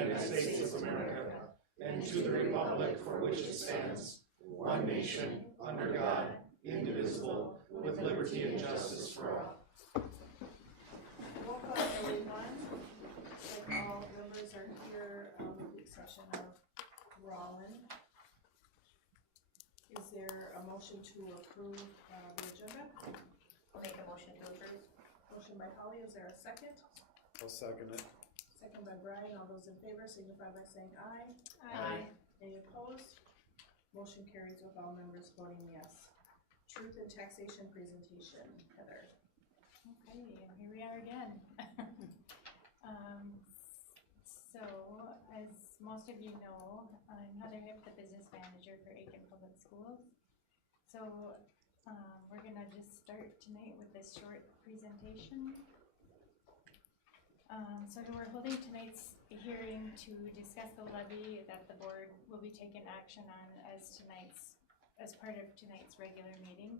United States of America and to the republic for which it stands, one nation, under God, indivisible, with liberty and justice for all. Welcome everyone. Like all members are here, with the exception of Rollin. Is there a motion to approve the agenda? I'll make a motion to approve. Motion by Holly, is there a second? I'll second it. Second by Brian, all those in favor signify by saying aye. Aye. Any opposed? Motion carries with all members voting yes. Truth and taxation presentation, Heather. Okay, and here we are again. So, as most of you know, I'm Heather Hipp, the business manager for Aitkin Public Schools. So, we're gonna just start tonight with this short presentation. So we're holding tonight's hearing to discuss the levy that the board will be taking action on as part of tonight's regular meeting.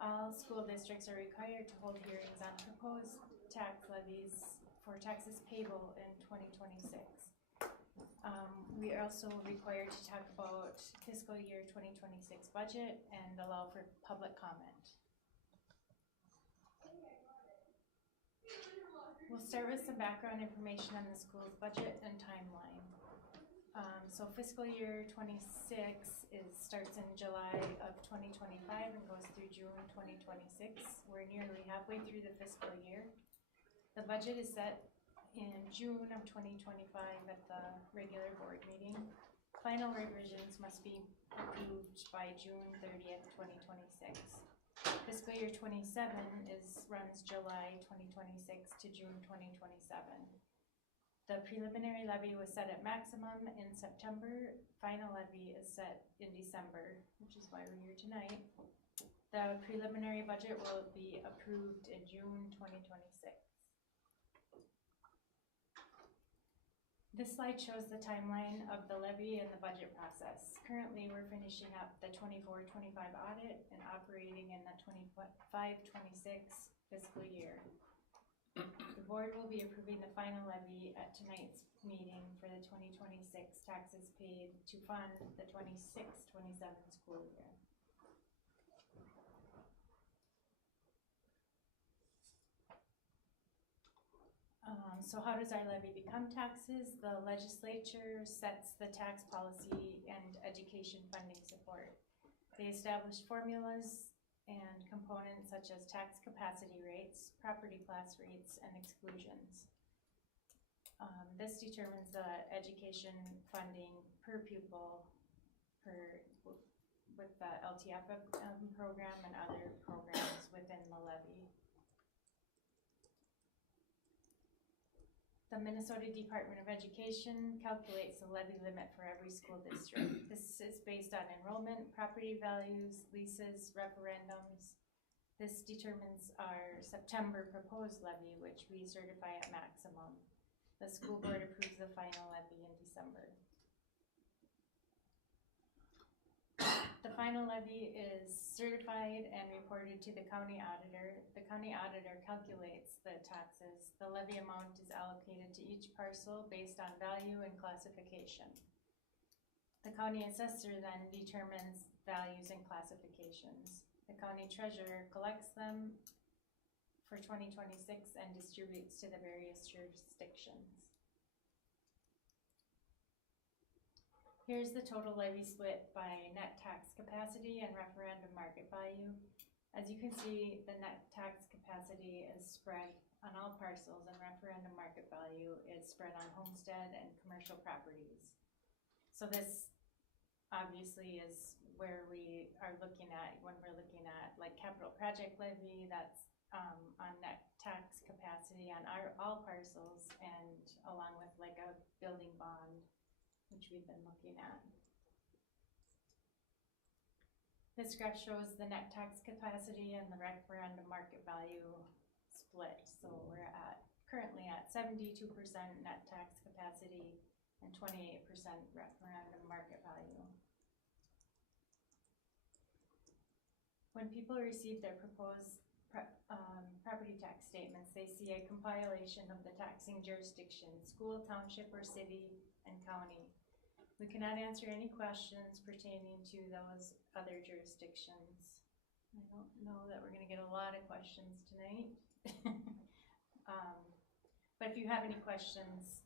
All school districts are required to hold hearings on proposed tax levies for taxes payable in 2026. We are also required to talk about fiscal year 2026 budget and allow for public comment. We'll start with some background information on the school's budget and timeline. So fiscal year 26 starts in July of 2025 and goes through June 2026. We're nearly halfway through the fiscal year. The budget is set in June of 2025 at the regular board meeting. Final revisions must be approved by June 30th, 2026. Fiscal year 27 runs July 2026 to June 2027. The preliminary levy was set at maximum in September. Final levy is set in December, which is why we're here tonight. The preliminary budget will be approved in June 2026. This slide shows the timeline of the levy and the budget process. Currently, we're finishing up the 24-25 audit and operating in the 25-26 fiscal year. The board will be approving the final levy at tonight's meeting for the 2026 taxes paid to fund the 26-27 school year. So how does our levy become taxes? The legislature sets the tax policy and education funding support. They establish formulas and components such as tax capacity rates, property class rates, and exclusions. This determines the education funding per pupil with the LTF program and other programs within the levy. The Minnesota Department of Education calculates the levy limit for every school district. This is based on enrollment, property values, leases, referendums. This determines our September proposed levy, which we certify at maximum. The school board approves the final levy in December. The final levy is certified and reported to the county auditor. The county auditor calculates the taxes. The levy amount is allocated to each parcel based on value and classification. The county assessor then determines values and classifications. The county treasurer collects them for 2026 and distributes to the various jurisdictions. Here's the total levy split by net tax capacity and referendum market value. As you can see, the net tax capacity is spread on all parcels and referendum market value is spread on homestead and commercial properties. So this obviously is where we are looking at when we're looking at like capital project levy, that's on net tax capacity on all parcels and along with like a building bond, which we've been looking at. This graph shows the net tax capacity and the referendum market value split. So we're currently at 72% net tax capacity and 28% referendum market value. When people receive their proposed property tax statements, they see a compilation of the taxing jurisdiction, school, township, or city and county. We cannot answer any questions pertaining to those other jurisdictions. I don't know that we're gonna get a lot of questions tonight. But if you have any questions,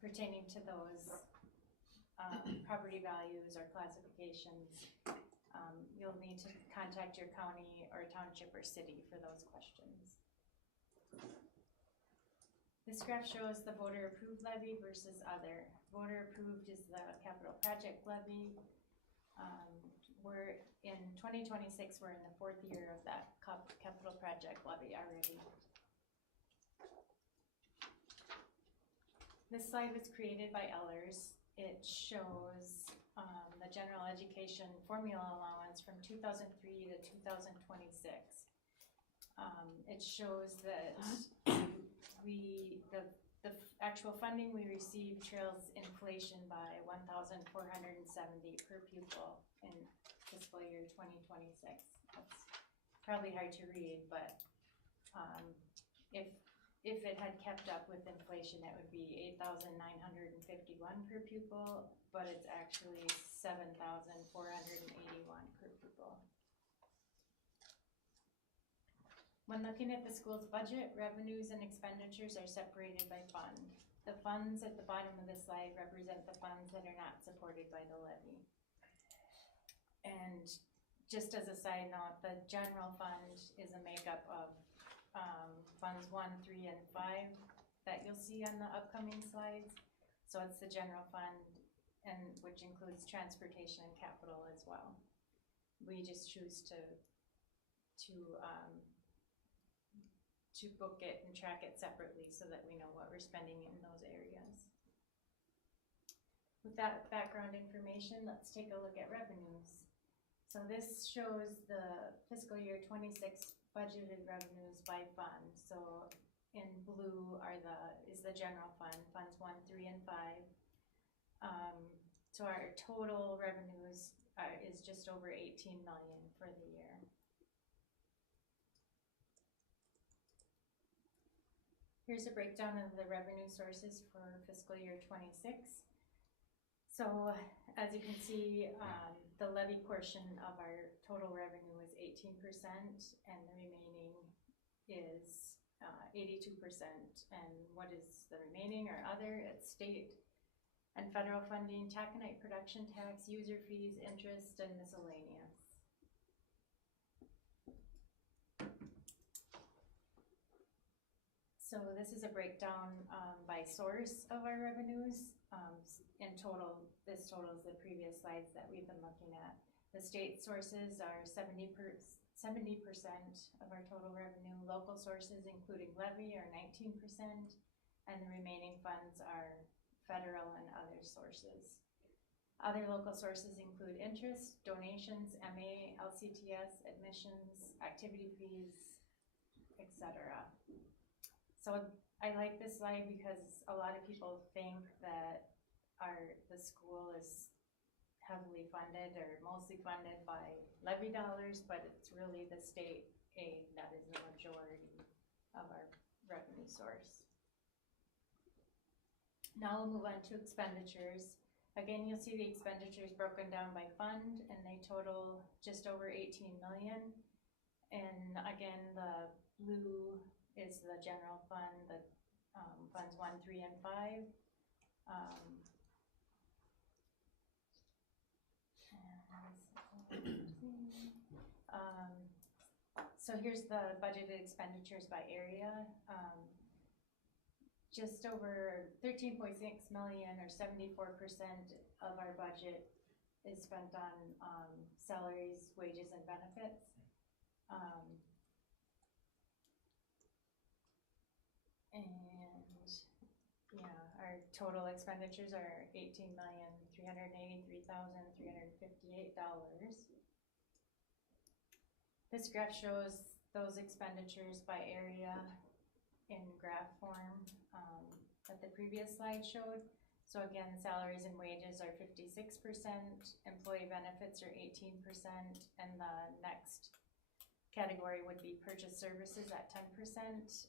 pertaining to those, property values or classifications, you'll need to contact your county or township or city for those questions. This graph shows the voter approved levy versus other. Voter approved is the capital project levy. We're in 2026, we're in the 4th year of that capital project levy already. This slide was created by Ellers. It shows the general education formula allowance from 2003 to 2026. It shows that the actual funding we receive trails inflation by 1,470 per pupil in fiscal year 2026. That's probably hard to read, but if it had kept up with inflation, it would be 8,951 per pupil, but it's actually 7,481 per pupil. When looking at the school's budget, revenues and expenditures are separated by fund. The funds at the bottom of the slide represent the funds that are not supported by the levy. And just as a side note, the general fund is a makeup of funds 1, 3, and 5 that you'll see on the upcoming slides. So it's the general fund, and which includes transportation and capital as well. We just choose to book it and track it separately so that we know what we're spending in those areas. With that background information, let's take a look at revenues. So this shows the fiscal year 26 budgeted revenues by fund. So in blue is the general fund, funds 1, 3, and 5. So our total revenues is just over 18 million for the year. Here's a breakdown of the revenue sources for fiscal year 26. So as you can see, the levy portion of our total revenue is 18%, and the remaining is 82%. And what is the remaining or other? It's state and federal funding, taconite production tax, user fees, interest, and miscellaneous. So this is a breakdown by source of our revenues. In total, this totals the previous slides that we've been looking at. The state sources are 70% of our total revenue. Local sources, including levy, are 19%, and the remaining funds are federal and other sources. Other local sources include interest, donations, MA, LCTS, admissions, activity fees, etc. So I like this slide because a lot of people think that the school is heavily funded or mostly funded by levy dollars, but it's really the state aid that is the majority of our revenue source. Now we'll move on to expenditures. Again, you'll see the expenditures broken down by fund, and they total just over 18 million. And again, the blue is the general fund, the funds 1, 3, and 5. So here's the budgeted expenditures by area. Just over 13.6 million, or 74% of our budget, is spent on salaries, wages, and benefits. Our total expenditures are $18,383,358. This graph shows those expenditures by area in graph form that the previous slide showed. So again, salaries and wages are 56%, employee benefits are 18%, and the next category would be purchase services at 10%,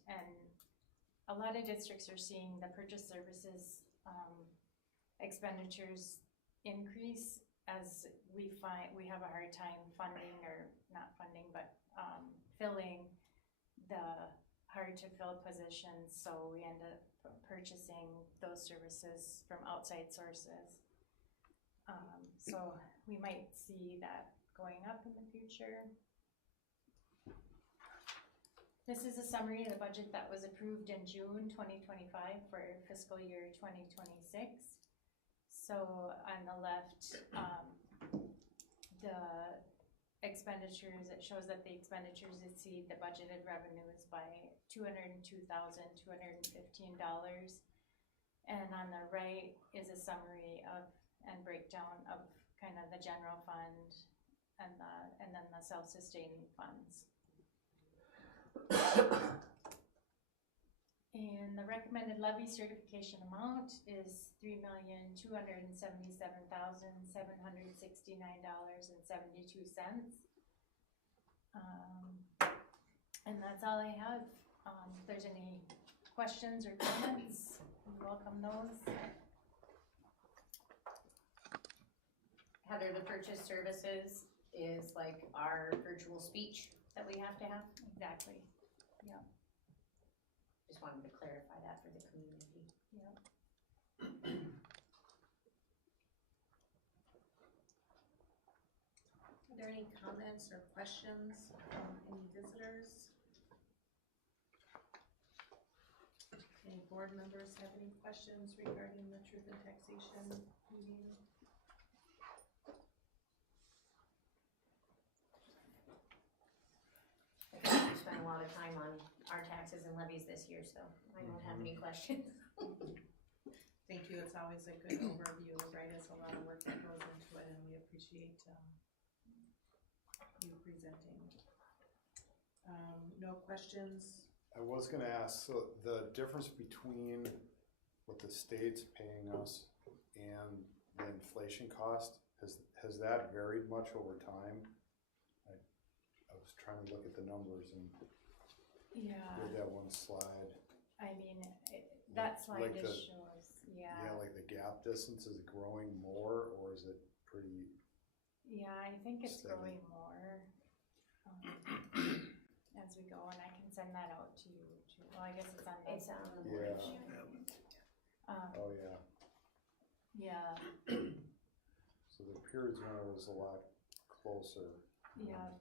and a lot of districts are seeing the purchase services expenditures increase as we have a hard time funding, or not funding, but filling the hard to fill positions, so we end up purchasing those services from outside sources. So we might see that going up in the future. This is a summary of the budget that was approved in June 2025 for fiscal year 2026. So on the left, the expenditures, it shows that the expenditures exceed the budgeted revenues by $202,215. And on the right is a summary of and breakdown of kind of the general fund and then the self-sustaining funds. And the recommended levy certification amount is $3,277,769.72. And that's all I have. If there's any questions or comments, we welcome those. Heather, the purchase services is like our virtual speech that we have to have. Exactly. Yeah. Just wanted to clarify that for the community. Yeah. Are there any comments or questions from any visitors? Any board members have any questions regarding the Truth in Taxation meeting? I think we spent a lot of time on our taxes and levies this year, so I don't have any questions. Thank you, it's always a good overview, right? It's a lot of work that goes into it, and we appreciate you presenting. No questions? I was gonna ask, so the difference between what the state's paying us and the inflation cost, has that varied much over time? I was trying to look at the numbers and Yeah. did that one slide. I mean, that slide Like just shows, Yeah, like the gap distance, is it growing more or is it pretty? Yeah, I think it's Steady. growing more as we go, and I can send that out to you too. Well, I guess it's on the. It's on the Yeah. bridge. Oh, yeah. Yeah, So the periods when it was a lot closer. yeah.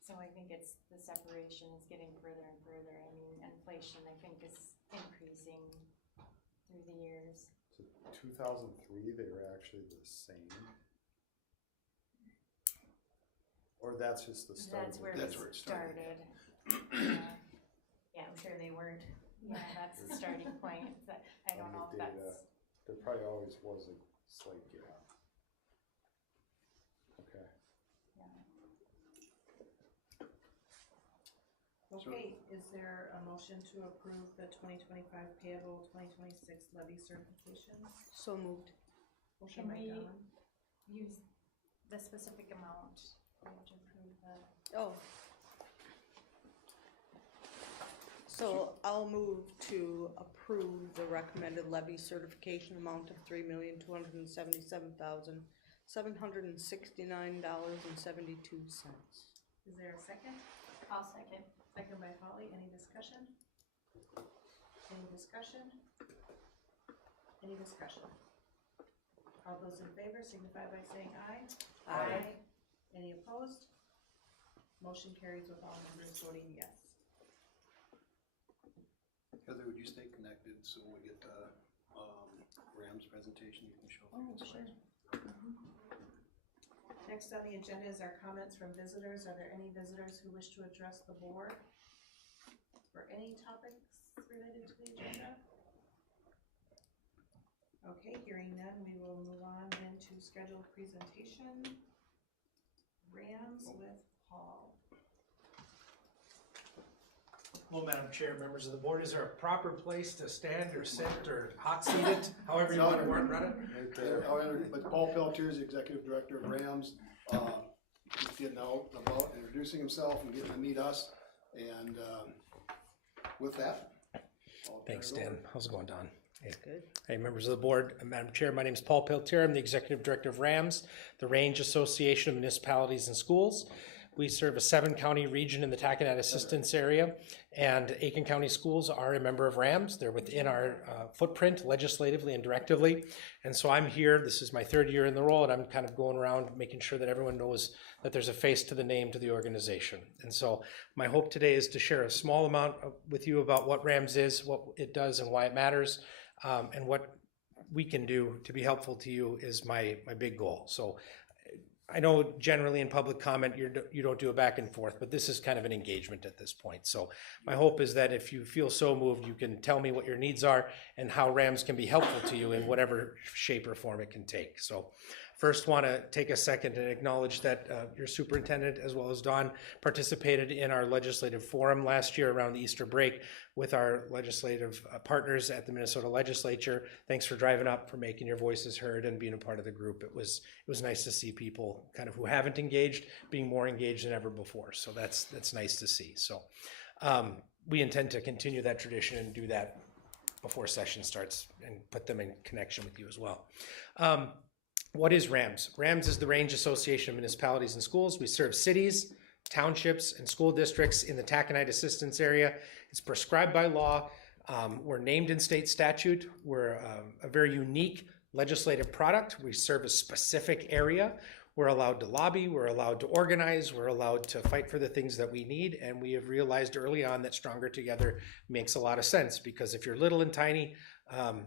So I think it's, the separation is getting further and further. I mean, inflation, I think, is increasing through the years. So 2003, they were actually the same? Or that's just the start? That's where That's it where it started. started. Yeah. Yeah, I'm sure they weren't. Yeah, that's the starting point. That, I don't know if that's, There probably always was a slight gap. Okay. yeah. Okay, is there a motion to approve the 2025 payable 2026 levy certification? So moved. Motion by Can we- Dawn. Use the specific amount. We have to approve the. Oh. So I'll move to approve the recommended levy certification amount of $3,277,769.72. Is there a second? I'll second. Second by Holly, any discussion? Any discussion? Any discussion? All those in favor signify by saying aye. Aye. Any opposed? Motion carries with all members voting yes. Heather, would you stay connected so when we get the Rams presentation, you can show the slides? Next on the agenda is our comments from visitors. Are there any visitors who wish to address the board for any topics related to the agenda? Okay, hearing none, we will move on then to scheduled presentation. Rams with Paul. Hello, Madam Chair, members of the board. Is there a proper place to stand or sit or hot seat it, however you want to run it? Right there. But Paul Pelletier is the Executive Director of Rams. just getting out and about, introducing himself and getting to meet us. And with that, I'll turn Thanks, it over. Dan. How's it going, Don? Hey. Good. Hey, members of the board, Madam Chair, my name is Paul Peltier. I'm the Executive Director of RAMS, the Range Association of Municipalities and Schools. We serve a 7-county region in the Taconite Assistance Area, and Aiken County Schools are a member of RAMS. They're within our footprint legislatively and directively. And so I'm here, this is my 3rd year in the role, and I'm kind of going around making sure that everyone knows that there's a face to the name to the organization. And so my hope today is to share a small amount with you about what RAMS is, what it does, and why it matters, and what we can do to be helpful to you is my big goal. So I know generally in public comment you don't do a back and forth, but this is kind of an engagement at this point. So my hope is that if you feel so moved, you can tell me what your needs are and how RAMS can be helpful to you in whatever shape or form it can take. So first, want to take a second and acknowledge that your superintendent, as well as Don, participated in our legislative forum last year around the Easter break with our legislative partners at the Minnesota Legislature. Thanks for driving up, for making your voices heard and being a part of the group. It was nice to see people kind of who haven't engaged being more engaged than ever before. So that's nice to see. So we intend to continue that tradition and do that before session starts and put them in connection with you as well. What is RAMS? RAMS is the Range Association of Municipalities and Schools. We serve cities, townships, and school districts in the Taconite Assistance Area. It's prescribed by law. We're named in state statute. We're a very unique legislative product. We serve a specific area. We're allowed to lobby, we're allowed to organize, we're allowed to fight for the things that we need, and we have realized early on that stronger together makes a lot of sense, because if you're little and tiny,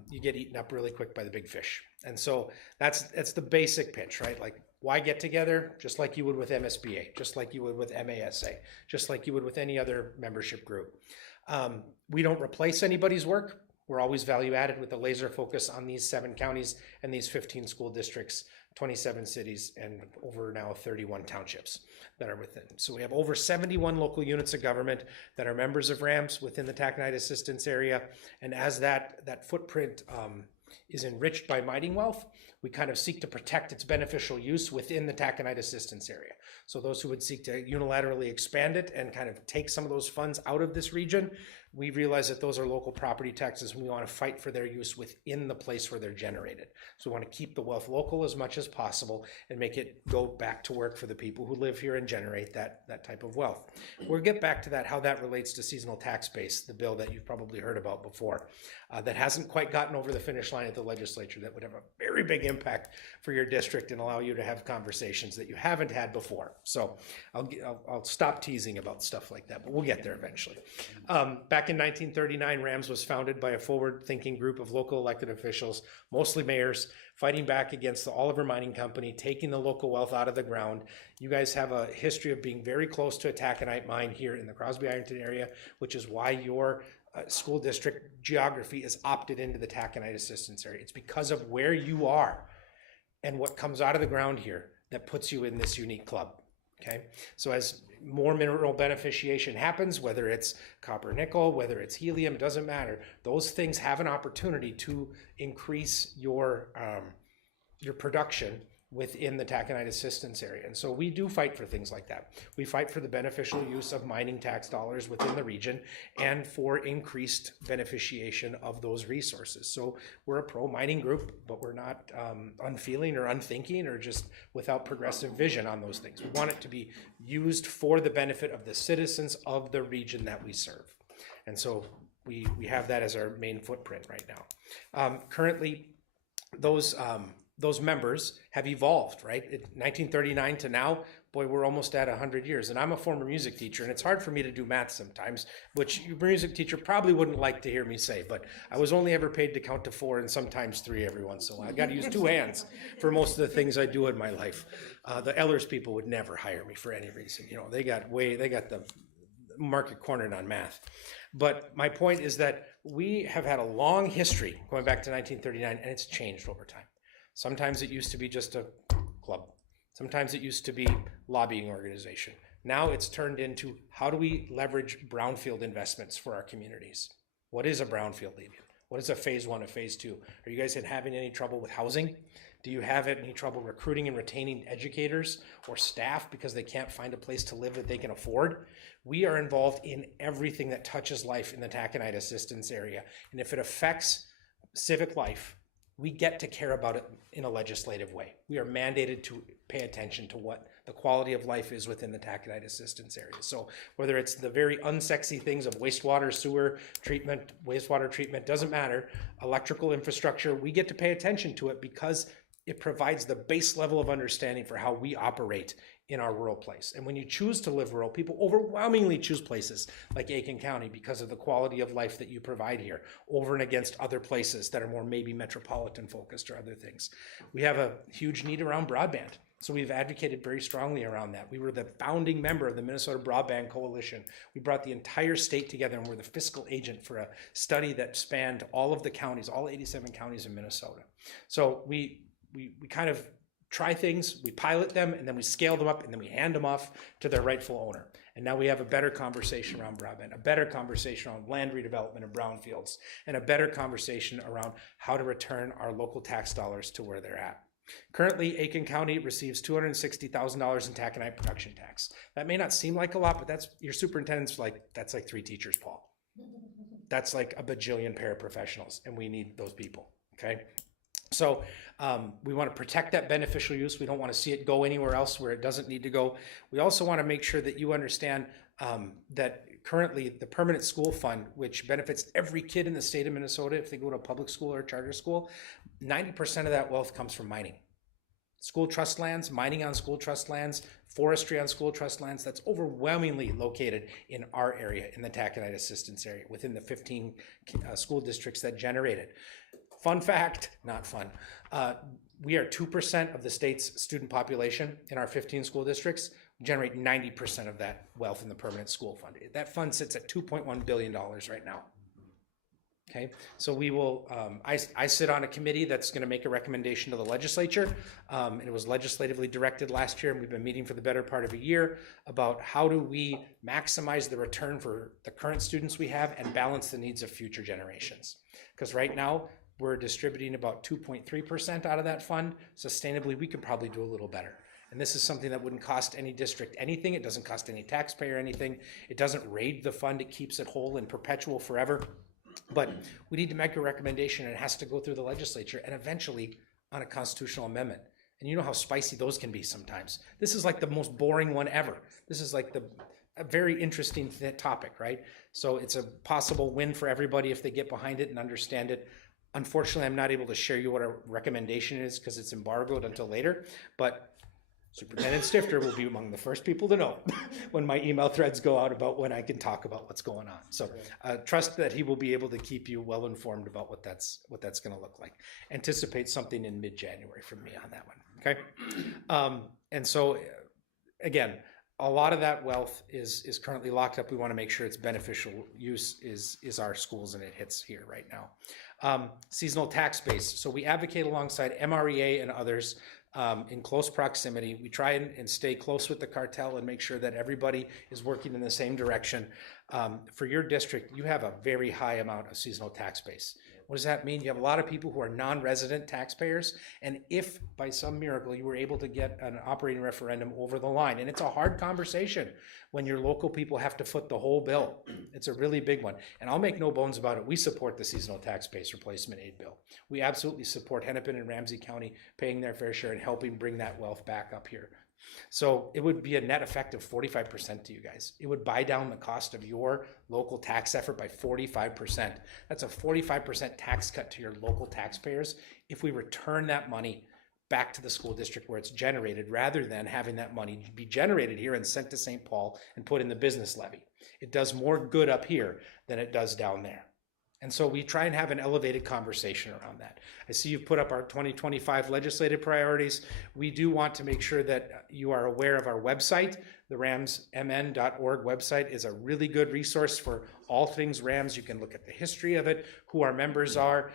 you get eaten up really quick by the big fish. And so that's the basic pitch, right? Like, why get together? Just like you would with MSBA, just like you would with MASA, just like you would with any other membership group. We don't replace anybody's work. We're always value added with a laser focus on these 7 counties and these 15 school districts, 27 cities, and over now 31 townships that are within. So we have over 71 local units of government that are members of RAMS within the Taconite Assistance Area. And as that footprint is enriched by mining wealth, we kind of seek to protect its beneficial use within the Taconite Assistance Area. So those who would seek to unilaterally expand it and kind of take some of those funds out of this region, we realize that those are local property taxes. We want to fight for their use within the place where they're generated. So we want to keep the wealth local as much as possible and make it go back to work for the people who live here and generate that type of wealth. We'll get back to that, how that relates to seasonal tax base, the bill that you've probably heard about before, that hasn't quite gotten over the finish line at the legislature, that would have a very big impact for your district and allow you to have conversations that you haven't had before. So I'll stop teasing about stuff like that, but we'll get there eventually. Back in 1939, RAMS was founded by a forward-thinking group of local elected officials, mostly mayors, fighting back against the Oliver Mining Company, taking the local wealth out of the ground. You guys have a history of being very close to a taconite mine here in the Crosby-Ironton area, which is why your school district geography is opted into the Taconite Assistance Area. It's because of where you are and what comes out of the ground here that puts you in this unique club. Okay, so as more mineral beneficiation happens, whether it's copper, nickel, whether it's helium, it doesn't matter. Those things have an opportunity to increase your production within the Taconite Assistance Area. And so we do fight for things like that. We fight for the beneficial use of mining tax dollars within the region and for increased beneficiation of those resources. So we're a pro-mining group, but we're not unfeeling or unthinking or just without progressive vision on those things. We want it to be used for the benefit of the citizens of the region that we serve. And so we have that as our main footprint right now. Currently, those members have evolved, right? 1939 to now, boy, we're almost at 100 years. And I'm a former music teacher, and it's hard for me to do math sometimes, which your music teacher probably wouldn't like to hear me say, but I was only ever paid to count to 4 and sometimes 3 every once in a while. I got to use 2 hands for most of the things I do in my life. The Ehlers people would never hire me for any reason. You know, they got the market cornered on math. But my point is that we have had a long history going back to 1939, and it's changed over time. Sometimes it used to be just a club. Sometimes it used to be lobbying organization. Now it's turned into, how do we leverage brownfield investments for our communities? What is a brownfield, Levian? What is a phase 1, a phase 2? Are you guys having any trouble with housing? Do you have any trouble recruiting and retaining educators or staff because they can't find a place to live that they can afford? We are involved in everything that touches life in the taconite assistance area. And if it affects civic life, we get to care about it in a legislative way. We are mandated to pay attention to what the quality of life is within the taconite assistance area. So whether it's the very unsexy things of wastewater, sewer treatment, wastewater treatment, doesn't matter, electrical infrastructure, we get to pay attention to it because it provides the base level of understanding for how we operate in our rural place. And when you choose to live rural, people overwhelmingly choose places like Aiken County because of the quality of life that you provide here over and against other places that are more maybe metropolitan focused or other things. We have a huge need around broadband. So we've advocated very strongly around that. We were the founding member of the Minnesota Broadband Coalition. We brought the entire state together and we're the fiscal agent for a study that spanned all of the counties, all 87 counties in Minnesota. So we kind of try things, we pilot them, and then we scale them up, and then we hand them off to their rightful owner. And now we have a better conversation around broadband, a better conversation around land redevelopment and brownfields, and a better conversation around how to return our local tax dollars to where they're at. Currently, Aiken County receives $260,000 in taconite production tax. That may not seem like a lot, but that's your superintendent's that's like 3 teachers, Paul. That's like a bajillion paraprofessionals, and we need those people, okay? So we want to protect that beneficial use. We don't want to see it go anywhere else where it doesn't need to go. We also want to make sure that you understand that currently the permanent school fund, which benefits every kid in the state of Minnesota if they go to a public school or a charter school, 90% of that wealth comes from mining. School trust lands, mining on school trust lands, forestry on school trust lands, that's overwhelmingly located in our area, in the taconite assistance area, within the 15 school districts that generate it. Fun fact, not fun, we are 2% of the state's student population in our 15 school districts. We generate 90% of that wealth in the permanent school fund. That fund sits at $2.1 billion right now. Okay, so we will, I sit on a committee that's going to make a recommendation to the legislature. It was legislatively directed last year, and we've been meeting for the better part of a year about how do we maximize the return for the current students we have and balance the needs of future generations. Because right now, we're distributing about 2.3% out of that fund. Sustainably, we could probably do a little better. And this is something that wouldn't cost any district anything. It doesn't cost any taxpayer anything. It doesn't raid the fund. It keeps it whole and perpetual forever. But we need to make a recommendation, and it has to go through the legislature and eventually on a constitutional amendment. And you know how spicy those can be sometimes. This is like the most boring one ever. This is like a very interesting topic, right? So it's a possible win for everybody if they get behind it and understand it. Unfortunately, I'm not able to share you what our recommendation is because it's embargoed until later, but Superintendent Stifter will be among the first people to know when my email threads go out about when I can talk about what's going on. So trust that he will be able to keep you well informed about what that's going to look like. Anticipate something in mid-January from me on that one, okay? And so, again, a lot of that wealth is currently locked up. We want to make sure its beneficial use is our schools, and it hits here right now. Seasonal tax base. So we advocate alongside MREA and others in close proximity. We try and stay close with the cartel and make sure that everybody is working in the same direction. For your district, you have a very high amount of seasonal tax base. What does that mean? You have a lot of people who are non-resident taxpayers, and if by some miracle you were able to get an operating referendum over the line, and it's a hard conversation when your local people have to foot the whole bill. It's a really big one, and I'll make no bones about it. We support the seasonal tax base replacement aid bill. We absolutely support Hennepin and Ramsey County paying their fair share and helping bring that wealth back up here. So it would be a net effect of 45% to you guys. It would buy down the cost of your local tax effort by 45%. That's a 45% tax cut to your local taxpayers if we return that money back to the school district where it's generated, rather than having that money be generated here and sent to St. Paul and put in the business levy. It does more good up here than it does down there. And so we try and have an elevated conversation around that. I see you've put up our 2025 legislative priorities. We do want to make sure that you are aware of our website. The ramsmn.org website is a really good resource for all things Rams. You can look at the history of it, who our members are,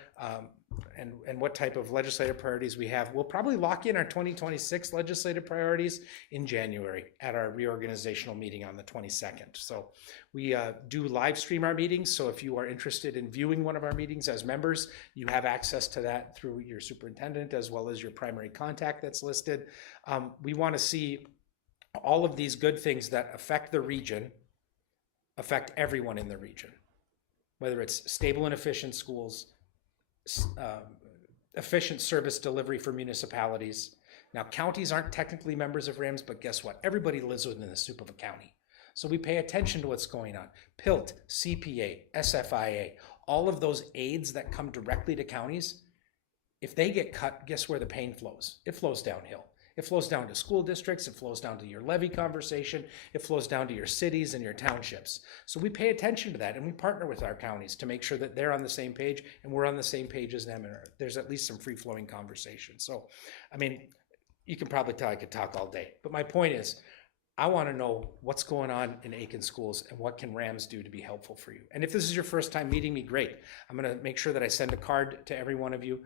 and what type of legislative priorities we have. We'll probably lock in our 2026 legislative priorities in January at our reorganizational meeting on the 22nd. So we do live stream our meetings. So if you are interested in viewing one of our meetings as members, you have access to that through your superintendent as well as your primary contact that's listed. We want to see all of these good things that affect the region affect everyone in the region, whether it's stable and efficient schools, efficient service delivery for municipalities. Now, counties aren't technically members of RAMS, but guess what? Everybody lives within the soup of a county. So we pay attention to what's going on. PILT, CPA, SFIA, all of those aids that come directly to counties, if they get cut, guess where the pain flows? It flows downhill. It flows down to school districts, it flows down to your levy conversation, it flows down to your cities and your townships. So we pay attention to that and we partner with our counties to make sure that they're on the same page and we're on the same page as them, and there's at least some free-flowing conversation. So, I mean, you can probably tell I could talk all day, but my point is, I want to know what's going on in Aiken schools and what can Rams do to be helpful for you. And if this is your first time meeting me, great. I'm going to make sure that I send a card to every one of you,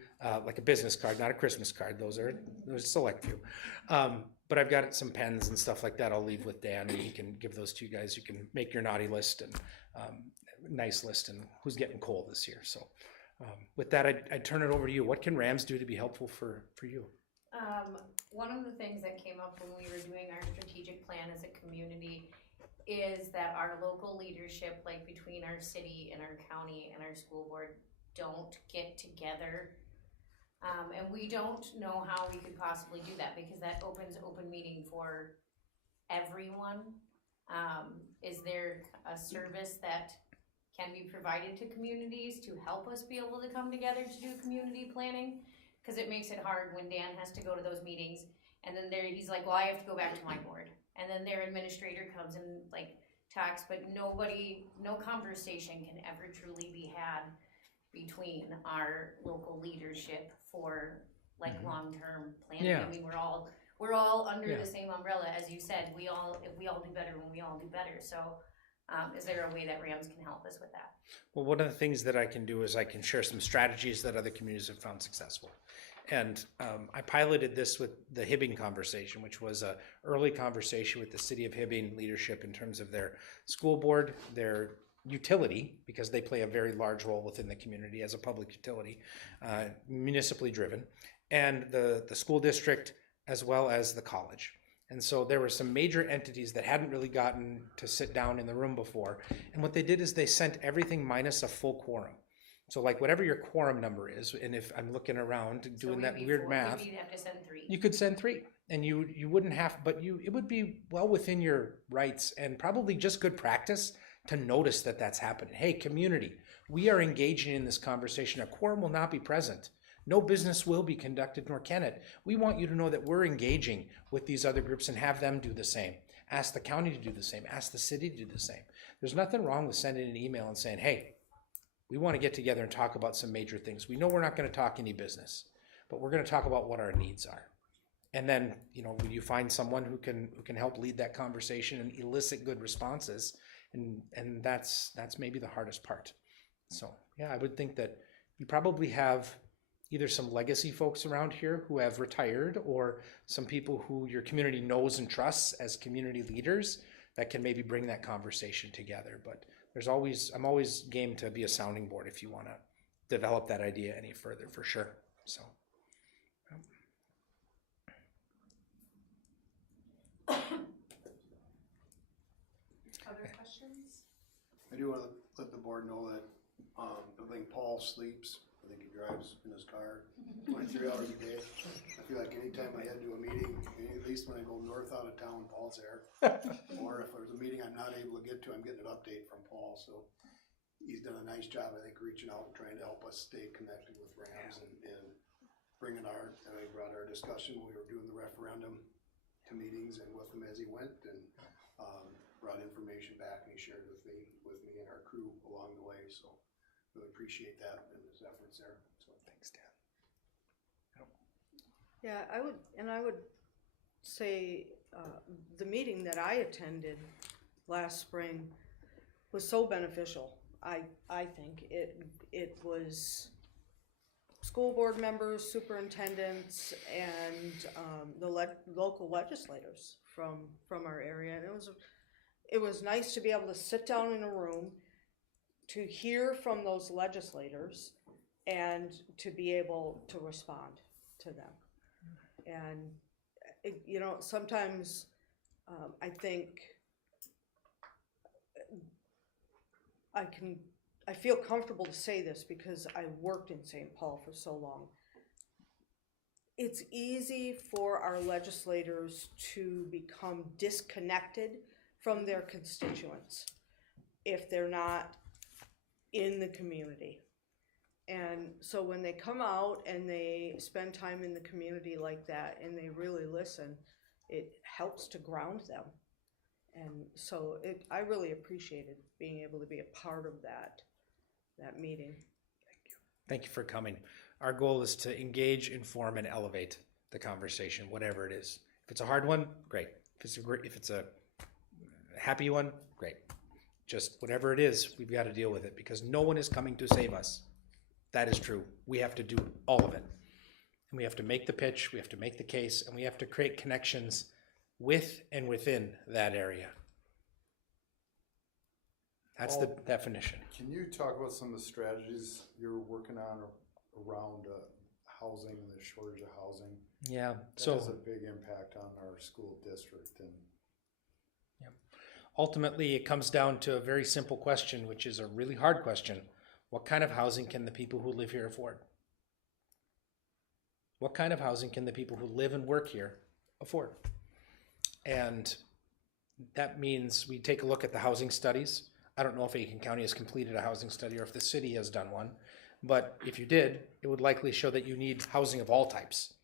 like a business card, not a Christmas card. Those are a select few. But I've got some pens and stuff like that I'll leave with Dan, and he can give those to you guys. You can make your naughty list and nice list and who's getting coal this year. So with that, I'd turn it over to you. What can Rams do to be helpful for you? One of the things that came up when we were doing our strategic plan as a community is that our local leadership, like between our city and our county and our school board, don't get together. And we don't know how we could possibly do that because that opens open meeting for everyone. Is there a service that can be provided to communities to help us be able to come together to do community planning? Because it makes it hard when Dan has to go to those meetings and then he's like, well, I have to go back to my board. And then their administrator comes and like talks, but no conversation can ever truly be had between our local leadership for like long-term planning. Yeah. I mean, we're all under Yeah. the same umbrella, as you said. If we all do better when we all do better. So is there a way that Rams can help us with that? Well, one of the things that I can do is I can share some strategies that other communities have found successful. And I piloted this with the Hibbing conversation, which was an early conversation with the city of Hibbing leadership in terms of their school board, their utility, because they play a very large role within the community as a public utility, municipally driven, and the school district as well as the college. And so there were some major entities that hadn't really gotten to sit down in the room before. And what they did is they sent everything minus a full quorum. So like whatever your quorum number is, and if I'm looking around doing that weird math, You'd have to send 3. you could send 3, and you wouldn't have, but it would be well within your rights and probably just good practice to notice that that's happening. Hey, community, we are engaging in this conversation. A quorum will not be present. No business will be conducted, nor can it. We want you to know that we're engaging with these other groups and have them do the same. Ask the county to do the same. Ask the city to do the same. There's nothing wrong with sending an email and saying, hey, we want to get together and talk about some major things. We know we're not going to talk any business, but we're going to talk about what our needs are. And then, when you find someone who can help lead that conversation and elicit good responses, and that's maybe the hardest part. So yeah, I would think that you probably have either some legacy folks around here who have retired, or some people who your community knows and trusts as community leaders that can maybe bring that conversation together. But I'm always game to be a sounding board if you want to develop that idea any further, for sure. So. Other questions? I do want to let the board know that I think Paul sleeps. I think he drives in his car 23 hours a day. I feel like anytime I head to a meeting, at least when I go north out of town, Paul's there. Or if there's a meeting I'm not able to get to, I'm getting an update from Paul. So he's done a nice job, I think, reaching out and trying to help us stay connected with Rams and bringing I brought our discussion when we were doing the referendum to meetings and with him as he went, and brought information back, and he shared with me and our crew along the way. So really appreciate that and his efforts there. So Thanks, Dan. Yeah, I would say the meeting that I attended last spring was so beneficial. I think it was school board members, superintendents, and the local legislators from our area. And it was nice to be able to sit down in a room, to hear from those legislators, and to be able to respond to them. And you know, sometimes I think I feel comfortable to say this because I worked in St. Paul for so long. It's easy for our legislators to become disconnected from their constituents if they're not in the community. And so when they come out and they spend time in the community like that and they really listen, it helps to ground them. And so I really appreciated being able to be a part of that meeting. Thank you for coming. Our goal is to engage, inform, and elevate the conversation, whatever it is. If it's a hard one, great. If it's a happy one, great. Just whatever it is, we've got to deal with it because no one is coming to save us. That is true. We have to do all of it. And we have to make the pitch, we have to make the case, and we have to create connections with and within that area. That's the definition. Can you talk about some of the strategies you're working on around housing and the shortage of housing? Yeah. That has a big impact on our school district. And ultimately, it comes down to a very simple question, which is a really hard question. What kind of housing can the people who live here afford? What kind of housing can the people who live and work here afford? And that means we take a look at the housing studies. I don't know if Aiken County has completed a housing study or if the city has done one, but if you did, it would likely show that you need housing of all types,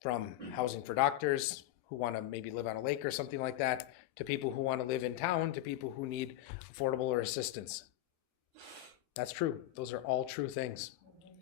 from housing for doctors who want to maybe live on a lake or something like that, to people who want to live in town, to people who need affordable or assistance. That's true. Those are all true things.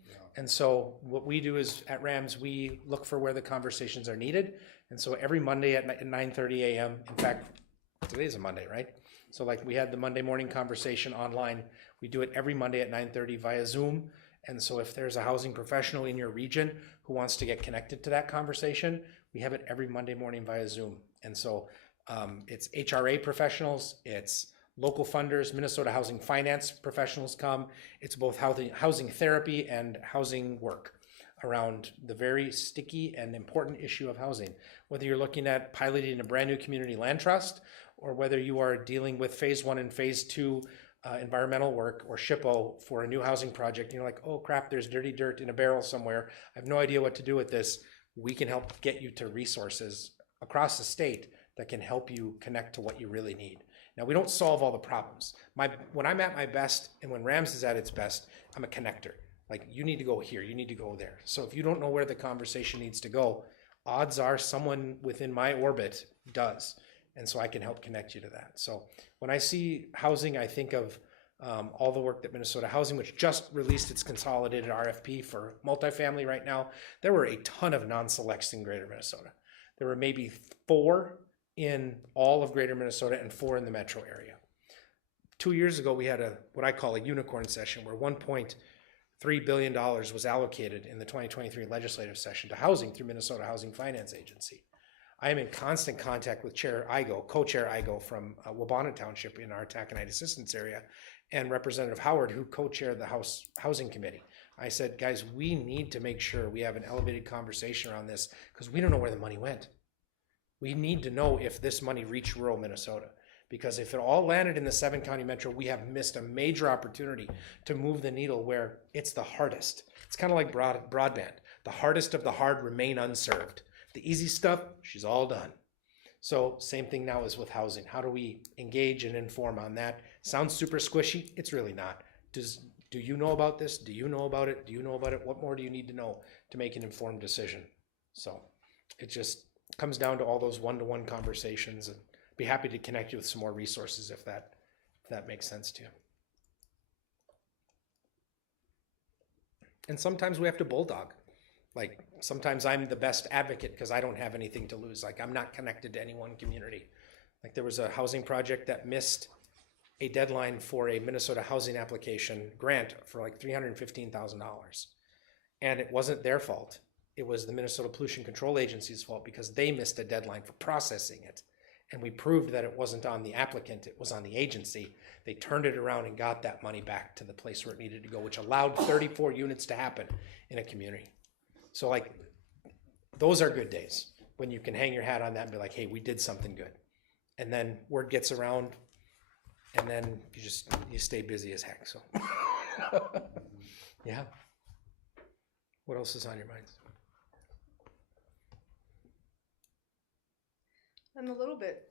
Yeah. And so what we do is at RAMS, we look for where the conversations are needed. And so every Monday at 9:30 a.m., in fact, today's a Monday, right? So like we had the Monday morning conversation online. We do it every Monday at 9:30 via Zoom. And so if there's a housing professional in your region who wants to get connected to that conversation, we have it every Monday morning via Zoom. And so it's HRA professionals, it's local funders, Minnesota Housing Finance professionals come. It's both housing therapy and housing work around the very sticky and important issue of housing. Whether you're looking at piloting a brand new community land trust, or whether you are dealing with phase 1 and phase 2 environmental work or SHPO for a new housing project, and you're like, oh crap, there's dirty dirt in a barrel somewhere. I have no idea what to do with this. We can help get you to resources across the state that can help you connect to what you really need. Now, we don't solve all the problems. When I'm at my best and when RAMS is at its best, I'm a connector. Like, you need to go here, you need to go there. So if you don't know where the conversation needs to go, odds are someone within my orbit does. And so I can help connect you to that. So when I see housing, I think of all the work that Minnesota Housing, which just released its consolidated RFP for multifamily right now. There were a ton of non-selects in Greater Minnesota. There were maybe 4 in all of Greater Minnesota and 4 in the metro area. 2 years ago, we had what I call a unicorn session where $1.3 billion was allocated in the 2023 legislative session to housing through Minnesota Housing Finance Agency. I am in constant contact with Chair Igo, Co-Chair Igo from Wabana Township in our taconite assistance area, and Representative Howard, who co-chaired the House Housing Committee. I said, guys, we need to make sure we have an elevated conversation around this because we don't know where the money went. We need to know if this money reached rural Minnesota, because if it all landed in the 7-county metro, we have missed a major opportunity to move the needle where it's the hardest. It's kind of like broadband. The hardest of the hard remain unserved. The easy stuff, she's all done. So same thing now is with housing. How do we engage and inform on that? Sounds super squishy. It's really not. Do you know about this? Do you know about it? Do you know about it? What more do you need to know to make an informed decision? So it just comes down to all those one-to-one conversations, and be happy to connect you with some more resources if that makes sense to you. And sometimes we have to bulldog. Like sometimes I'm the best advocate because I don't have anything to lose. Like I'm not connected to any one community. Like there was a housing project that missed a deadline for a Minnesota housing application grant for like $315,000. And it wasn't their fault. It was the Minnesota Pollution Control Agency's fault because they missed a deadline for processing it. And we proved that it wasn't on the applicant, it was on the agency. They turned it around and got that money back to the place where it needed to go, which allowed 34 units to happen in a community. So like, those are good days when you can hang your hat on that and be like, hey, we did something good. And then word gets around and then you stay busy as heck, so. Yeah. What else is on your minds? I'm a little bit,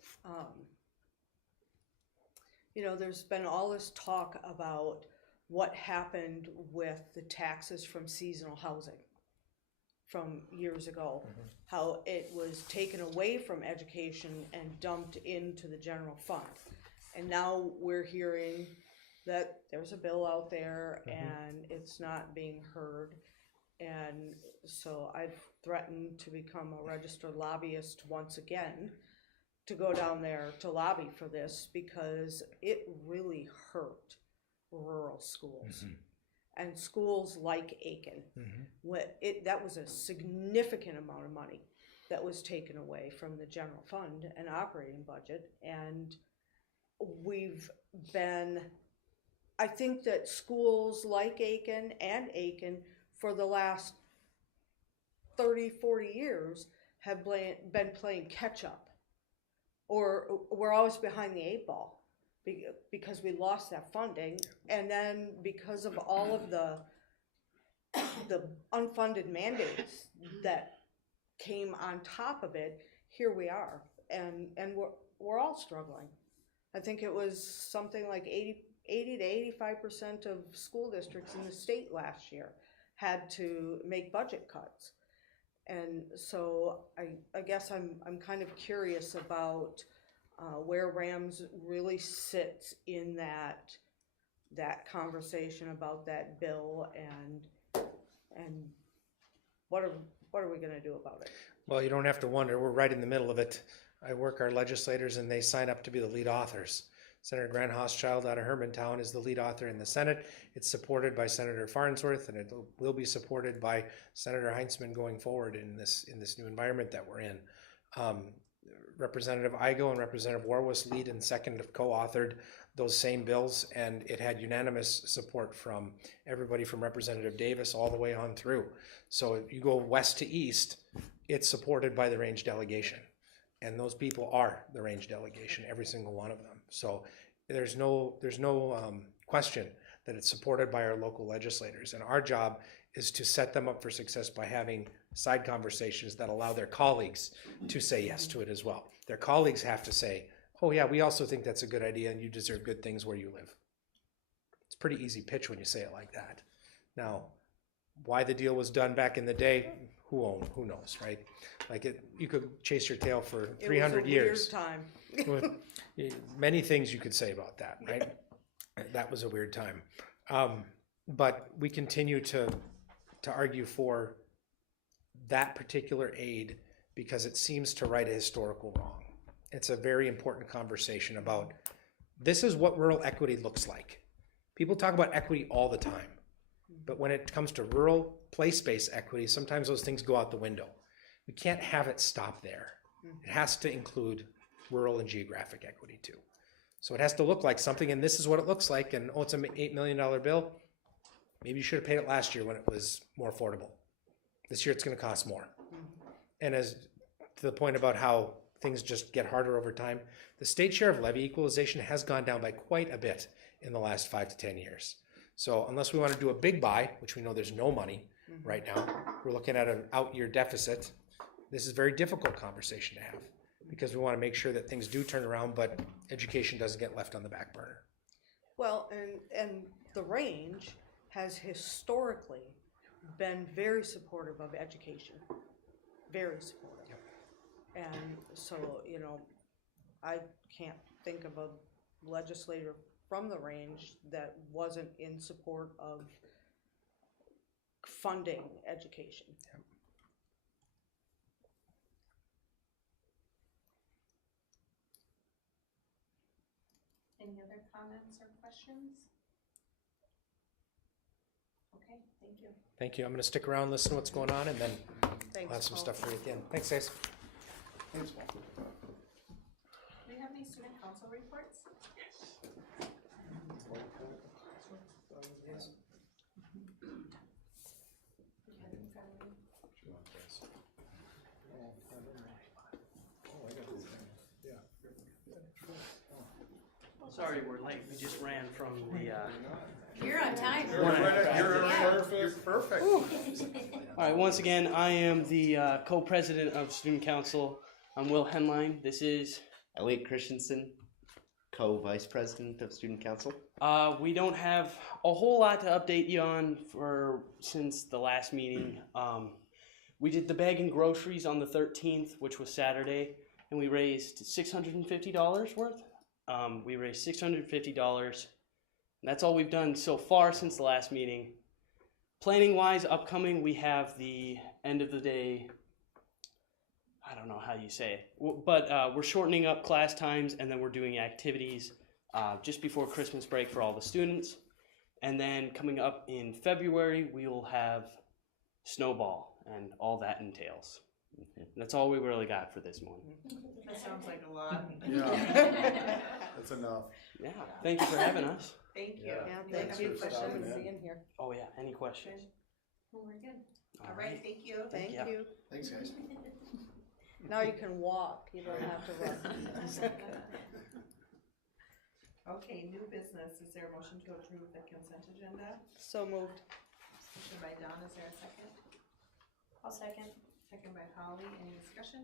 there's been all this talk about what happened with the taxes from seasonal housing from years ago, how it was taken away from education and dumped into the general fund. And now we're hearing that there's a bill out there and it's not being heard. And so I've threatened to become a registered lobbyist once again, to go down there to lobby for this, because it really hurt rural schools. And schools like Aiken. That was a significant amount of money that was taken away from the general fund and operating budget. And I think that schools like Aiken and Aiken for the last 30, 40 years have been playing catch up. Or we're always behind the 8 ball because we lost that funding, and then because of all of the unfunded mandates that came on top of it, here we are, and we're all struggling. I think it was something like 80 to 85% of school districts in the state last year had to make budget cuts. And so I guess I'm kind of curious about where RAMS really sits in that conversation about that bill, and what are we going to do about it? Well, you don't have to wonder. We're right in the middle of it. I work our legislators and they sign up to be the lead authors. Senator Grant Hochschild out of Hermantown is the lead author in the Senate. It's supported by Senator Farnsworth, and it will be supported by Senator Heinzman going forward in this new environment that we're in. Representative Igo and Representative Warwas lead and second co-authored those same bills, and it had unanimous support from everybody from Representative Davis all the way on through. So if you go west to east, it's supported by the range delegation. And those people are the range delegation, every single one of them. So there's no question that it's supported by our local legislators. And our job is to set them up for success by having side conversations that allow their colleagues to say yes to it as well. Their colleagues have to say, oh yeah, we also think that's a good idea and you deserve good things where you live. It's a pretty easy pitch when you say it like that. Now, why the deal was done back in the day, who knows, right? Like you could chase your tail for 300 years. It was a weird time. Many things you could say about that, right? That was a weird time. But we continue to argue for that particular aid because it seems to right a historical wrong. It's a very important conversation about this is what rural equity looks like. People talk about equity all the time, but when it comes to rural place-based equity, sometimes those things go out the window. We can't have it stop there. It has to include rural and geographic equity too. So it has to look like something, and this is what it looks like, and oh, it's an $8 million bill. Maybe you should have paid it last year when it was more affordable. This year it's going to cost more. And as to the point about how things just get harder over time, the state share of levy equalization has gone down by quite a bit in the last 5 to 10 years. So unless we want to do a big buy, which we know there's no money right now, we're looking at an out-year deficit. This is a very difficult conversation to have because we want to make sure that things do turn around, but education doesn't get left on the back burner. Well, and the range has historically been very supportive of education, very supportive. Yep. And so, I can't think of a legislator from the range that wasn't in support of funding education. Yep. Any other comments or questions? Okay, thank you. Thank you. I'm gonna stick around, listen to what's going on, and then Thanks, I'll have some Paul. stuff for you at the end. Thanks, guys. Thanks, Paul. Do we have any student council reports? You have it in front of you. Sorry, we're late. We just ran from the, You're on time. You're perfect. All right, once again, I am the co-president of Student Council. I'm Will Henline. This is, Elliot Christensen, co-vice president of Student Council. we don't have a whole lot to update you on since the last meeting. We did the bag and groceries on the 13th, which was Saturday, and we raised $650 worth. We raised $650, and that's all we've done so far since the last meeting. Planning wise, upcoming, we have the end of the day, I don't know how you say it, but we're shortening up class times, and then we're doing activities just before Christmas break for all the students. And then coming up in February, we will have Snowball and all that entails. And that's all we really got for this morning. That sounds like a lot. Yeah. That's enough. Yeah, thank you for having us. Thank you. Yeah, Any thank other you questions? for coming in here. Oh yeah, any questions? Well, we're good. All right, thank you. Thank you. you. Thanks, guys. Now you can walk, you don't have to run. Okay, new business. Is there a motion to approve the consent agenda? So moved. Motion by Dawn, is there a second? I'll second. Second by Holly, any discussion?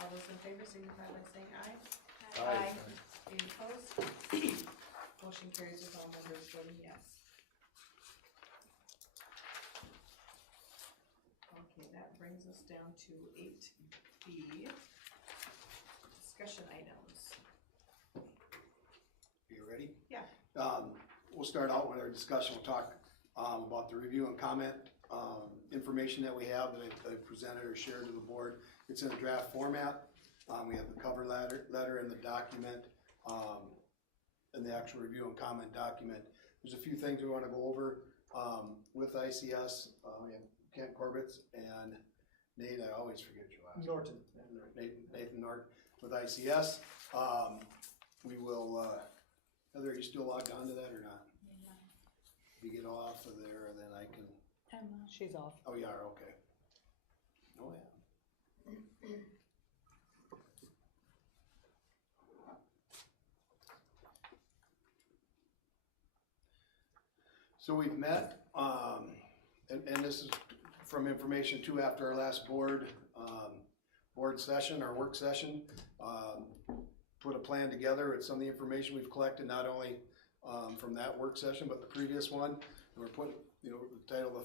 All those in favor signify by saying aye. Aye. Any opposed? Motion carries with all members voting yes. Okay, that brings us down to 8B, discussion items. You ready? Yeah. We'll start out with our discussion. We'll talk about the review and comment information that we have that I presented or shared to the board. It's in a draft format. We have the cover letter and the document, and the actual review and comment document. There's a few things we want to go over with ICS. We have Kent Corbett and Nate, I always forget your last name. Nathan Norton with ICS. We will, Heather, are you still logged on to that or not? If you get off of there, then I can, She's off. oh, you are, okay. Oh, yeah. So we've met, and this is from information too after our last board session, our work session. Put a plan together with some of the information we've collected, not only from that work session, but the previous one. And we're putting, the title, The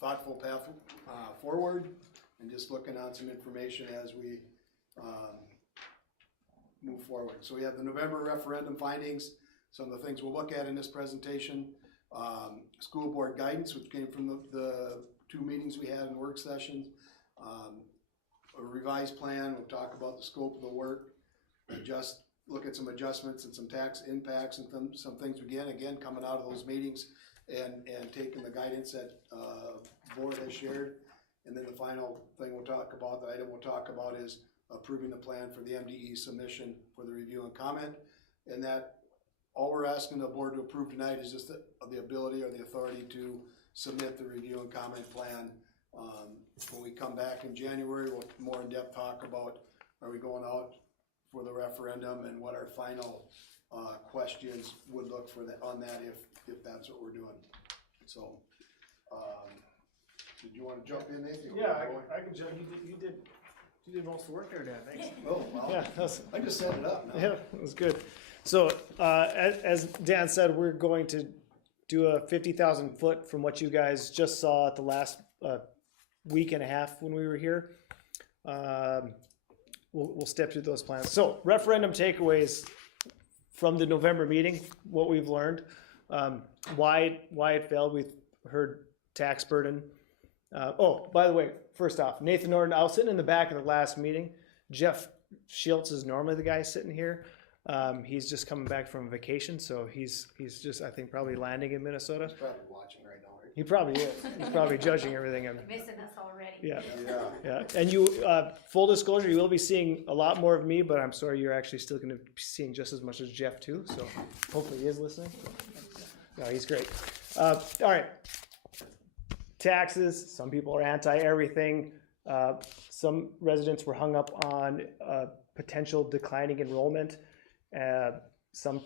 Thoughtful Path Forward, and just looking on some information as we move forward. So we have the November referendum findings, some of the things we'll look at in this presentation. School board guidance, which came from the two meetings we had in work sessions. A revised plan, we'll talk about the scope of the work, look at some adjustments and some tax impacts and some things again coming out of those meetings and taking the guidance that board has shared. And then the final thing the item we'll talk about is approving the plan for the MDE submission for the review and comment. And that all we're asking the board to approve tonight is just the ability or the authority to submit the review and comment plan. When we come back in January, we'll more in depth talk about, are we going out for the referendum and what our final questions would look for on that if that's what we're doing. So, did you want to jump in, Nathan? Yeah, I can jump. You did most of the work there, Dan. Thanks. Oh, well, Yeah, that's, I just set it up now. yeah, that was good. So, as Dan said, we're going to do a 50,000 foot from what you guys just saw at the last week and a half when we were here. We'll step through those plans. So, referendum takeaways from the November meeting, what we've learned, why it failed. We've heard tax burden. Oh, by the way, first off, Nathan Norton, I was sitting in the back of the last meeting. Jeff Schiltz is normally the guy sitting here. He's just coming back from vacation, so he's just, I think, probably landing in Minnesota. He's probably watching right now, right? He probably is. He's probably judging everything. Missing us already. Yeah, Yeah. yeah. And you, full disclosure, you will be seeing a lot more of me, but I'm sorry, you're actually still gonna be seeing just as much as Jeff too, so hopefully he is listening. No, he's great. All right. Taxes, some people are anti-everything. Some residents were hung up on potential declining enrollment. Some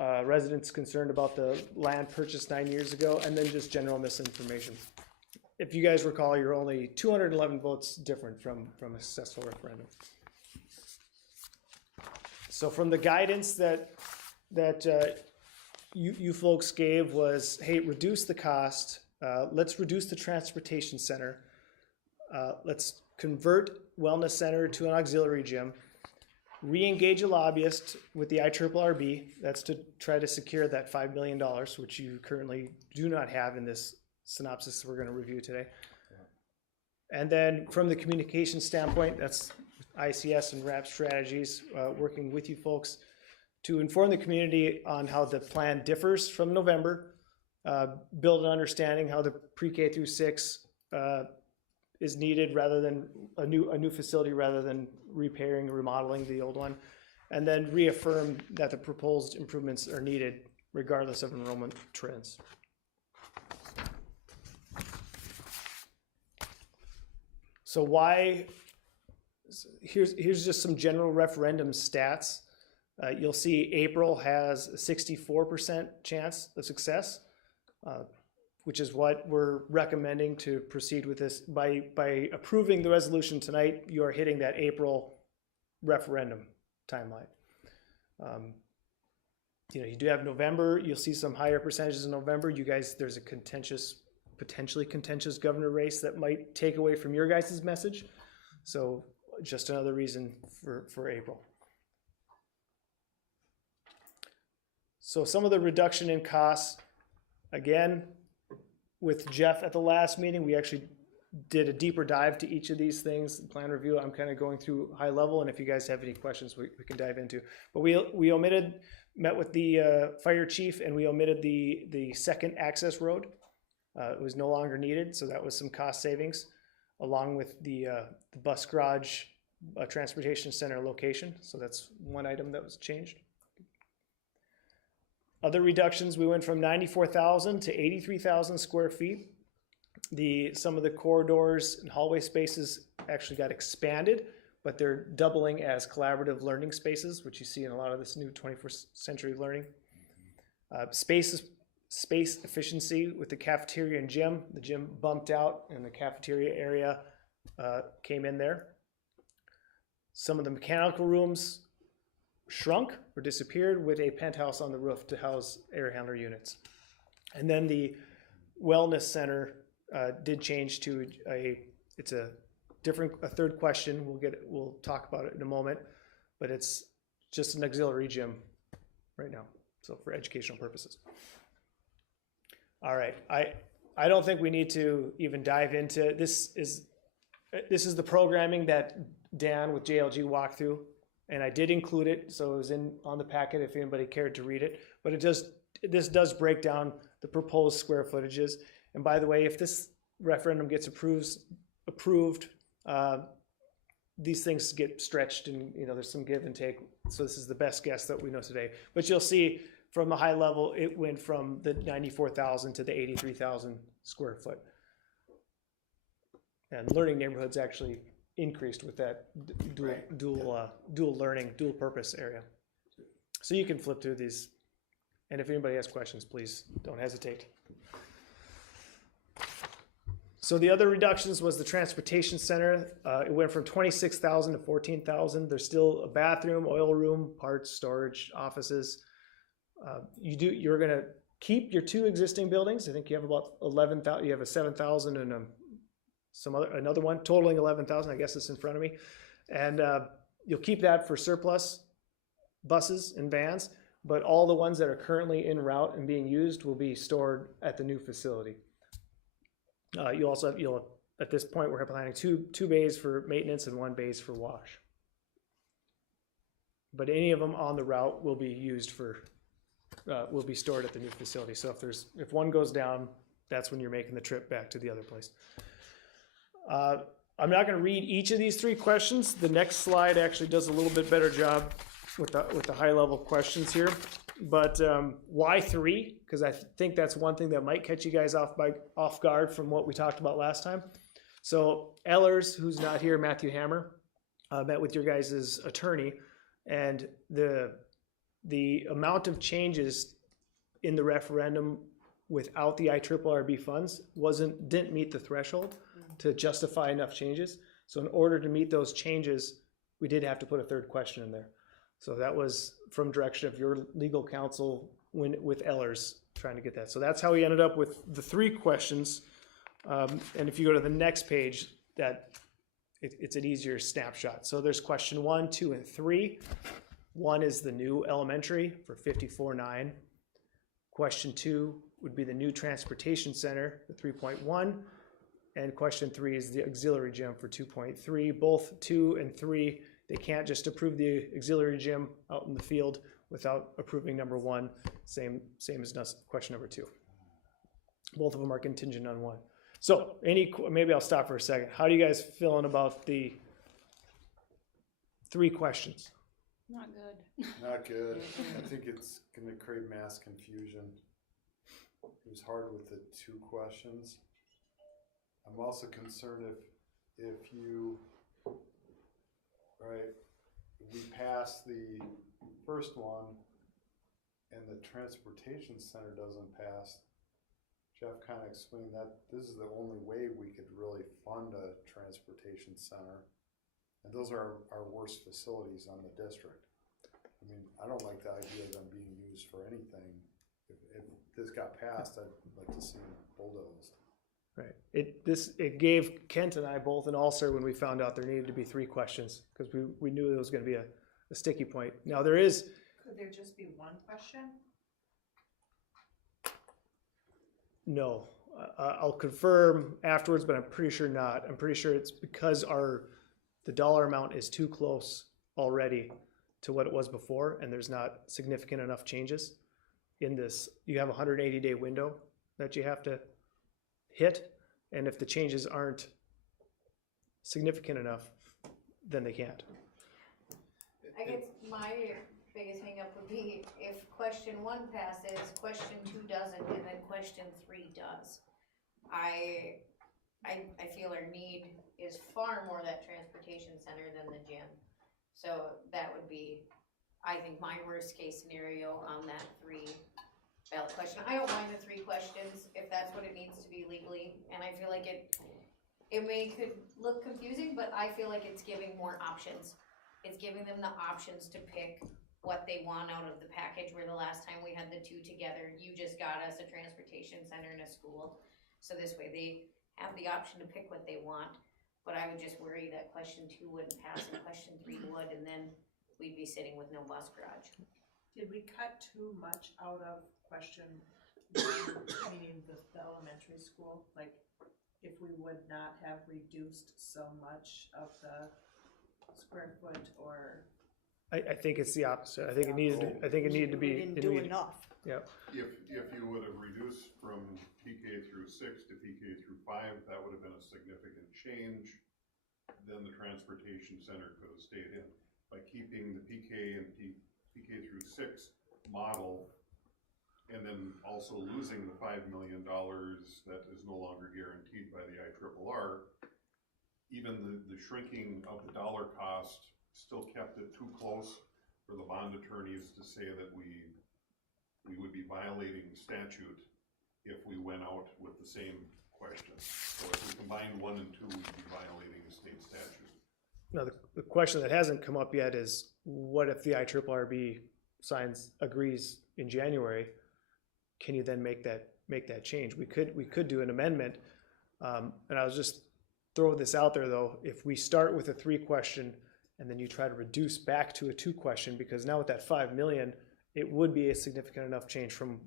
residents concerned about the land purchased 9 years ago, and then just general misinformation. If you guys recall, you're only 211 votes different from a successful referendum. So from the guidance that you folks gave was, hey, reduce the cost. Let's reduce the transportation center. Let's convert wellness center to an auxiliary gym. Re-engage a lobbyist with the IRRB. That's to try to secure that $5 million, which you currently do not have in this synopsis we're going to review today. And then from the communication standpoint, that's ICS and RAP strategies, working with you folks to inform the community on how the plan differs from November, build an understanding how the pre-K through 6 is needed rather than a new facility rather than repairing or remodeling the old one, and then reaffirm that the proposed improvements are needed regardless of enrollment trends. So why, here's just some general referendum stats. You'll see April has a 64% chance of success, which is what we're recommending to proceed with this. By approving the resolution tonight, you are hitting that April referendum timeline. You do have November. You'll see some higher percentages in November. You guys, there's a potentially contentious governor race that might take away from your guys' message. So just another reason for April. So some of the reduction in costs, again, with Jeff at the last meeting, we actually did a deeper dive to each of these things. The plan review, I'm kind of going through high level, and if you guys have any questions, we can dive into. But we met with the fire chief, and we omitted the second access road. It was no longer needed, so that was some cost savings, along with the bus garage transportation center location. So that's one item that was changed. Other reductions, we went from 94,000 to 83,000 square feet. Some of the corridors and hallway spaces actually got expanded, but they're doubling as collaborative learning spaces, which you see in a lot of this new 21st century learning. Space efficiency with the cafeteria and gym. The gym bumped out and the cafeteria area came in there. Some of the mechanical rooms shrunk or disappeared with a penthouse on the roof to house air handler units. And then the wellness center did change to a third question. We'll talk about it in a moment, but it's just an auxiliary gym right now. So for educational purposes. All right, I don't think we need to even dive into this. This is the programming that Dan with JLG walked through. And I did include it, so it was on the packet if anybody cared to read it. But this does break down the proposed square footages. And by the way, if this referendum gets approved, these things get stretched, and there's some give and take. So this is the best guess that we know today. But you'll see from the high level, it went from the 94,000 to the 83,000 square foot. And learning neighborhoods actually increased with that dual learning, dual purpose area. So you can flip through these, and if anybody has questions, please don't hesitate. So the other reductions was the transportation center. It went from 26,000 to 14,000. There's still a bathroom, oil room, parts, storage, offices. You're gonna keep your two existing buildings. I think you have about 11,000. You have a 7,000 and another one totaling 11,000. I guess it's in front of me, and you'll keep that for surplus buses and vans. But all the ones that are currently en route and being used will be stored at the new facility. You also have, at this point, we're planning two bays for maintenance and one bays for wash. but any of them on the route will be used for, will be stored at the new facility. So if one goes down, that's when you're making the trip back to the other place. I'm not gonna read each of these 3 questions. The next slide actually does a little bit better job with the high level questions here. But why 3? Because I think that's one thing that might catch you guys off guard from what we talked about last time. So Ellers, who's not here, Matthew Hammer, met with your guys' attorney, and the amount of changes in the referendum without the IRRB funds didn't meet the threshold to justify enough changes. So in order to meet those changes, we did have to put a 3rd question in there. So that was from direction of your legal counsel with Ellers trying to get that. So that's how we ended up with the 3 questions. And if you go to the next page, it's an easier snapshot. So there's question 1, 2, and 3. 1 is the new elementary for 54.9. Question 2 would be the new transportation center for 3.1. And question 3 is the auxiliary gym for 2.3. Both 2 and 3, they can't just approve the auxiliary gym out in the field without approving number 1. Same as question number 2. Both of them are contingent on 1. So maybe I'll stop for a second. How are you guys feeling about the 3 questions? Not good. Not good. I think it's gonna create mass confusion. It was hard with the 2 questions. I'm also concerned if we pass the first one and the transportation center doesn't pass. Jeff kind of explained that this is the only way we could really fund a transportation center. And those are our worst facilities on the district. I mean, I don't like the idea of them being used for anything. If this got passed, I'd like to see them bulldozed. Right. It gave Kent and I both an ulcer when we found out there needed to be 3 questions, because we knew it was going to be a sticky point. Now there is. Could there just be 1 question? No, I'll confirm afterwards, but I'm pretty sure not. I'm pretty sure it's because the dollar amount is too close already to what it was before, and there's not significant enough changes in this. You have a 180-day window that you have to hit, and if the changes aren't significant enough, then they can't. I guess my biggest hang up would be if question 1 passes, question 2 doesn't, and then question 3 does. I feel our need is far more that transportation center than the gym. So that would be, I think, my worst case scenario on that 3 ballot question. I don't mind the 3 questions if that's what it needs to be legally, and I feel like it could look confusing, but I feel like it's giving more options. It's giving them the options to pick what they want out of the package, where the last time we had the 2 together, you just got us a transportation center and a school. So this way they have the option to pick what they want, but I would just worry that question 2 wouldn't pass and question 3 would, and then we'd be sitting with no bus garage. Did we cut too much out of question 1, meaning the elementary school? Like, if we would not have reduced so much of the square foot, or? I think it's the opposite. I think it needed to be. We didn't do enough. Yeah. If you would have reduced from PK through 6 to PK through 5, that would have been a significant change. Then the transportation center could have stayed in. By keeping the PK and PK through 6 model, and then also losing the $5 million that is no longer guaranteed by the IRRR, even the shrinking of the dollar cost still kept it too close for the bond attorneys to say that we would be violating statute if we went out with the same question. So if we combined 1 and 2, we'd be violating the state statute. Now the question that hasn't come up yet is, what if the IRRB agrees in January? Can you then make that change? We could do an amendment, and I was just throwing this out there though. If we start with a 3 question and then you try to reduce back to a 2 question, because now with that 5 million, it would be a significant enough change from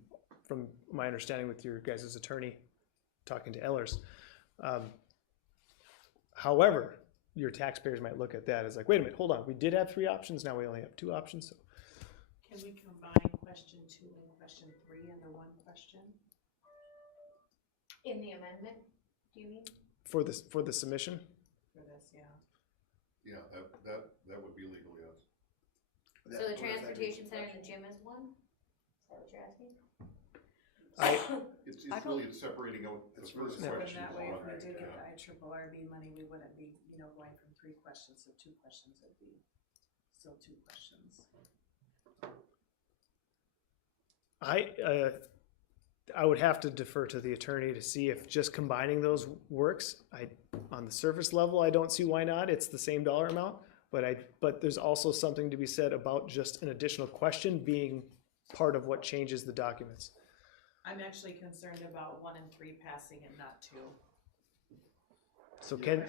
my understanding with your guys' attorney talking to Ellers. However, your taxpayers might look at that as like, wait a minute, hold on, we did have 3 options, now we only have 2 options, so. Can we combine question 2 and question 3 into one question? In the amendment, do you mean? For the submission, For this, yeah. Yeah, that would be legal, yes. So the transportation center and the gym is one? Is that what you're asking? It's I really separating out the first Yeah. And question. that way, if from we the- did get yeah. the IRRB money, we wouldn't be, going from 3 questions to 2 questions, it'd be still 2 questions. I would have to defer to the attorney to see if just combining those works. On the surface level, I don't see why not. It's the same dollar amount, but there's also something to be said about just an additional question being part of what changes the documents. I'm actually concerned about 1 and 3 passing and not 2. So can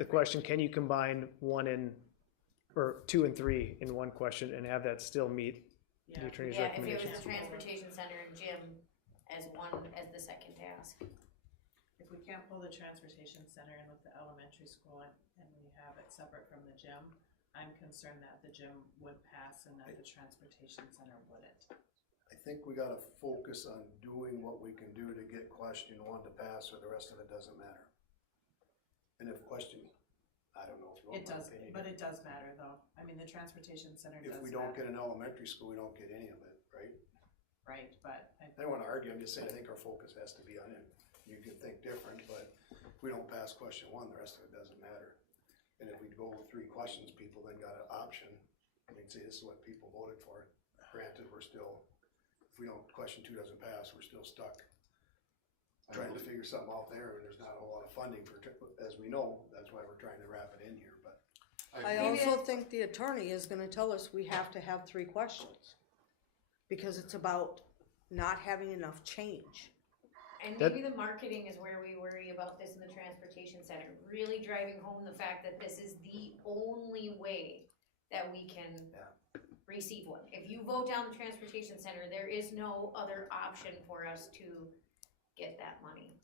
you combine 2 and 3 in one question and have that still meet the Yeah. attorney's Yeah, if it was recommendations? the transportation center and gym as the second task. If we can't pull the transportation center in with the elementary school and we have it separate from the gym, I'm concerned that the gym would pass and that the transportation center wouldn't. I think we gotta focus on doing what we can do to get question 1 to pass, or the rest of it doesn't matter. And if question, I don't know if you want It my does, opinion. but it does matter though. I mean, the transportation center does If we don't matter. get an elementary school, we don't get any of it, right? Right, but I don't wanna argue, I'm just saying I think our focus has to be on it. You can think different, but if we don't pass question 1, the rest of it doesn't matter. And if we go with 3 questions, people then got an option, we can say this is what people voted for. Granted, we're still, if we don't, question 2 doesn't pass, we're still stuck trying to figure something out there, and there's not a whole lot of funding for, as we know, that's why we're trying to wrap it in here, but. I also think the attorney is gonna tell us we have to have 3 questions. Because it's about not having enough change. And That- maybe the marketing is where we worry about this in the transportation center, really driving home the fact that this is the only way that we can receive one. If you vote down the transportation center, there is no other option for us to get that money.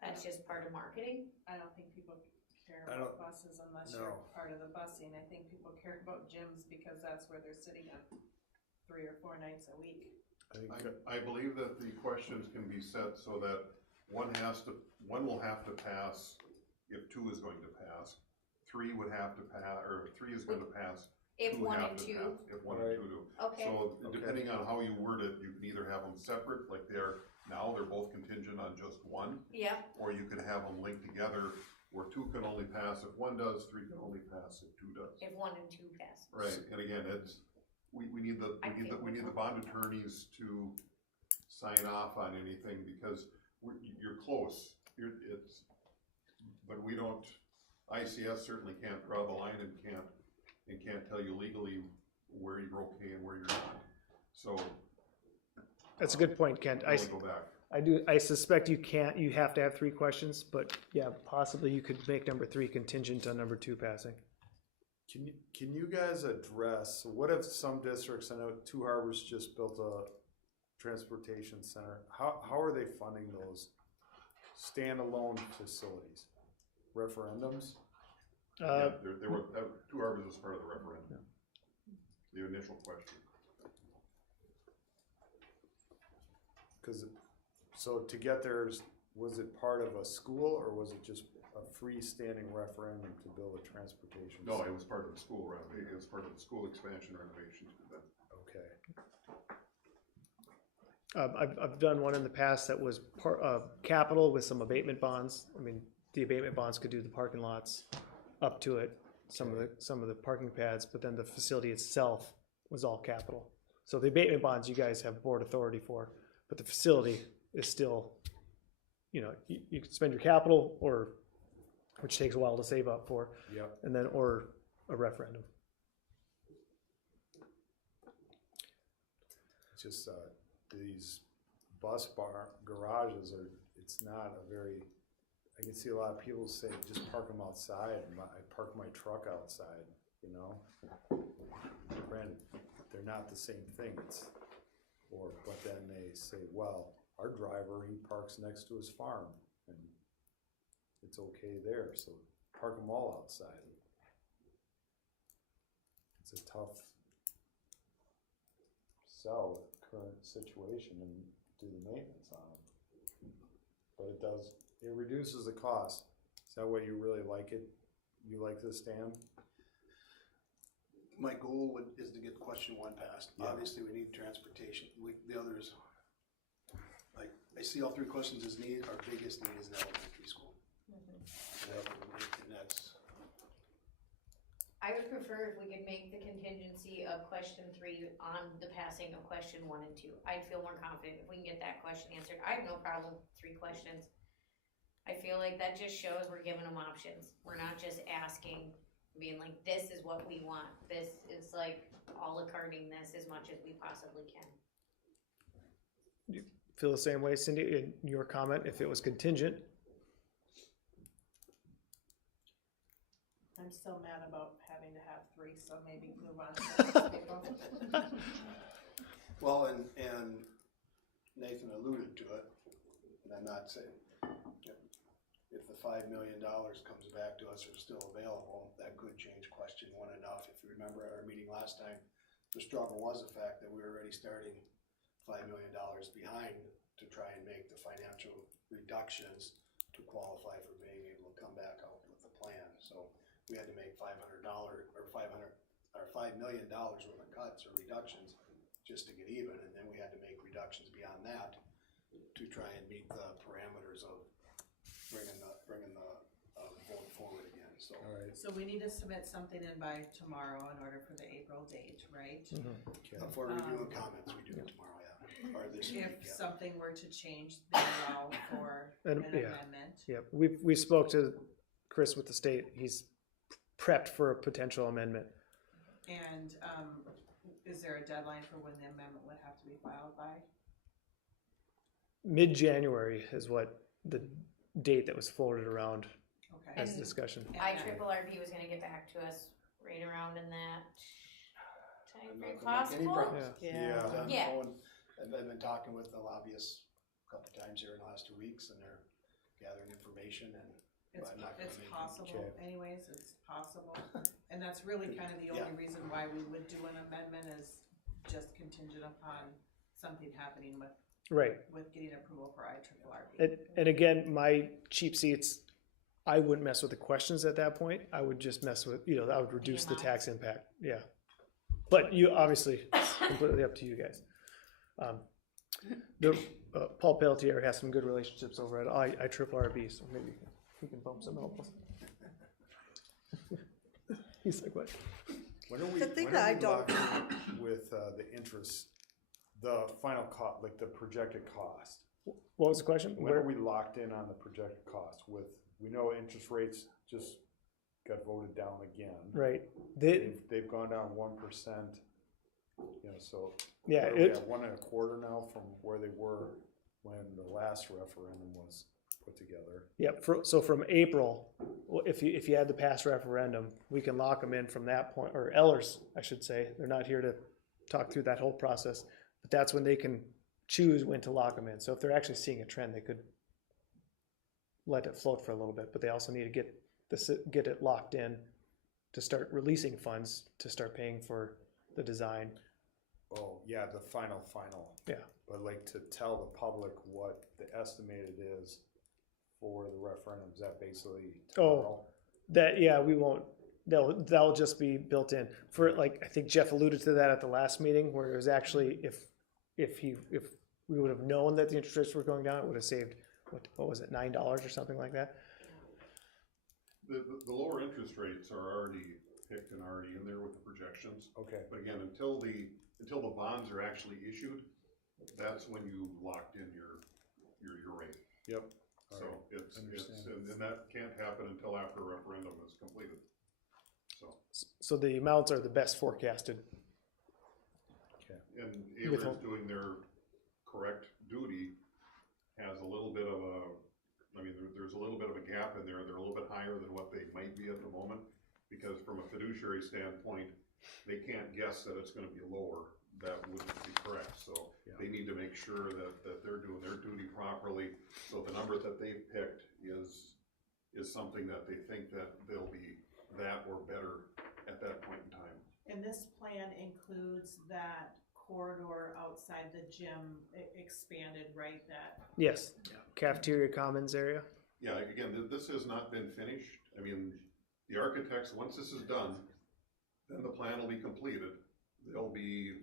That's just part of marketing. I don't think people care I about don't- buses unless you're no. part of the busing. I think people care about gyms because that's where they're sitting on 3 or 4 nights a week. I believe that the questions can be set so that one will have to pass if 2 is going to pass. 3 would have to pass, or 3 is gonna pass. If 2 would 1 have and to 2, pass, if 1 and 2 do. okay, So depending on how you word it, you can either have them separate, like they're both contingent on just 1, yeah, or you could have them linked together where 2 can only pass if 1 does, 3 can only pass if 2 does. if 1 and 2 pass. Right, and again, we need the bond attorneys to sign off on anything because you're close. But we don't, ICS certainly can't draw the line and can't tell you legally where you're okay and where you're not. So. That's a good point, Kent. Really go back. I suspect you have to have 3 questions, but yeah, possibly you could make number 3 contingent on number 2 passing. Can you guys address, so what if some districts, I know Two Harbors just built a transportation center, how are they funding those standalone facilities? Referendums? Yeah, there were, 2 Harbors was part of the referendum. The initial question. So to get there, was it part of a school or was it just a freestanding referendum to build a transportation No, center? it was part of the school renovation, it was part of the school expansion renovations for them. Okay. I've done one in the past that was part of capital with some abatement bonds. I mean, the abatement bonds could do the parking lots up to it, some of the parking pads, but then the facility itself was all capital. So the abatement bonds you guys have board authority for, but the facility is still, you can spend your capital which takes a while to save up for, Yep. and then, or a referendum. It's just, these bus bar garages it's not a very, I can see a lot of people say, just park them outside, I park my truck outside, Granted, they're not the same thing, but then they say, well, our driver, he parks next to his farm, and it's okay there, so park them all outside. it's a tough sell with the current situation and do the maintenance on them. But it reduces the cost. Is that why you really like it? You like this, Dan? My goal is to get question one passed. Yeah. Obviously, we need transportation. The others, like, I see all three questions as need, our biggest need is the elementary school. And that's, I would prefer if we could make the contingency of question 3 on the passing of question 1 and 2. I'd feel more confident if we can get that question answered. I have no problem with 3 questions. I feel like that just shows we're giving them options. We're not just asking, being like, this is what we want. This is like a la carting this as much as we possibly can. Feel the same way, Cindy, in your comment, if it was contingent? I'm still mad about having to have 3, so maybe move on to the next people. well, and Nathan alluded to it, and I'm not saying, if the $5 million comes back to us or is still available, that could change question 1 enough. If you remember at our meeting last time, the struggle was the fact that we were already starting $5 million behind to try and make the financial reductions to qualify for being able to come back out with the plan. So we had to make $5 million worth of cuts or reductions just to get even, and then we had to make reductions beyond that to try and meet the parameters of bringing the vote forward again. So, All right. So we need to submit something in by tomorrow in order for the April date, right? Okay. before reviewing comments, we do it tomorrow, yeah, or this week. If Yeah. something were to change, they allow for an Yeah. amendment. Yep, we spoke to Chris with the state. He's prepped for a potential amendment. And, is there a deadline for when the amendment would have to be filed by? Mid-January is what the date that was floated around Okay. as And- discussion. IRRB was gonna get back to us right around in that I'm time not frame gonna make any possible. promises. Yeah. I'm Yeah. going- I've been talking with the lobbyists a couple times here in the last 2 weeks, and they're gathering information, and It's, I'm not gonna it's make- possible Okay. anyways, it's possible. And that's really kind of the only reason why we would do an amendment is just contingent upon something happening Right, with getting approval for IRRB. and again, my cheap seats, I wouldn't mess with the questions at that point. I would just mess with, I would reduce the amounts. tax impact, yeah. But you, obviously, it's completely up to you guys. Paul Pelletier has some good relationships over at IRRB, so maybe he can bump some elbows. He's like, what? When are we, The thing when that are I we don't- locked in with the interest, the final cost, like the projected cost? What was the question? When are we locked in on the projected cost with, we know interest rates just got voted down again. Right, They've gone down 1%, so. yeah, what are we it, at, 1.25 now from where they were when the last referendum was put together. yeah, so from April, if you had the past referendum, we can lock them in from that point, or Ellers, I should say. They're not here to talk through that whole process, but that's when they can choose when to lock them in. So if they're actually seeing a trend, they could let it float for a little bit, but they also need to get it locked in to start releasing funds to start paying for the design. Oh, yeah, the final. Yeah. But like to tell the public what the estimated is for the referendum, is that basically tomorrow? That, yeah, we won't, that'll just be built in. For, like, I think Jeff alluded to that at the last meeting, where it was actually, if we would have known that the interest rates were going down, it would have saved, what was it, $9 or something like that? The lower interest rates are already picked and already in there with the projections. Okay, But again, until the bonds are actually issued, that's when you locked in your rate. yep. So Alright, it's, understand. and that can't happen until after a referendum is completed. So, So the amounts are the best forecasted. and With Aver's doing their correct duty, has a little bit of there's a little bit of a gap in there. They're a little bit higher than what they might be at the moment, because from a fiduciary standpoint, they can't guess that it's gonna be lower. That wouldn't be correct, so Yeah. they need to make sure that they're doing their duty properly, so the number that they picked is something that they think that they'll be that or better at that point in time. And this plan includes that corridor outside the gym expanded, right, that, Yes, cafeteria commons area. Yeah, again, this has not been finished. I mean, the architects, once this is done, then the plan will be completed. There'll be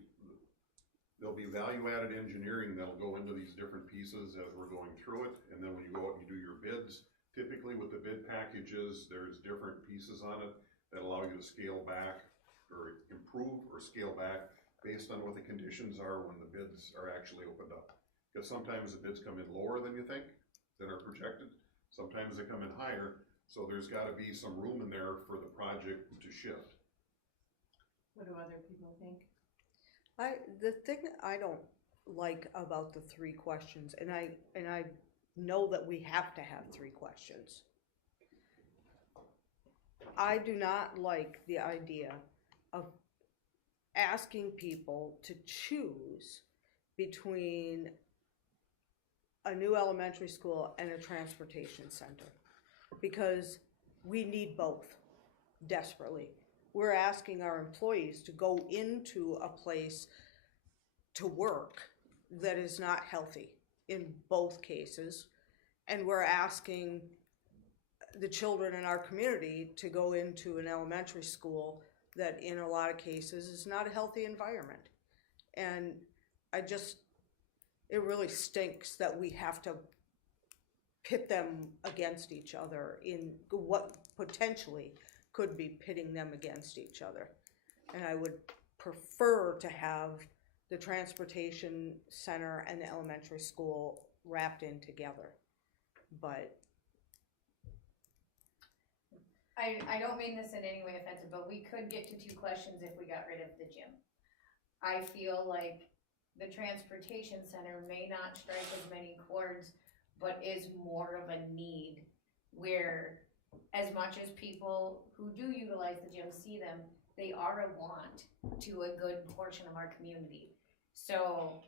value-added engineering that'll go into these different pieces as we're going through it. And then when you go out and you do your bids, typically with the bid packages, there's different pieces on it that allow you to scale back or improve or scale back based on what the conditions are when the bids are actually opened up. Because sometimes the bids come in lower than you think, than are projected. Sometimes they come in higher, so there's gotta be some room in there for the project to shift. what do other people think? The thing I don't like about the 3 questions, and I know that we have to have 3 questions. I do not like the idea of asking people to choose between a new elementary school and a transportation center, because we need both desperately. We're asking our employees to go into a place to work that is not healthy in both cases, and we're asking the children in our community to go into an elementary school that in a lot of cases is not a healthy environment. And it really stinks that we have to pit them against each other in what potentially could be pitting them against each other. And I would prefer to have the transportation center and the elementary school wrapped in together. But I don't mean this in any way offensive, but we could get to 2 questions if we got rid of the gym. I feel like the transportation center may not strike as many chords, but is more of a need, where as much as people who do utilize the gym see them, they are a want to a good portion of our community. So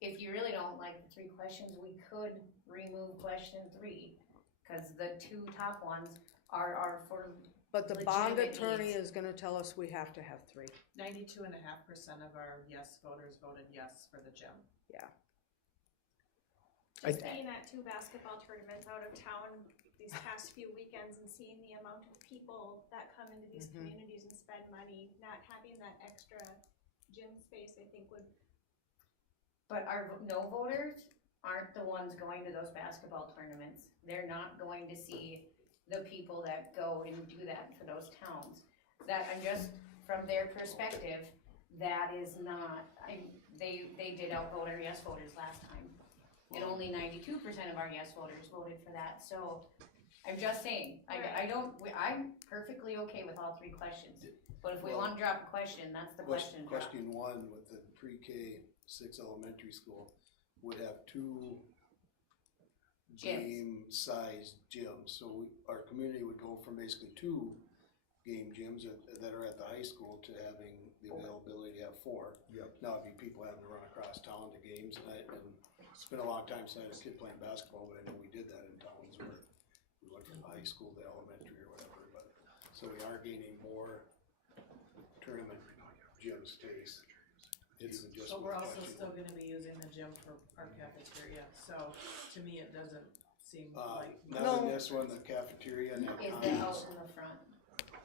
if you really don't like the 3 questions, we could remove question 3, because the 2 top ones are for the bond legitimate attorney needs. is gonna tell us we have to have 3. 92.5% of our yes voters voted yes for the gym. Just being at 2 basketball tournaments out of town these past few weekends and seeing the amount of people that come into these communities and spend money, not having that extra gym space, I think would. But our no voters aren't the ones going to those basketball tournaments. They're not going to see the people that go and do that for those towns. That I'm just, from their perspective, that is not, they did outvote our yes voters last time. And only 92% of our yes voters voted for that, so I'm just saying, I'm perfectly okay with all 3 questions. But if we wanna drop a question, that's the question drop. Question 1 with the pre-K 6 elementary school would have 2 game-sized gyms. So our community would go from basically 2 game gyms that are at the high school to having the availability to have 4. Yep. Now it'd be people having to run across town to games, and it's been a long time since I had a kid playing basketball, but I know we did that in towns where we went from high school to elementary or whatever. But so we are gaining more tournament gym space. But we're also still gonna be using the gym for our cafeteria, so to me, it doesn't seem like. Not in this one, the cafeteria and the Is that commons. out in the front?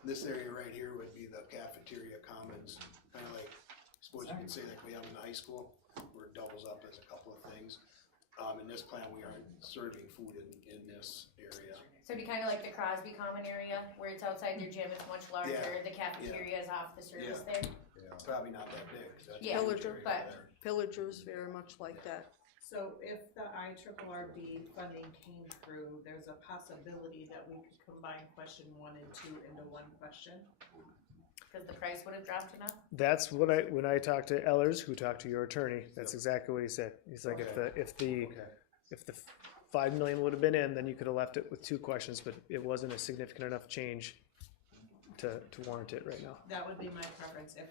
This area right here would be the cafeteria commons, kinda like, I suppose you could say like we have in the high school, where it doubles up as a couple of things. In this plan, we aren't serving food in this area. So it'd be kinda like the Crosby Common area, where it's outside their gym, it's much larger, Yeah, the cafeteria is off the service Yeah. there. Probably not that big, 'cause that's a Yeah, huge Pillager, area but- there. Pillager's very much like that. So if the IRRB funding came through, there's a possibility that we could combine question 1 and 2 into 1 question. Cause the price would have dropped enough. That's what when I talked to Ellers, who talked to your attorney, that's exactly what he said. He's like, if the 5 million would have been in, then you could have left it with 2 questions, but it wasn't a significant enough change to warrant it right now. That would be my preference, if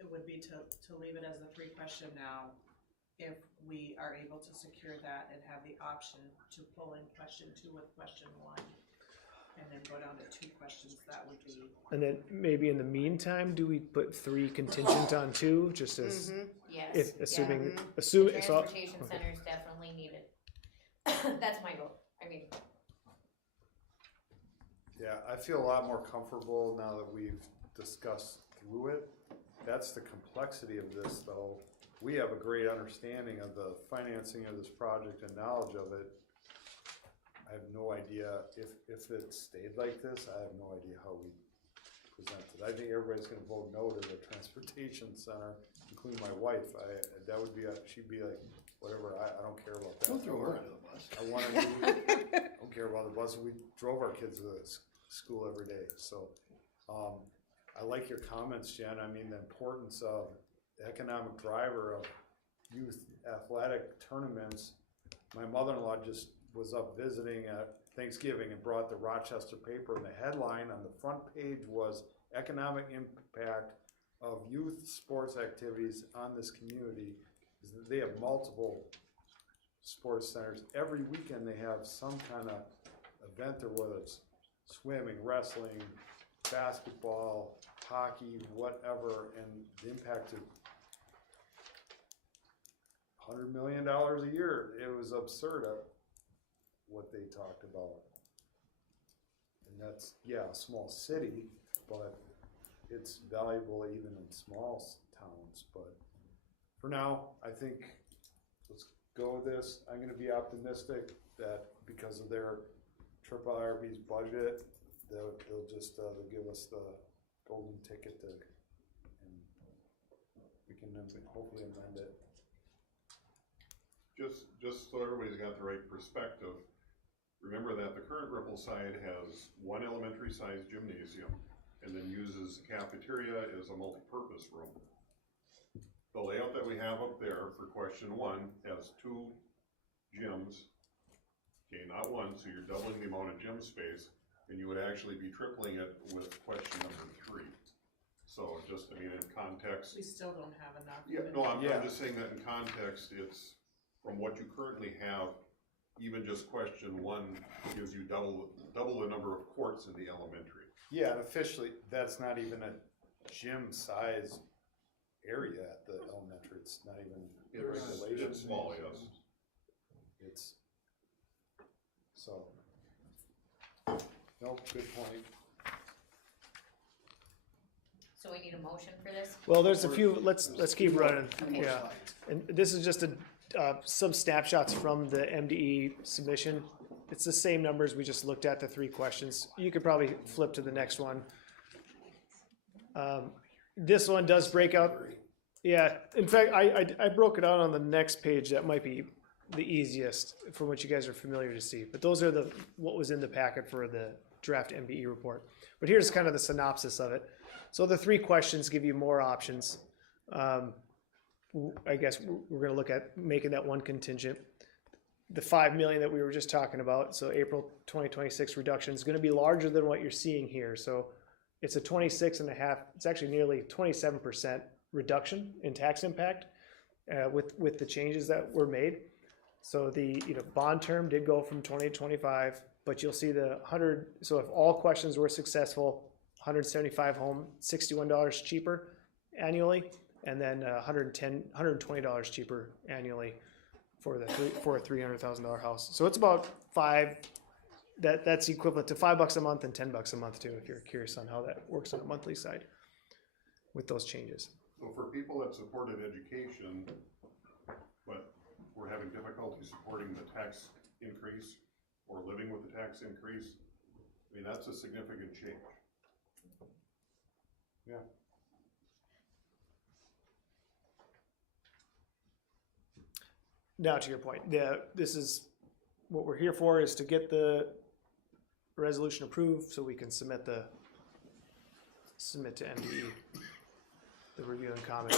it would be to leave it as a 3 question now, if we are able to secure that and have the option to pull in question 2 with question 1. and then go down to 2 questions, that would be, And then maybe in the meantime, do we put 3 contingent on 2, just as, Yes. if, yeah. assuming, The assuming, so, transportation centers definitely needed. That's my goal. I mean, Yeah, I feel a lot more comfortable now that we've discussed through it. That's the complexity of this, though. We have a great understanding of the financing of this project and knowledge of it. I have no idea if it stayed like this, I have no idea how we present it. I think everybody's gonna vote no to the transportation center, including my wife. That would be, she'd be like, whatever, I don't care about that. Don't throw her under the bus. I wanna don't care about the bus. We drove our kids to school every day, so, I like your comments, Jen. I mean, the importance of the economic driver of youth athletic tournaments. My mother-in-law just was up visiting at Thanksgiving and brought the Rochester paper, and the headline on the front page was economic impact of youth sports activities on this community. They have multiple sports centers. Every weekend they have some kind of event there, whether it's swimming, wrestling, basketball, hockey, whatever, and the impact of $100 million a year. It was absurd what they talked about. And that's, yeah, a small city, but it's valuable even in small towns. But for now, I think let's go with this. I'm gonna be optimistic that because of their IRB's budget, they'll give us the golden ticket and we can hopefully amend it. Just so everybody's got the right perspective, remember that the current Ripple side has 1 elementary sized gymnasium and then uses the cafeteria as a multi-purpose room. The layout that we have up there for question 1 has 2 gyms. Okay, not 1, so you're doubling the amount of gym space, and you would actually be tripling it with question number 3. So just, I mean, in context. we still don't have enough. Yeah, even no, I'm Yeah. just saying that in context, it's, from what you currently have, even just question 1 gives you double the number of courts in the elementary. Yeah, and officially, that's not even a gym size area at the elementary. It's not even regulations. It's small, yes. It's, so, nope, good point. so we need a motion for this? well, there's a few, let's keep running, Okay. yeah. And this is just some snapshots from the MDE submission. It's the same numbers, we just looked at the 3 questions. You could probably flip to the next one. This one does break out, yeah, in fact, I broke it out on the next page, that might be the easiest from what you guys are familiar to see. But those are what was in the packet for the draft MDE report. But here's kind of the synopsis of it. So the 3 questions give you more options. I guess we're gonna look at making that 1 contingent. The 5 million that we were just talking about, so April 2026 reduction is gonna be larger than what you're seeing here. So it's a 26.5, it's actually nearly 27% reduction in tax impact with the changes that were made. So the bond term did go from 20 to 25, but you'll see the 100, so if all questions were successful, 175 home, $61 cheaper annually, and then $120 cheaper annually for a $300,000 house. So it's about that's equivalent to $5 a month and $10 a month too, if you're curious on how that works on a monthly side with those changes. So for people that supported education, but we're having difficulty supporting the tax increase or living with the tax increase, I mean, that's a significant change. Yeah. Now to your point, this is, what we're here for is to get the resolution approved so we can submit to MDE, the review and comment.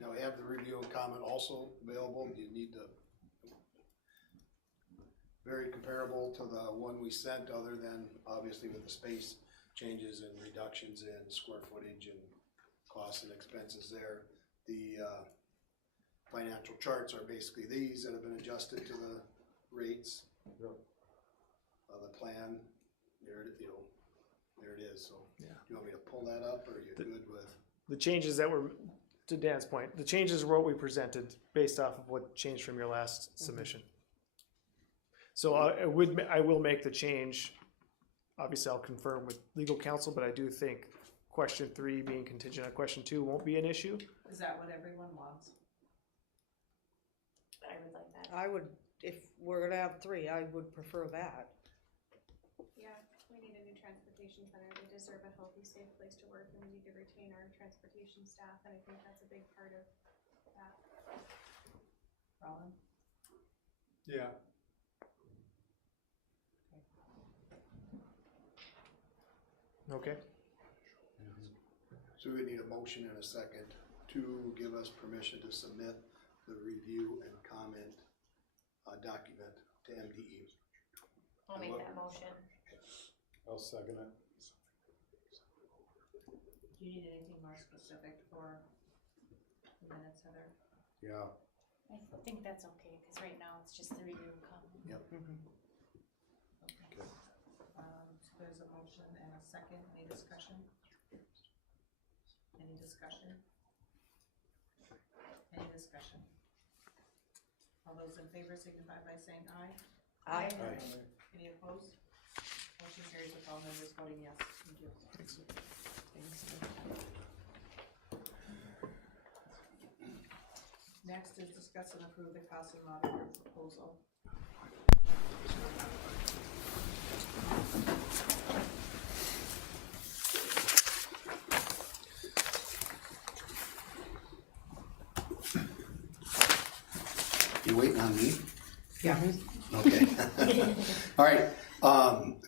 Now, we have the review and comment also available. Do you need to, very comparable to the one we sent, other than obviously with the space changes and reductions in square footage and costs and expenses there. The financial charts are basically these that have been adjusted to the rates. the plan, there it, you know, there it is, so. Yeah. Do you want me to pull that up, or are you good with? The changes that were, to Dan's point, the changes were what we presented based off of what changed from your last submission. So I will make the change. Obviously, I'll confirm with legal counsel, but I do think question 3 being contingent on question 2 won't be an issue. Is that what everyone wants? I would like that. I would, if we're gonna have 3, I would prefer that. Yeah, we need a new transportation center. They deserve a healthy, safe place to work, and we need to retain our transportation staff, and I think that's a big part of that. Roland? Yeah. Okay. So we need a motion and a second to give us permission to submit the review and comment document to MDE. I'll make that motion. I'll second it. Do you need anything more specific for the minutes, Heather? Yeah. I think that's okay, cause right now it's just the review and comment. Yep. Okay. So there's a motion and a second, any discussion? Any discussion? Any discussion? All those in favor signify by saying aye. Aye. Any opposed? Motion carries with all members voting yes. Thank you. Thanks. Next is discuss and approve the cost and monitor proposal. You waiting on me? Yeah. Okay. All right,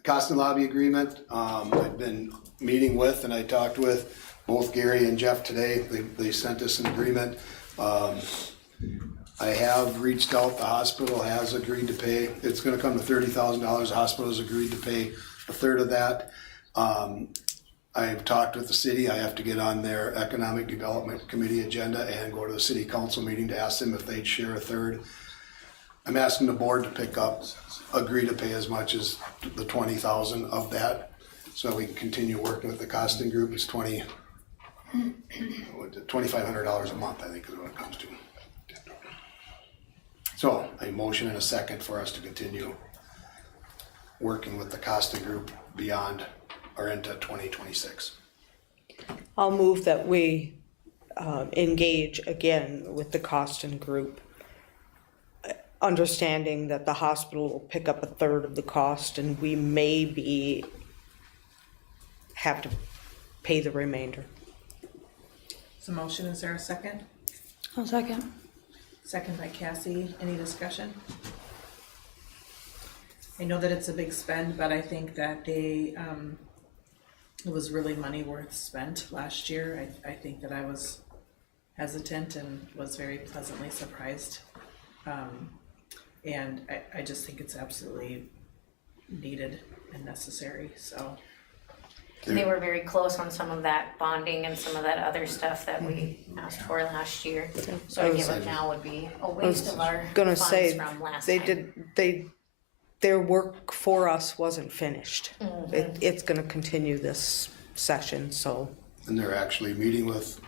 cost and lobby agreement, I've been meeting with and I talked with both Gary and Jeff today. They sent us an agreement. I have reached out, the hospital has agreed to pay, it's gonna come to $30,000, the hospital has agreed to pay a third of that. I've talked with the city, I have to get on their economic development committee agenda and go to the city council meeting to ask them if they'd share a third. I'm asking the board to pick up, agree to pay as much as the 20,000 of that, so we can continue working with the costing group. It's $2,500 a month, I think is what it comes to. So, a motion and a second for us to continue working with the costing group beyond or into 2026. I'll move that we engage again with the Costin Group, understanding that the hospital will pick up a third of the cost and we maybe have to pay the remainder. So motion, is there a second? I'll second. Second by Cassie, any discussion? I know that it's a big spend, but I think that it was really money worth spent last year. I think that I was hesitant and was very pleasantly surprised. And I just think it's absolutely needed and necessary, so. They were very close on some of that bonding and some of that other stuff that we asked for last year. So to give it now would be a waste of our Gonna funds say, from last they time. their work for us wasn't finished. It's gonna continue this session, so. And they're actually meeting with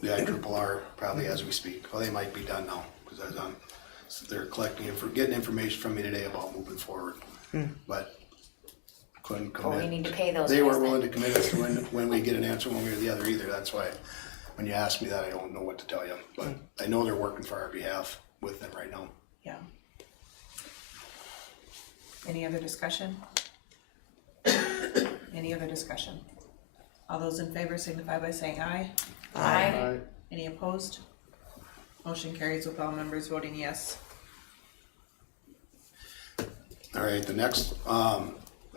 the IRRR probably as we speak. Well, they might be done now, because they're collecting, getting information from me today about moving forward. But couldn't Well, we commit. need to pay those They guys weren't willing then. to commit as to when we get an answer one way or the other either. That's why, when you ask me that, I don't know what to tell you. But I know they're working for our behalf with them right now. Yeah. Any other discussion? Any other discussion? All those in favor signify by saying aye. Aye. Any opposed? Motion carries with all members voting yes. All right, the next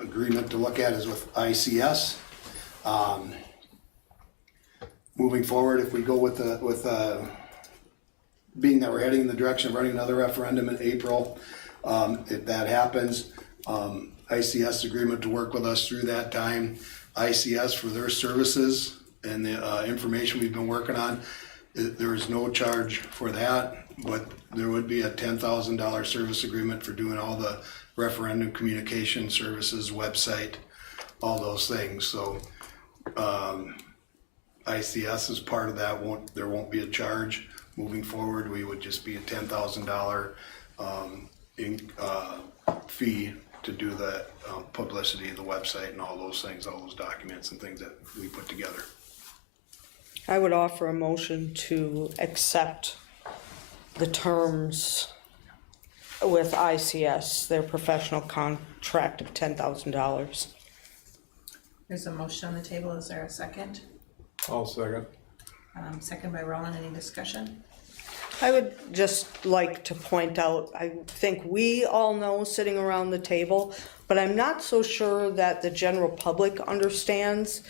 agreement to look at is with ICS. Moving forward, if we go with being that we're heading in the direction of running another referendum in April, if that happens, ICS agreement to work with us through that time. ICS for their services and the information we've been working on, there is no charge for that, but there would be a $10,000 service agreement for doing all the referendum communication services, website, all those things, so, ICS is part of that, there won't be a charge moving forward, we would just be a $10,000, fee to do the, publicity of the website and all those things, all those documents and things that we put together. I would offer a motion to accept the terms with ICS, their professional contract of $10,000. There's a motion on the table, is there a second? I'll second. Second by Roland, any discussion? I would just like to point out, I think we all know sitting around the table, but I'm not so sure that the general public understands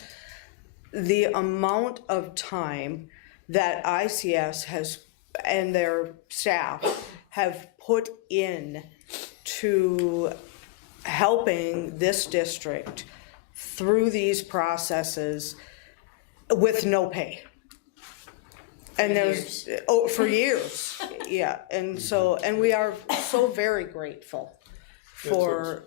the amount of time that ICS has and their staff have put in to helping this district through these processes with no pay. And there's, for years, yeah, and so, and we are so very grateful for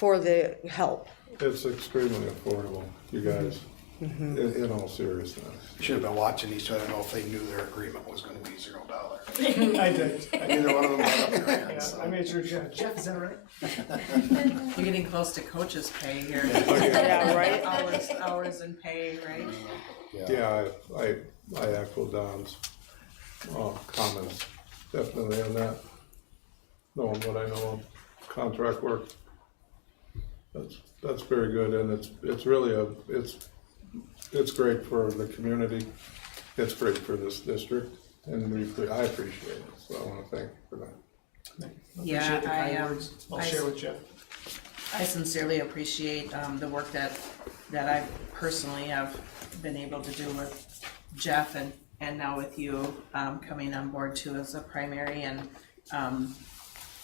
the help. It's extremely affordable, you guys, in all seriousness. Should have been watching these, so I don't know if they knew their agreement was gonna be $0. I did. Neither one of them had up their hands, Yeah, so. I made sure Jeff is in it right. You're getting close to coach's pay here. Yeah, right? Hours and pay, right? Yeah, I echo Don's, comments, definitely on that. Knowing what I know of contract work. That's very good, and it's really it's great for the community, it's great for this district, and I appreciate it, so I wanna thank you for that. Yeah, Appreciate the kind I, words. I'll share with Jeff. I sincerely appreciate, the work that I personally have been able to do with Jeff and now with you, coming on board too as a primary, and,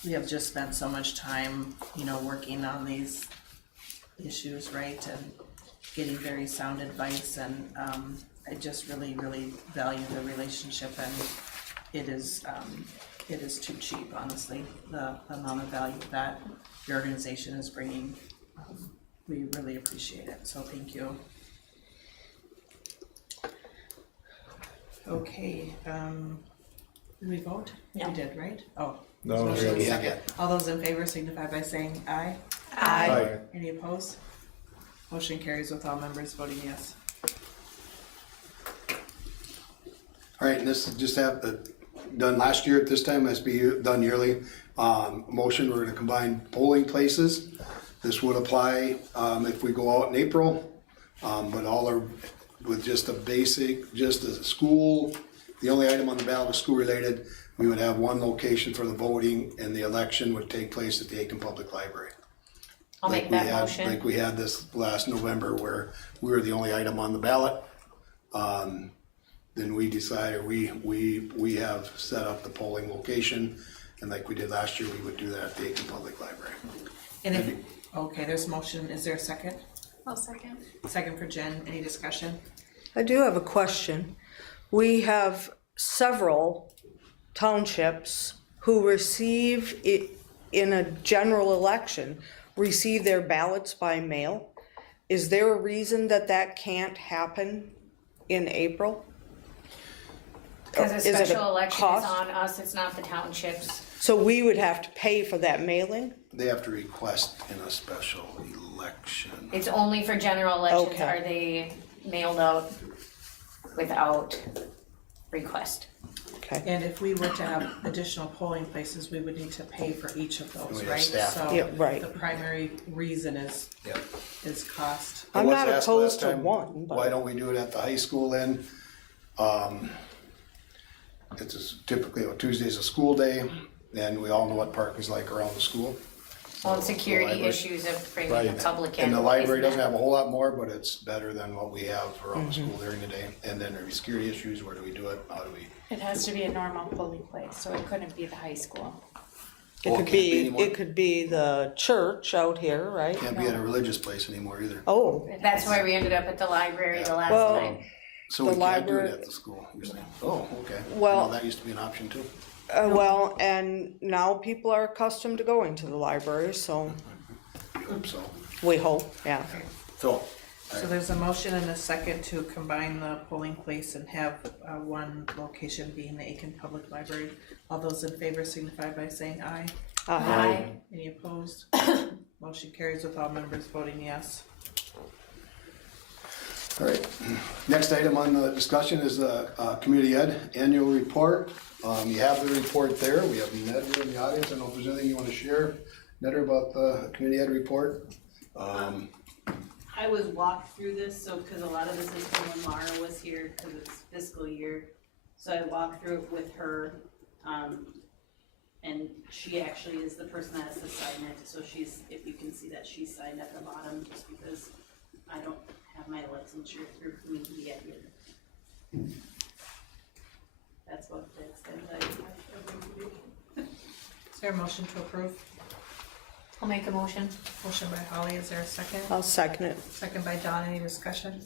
we have just spent so much time, working on these issues, right, and getting very sound advice, and, I just really, really value the relationship, and it is too cheap, honestly, the amount of value that your organization is bringing. We really appreciate it, so thank you. Okay, did we vote? No. We did, right? Oh. No, Motion we is haven't. second. All those in favor signify by saying aye. Aye. Any opposed? Motion carries with all members voting yes. All right, and this is just done last year at this time, has to be done yearly. Motion, we're gonna combine polling places. This would apply, if we go out in April, but all are with just a basic, just a school. The only item on the ballot was school related. We would have one location for the voting, and the election would take place at the Aiken Public Library. I'll make that motion. Like we had this last November where we were the only item on the ballot. Then we decided, we have set up the polling location, and like we did last year, we would do that at the Aiken Public Library. And if, okay, there's a motion, is there a second? I'll second. Second for Jen, any discussion? I do have a question. We have several townships who receive it in a general election, receive their ballots by mail. Is there a reason that can't happen in April? Cause a Is it a special election is cost? on us, it's not the townships. So we would have to pay for that mailing? They have to request in a special election. It's only for general elections Okay. are they mailed out without request. Okay. And if we were to have additional polling places, we would need to pay for each of those, We have right? staff. So Yeah, right. the primary reason is Yep. cost. I I'm was not asked opposed last to time, one, why but don't we do it at the high school then? It's typically, Tuesday's a school day, and we all know what parking's like around the school. Well, and security library. issues of bringing Right. the public in. And the library isn't doesn't it? have a whole lot more, but it's better than what we have around the school during the day. And then there's security issues, where do we do it, how do we? It has to be a normal polling place, so it couldn't be the high school. it Oh, could can't be be, anymore? it could be the church out here, right? Can't be at a religious place anymore either. Oh, That's why we ended up at the library the last Well, time. So The we can't do it library- at the school, you're saying? Oh, okay. Well- That used to be an option too. Well, and now people are accustomed to going to the library, so So, we hope, yeah. so, So there's a motion and a second to combine the polling place and have, one location being the Aiken Public Library. All those in favor signify by saying aye. Aye. Any opposed? Motion carries with all members voting yes. all right. Next item on the discussion is the, Community Ed Annual Report. You have the report there. We have Netter in the audience. I don't know if there's anything you want to share, Netter, about the Community Ed Report. I was walked through this, so, cause a lot of this is from when Mara was here, cause it's fiscal year. So I walked through it with her, and she actually is the person that has to sign it, so she's, if you can see that she's signed at the bottom, just because I don't have my licensure through Community yet here. That's what the extent I have. Is there a motion to approve? I'll make a motion. Motion by Holly, is there a second? I'll second it. Second by Don, any discussion?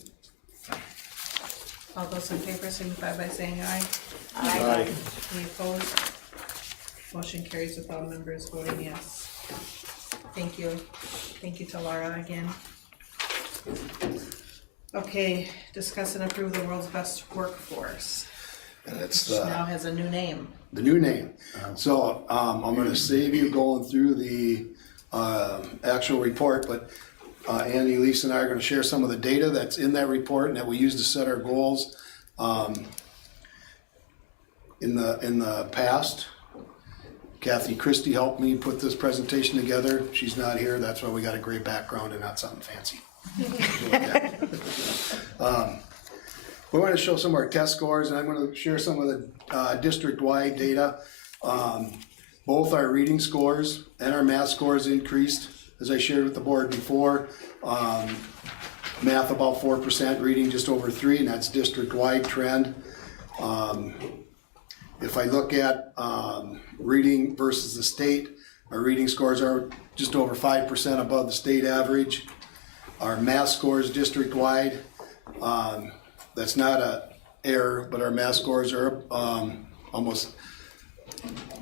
All those in favor signify by saying aye. Aye. Any opposed? Motion carries with all members voting yes. Thank you. Thank you to Laura again. Okay, discuss and approve the world's best workforce, And it's which now has a new name. the new name. So, I'm gonna save you going through the, actual report, but, Andy, Lisa and I are gonna share some of the data that's in that report and that we use to set our goals. In the past, Kathy Christie helped me put this presentation together. She's not here, that's why we got a great background and not something fancy. We want to show some of our test scores, and I'm going to share some of the district-wide data. Both our reading scores and our math scores increased, as I shared with the board before. Math about 4%, reading just over 3%, and that's district-wide trend. If I look at reading versus the state, our reading scores are just over 5% above the state average. Our math scores district-wide, that's not a error, but our math scores are almost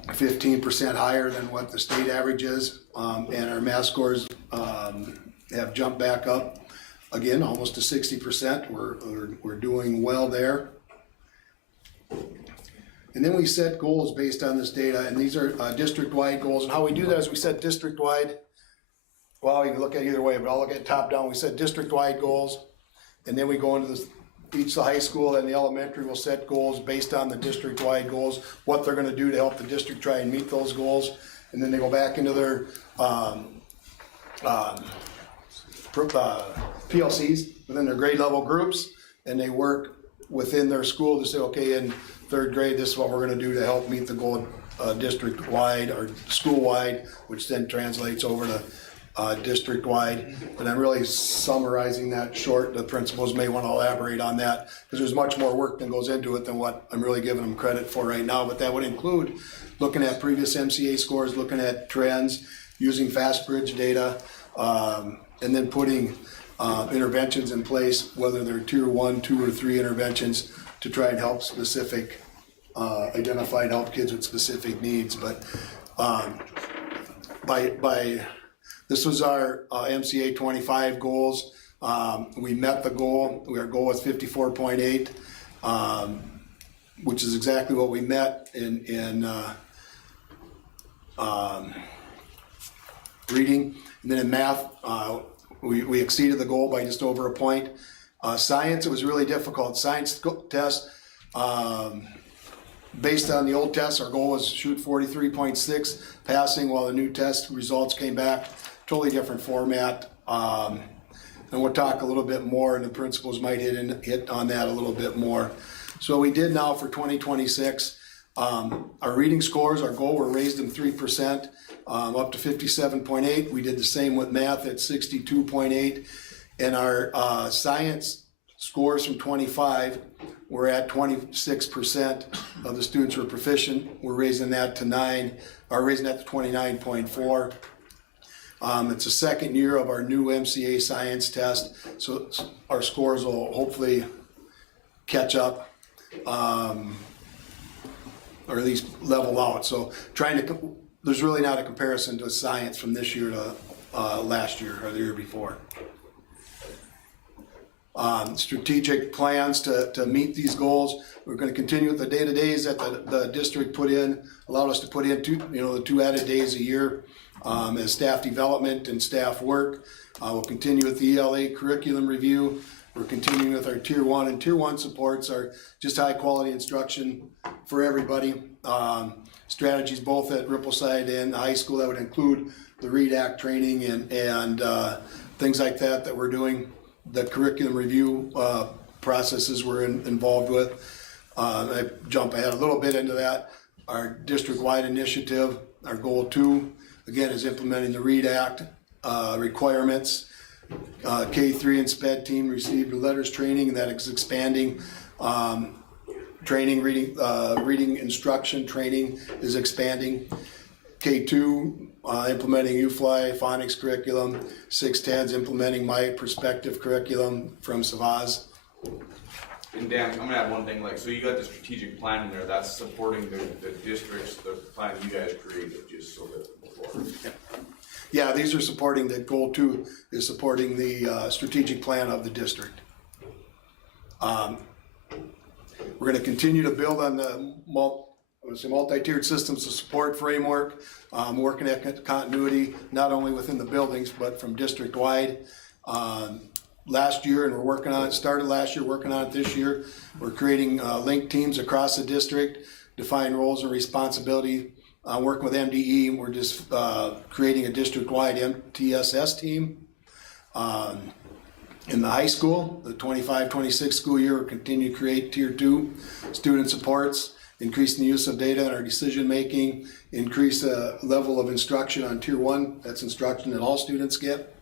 15% higher than what the state average is. And our math scores have jumped back up again, almost to 60%. We're doing well there. And then we set goals based on this data, and these are district-wide goals. And how we do that is we set district-wide, well, you can look at it either way, but I'll look at top-down. We set district-wide goals, and then we go into this, each the high school and the elementary will set goals based on the district-wide goals, what they're gonna do to help the district try and meet those goals. And then they go back into their PLCs, within their grade level groups, and they work within their school to say, okay, in third grade, this is what we're gonna do to help meet the goal district-wide or school-wide, which then translates over to district-wide. And I'm really summarizing that short. The principals may want to elaborate on that because there's much more work that goes into it than what I'm really giving them credit for right now. But that would include looking at previous MCA scores, looking at trends, using FastBridge data, and then putting interventions in place, whether they're tier 1, 2, or 3 interventions to try and help specific, identify and help kids with specific needs. But this was our MCA 25 goals. We met the goal. Our goal was 54.8, which is exactly what we met in reading. And then in math, we exceeded the goal by just over a point. Science, it was really difficult. Science test, based on the old test, our goal was shoot 43.6 passing, while the new test results came back totally different format. And we'll talk a little bit more, and the principals might hit on that a little bit more. So what we did now for 2026, our reading scores, our goal, we're raised them 3%, up to 57.8. We did the same with math at 62.8. And our science scores from 25, we're at 26% of the students who are proficient. We're raising that to 29.4. It's the second year of our new MCA science test, so our scores will hopefully catch up. or at least level out. So there's really not a comparison to science from this year to last year or the year before. Strategic plans to meet these goals. We're going to continue with the day-to-days that the district allowed us to put in the 2 added days a year as staff development and staff work. We'll continue with the ELA curriculum review. We're continuing with our Tier 1, and Tier 1 supports are just high quality instruction for everybody. Strategies both at Rippleside and the high school that would include the READ Act training and things like that we're doing. The curriculum review processes we're involved with. I jump ahead a little bit into that. Our district-wide initiative, our goal 2, again, is implementing the READ Act requirements. K3 and SPED team received letters training that is expanding. Training, reading instruction training is expanding. K2, implementing UFly phonics curriculum. 610's implementing My Perspective curriculum from Savaz. And Dan, I'm gonna add one thing, so you got the strategic plan in there, that's supporting the districts, the plan you guys created, just so that before. Yeah, these are supporting the goal 2 is supporting the strategic plan of the district. We're going to continue to build on the multi-tiered systems of support framework, working at continuity not only within the buildings but from district-wide. Last year, and started last year, working on it this year. We're creating linked teams across the district, define roles and responsibility. Working with MDE, we're just creating a district-wide MTSS team. In the high school, the 25-26 school year, we'll continue to create Tier 2 student supports, increasing the use of data in our decision-making, increase the level of instruction on Tier 1, that's instruction that all students get.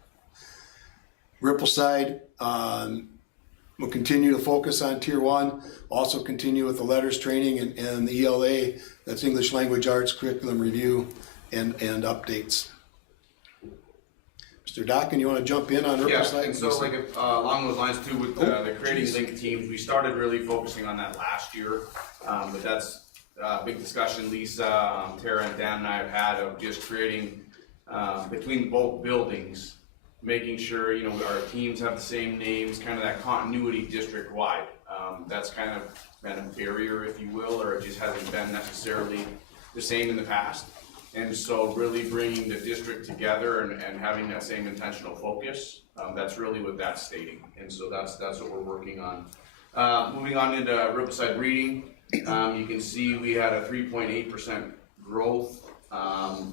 Rippleside, we'll continue to focus on Tier 1, also continue with the letters training and the ELA, that's English Language Arts curriculum review and updates. Mr. Dockin, you want to jump in on Rippleside? Yeah, and so along those lines too, with the creating link teams, we started really focusing on that last year, but that's a big discussion Lisa, Tara, and Dan and I have had of just creating between both buildings, making sure our teams have the same names, kind of that continuity district wide. That's kind of been a barrier, if you will, or it just hasn't been necessarily the same in the past. And so really bringing the district together and having that same intentional focus, that's really what that's stating. And so that's what we're working on. Moving on into Rippleside reading, you can see we had a 3.8% growth.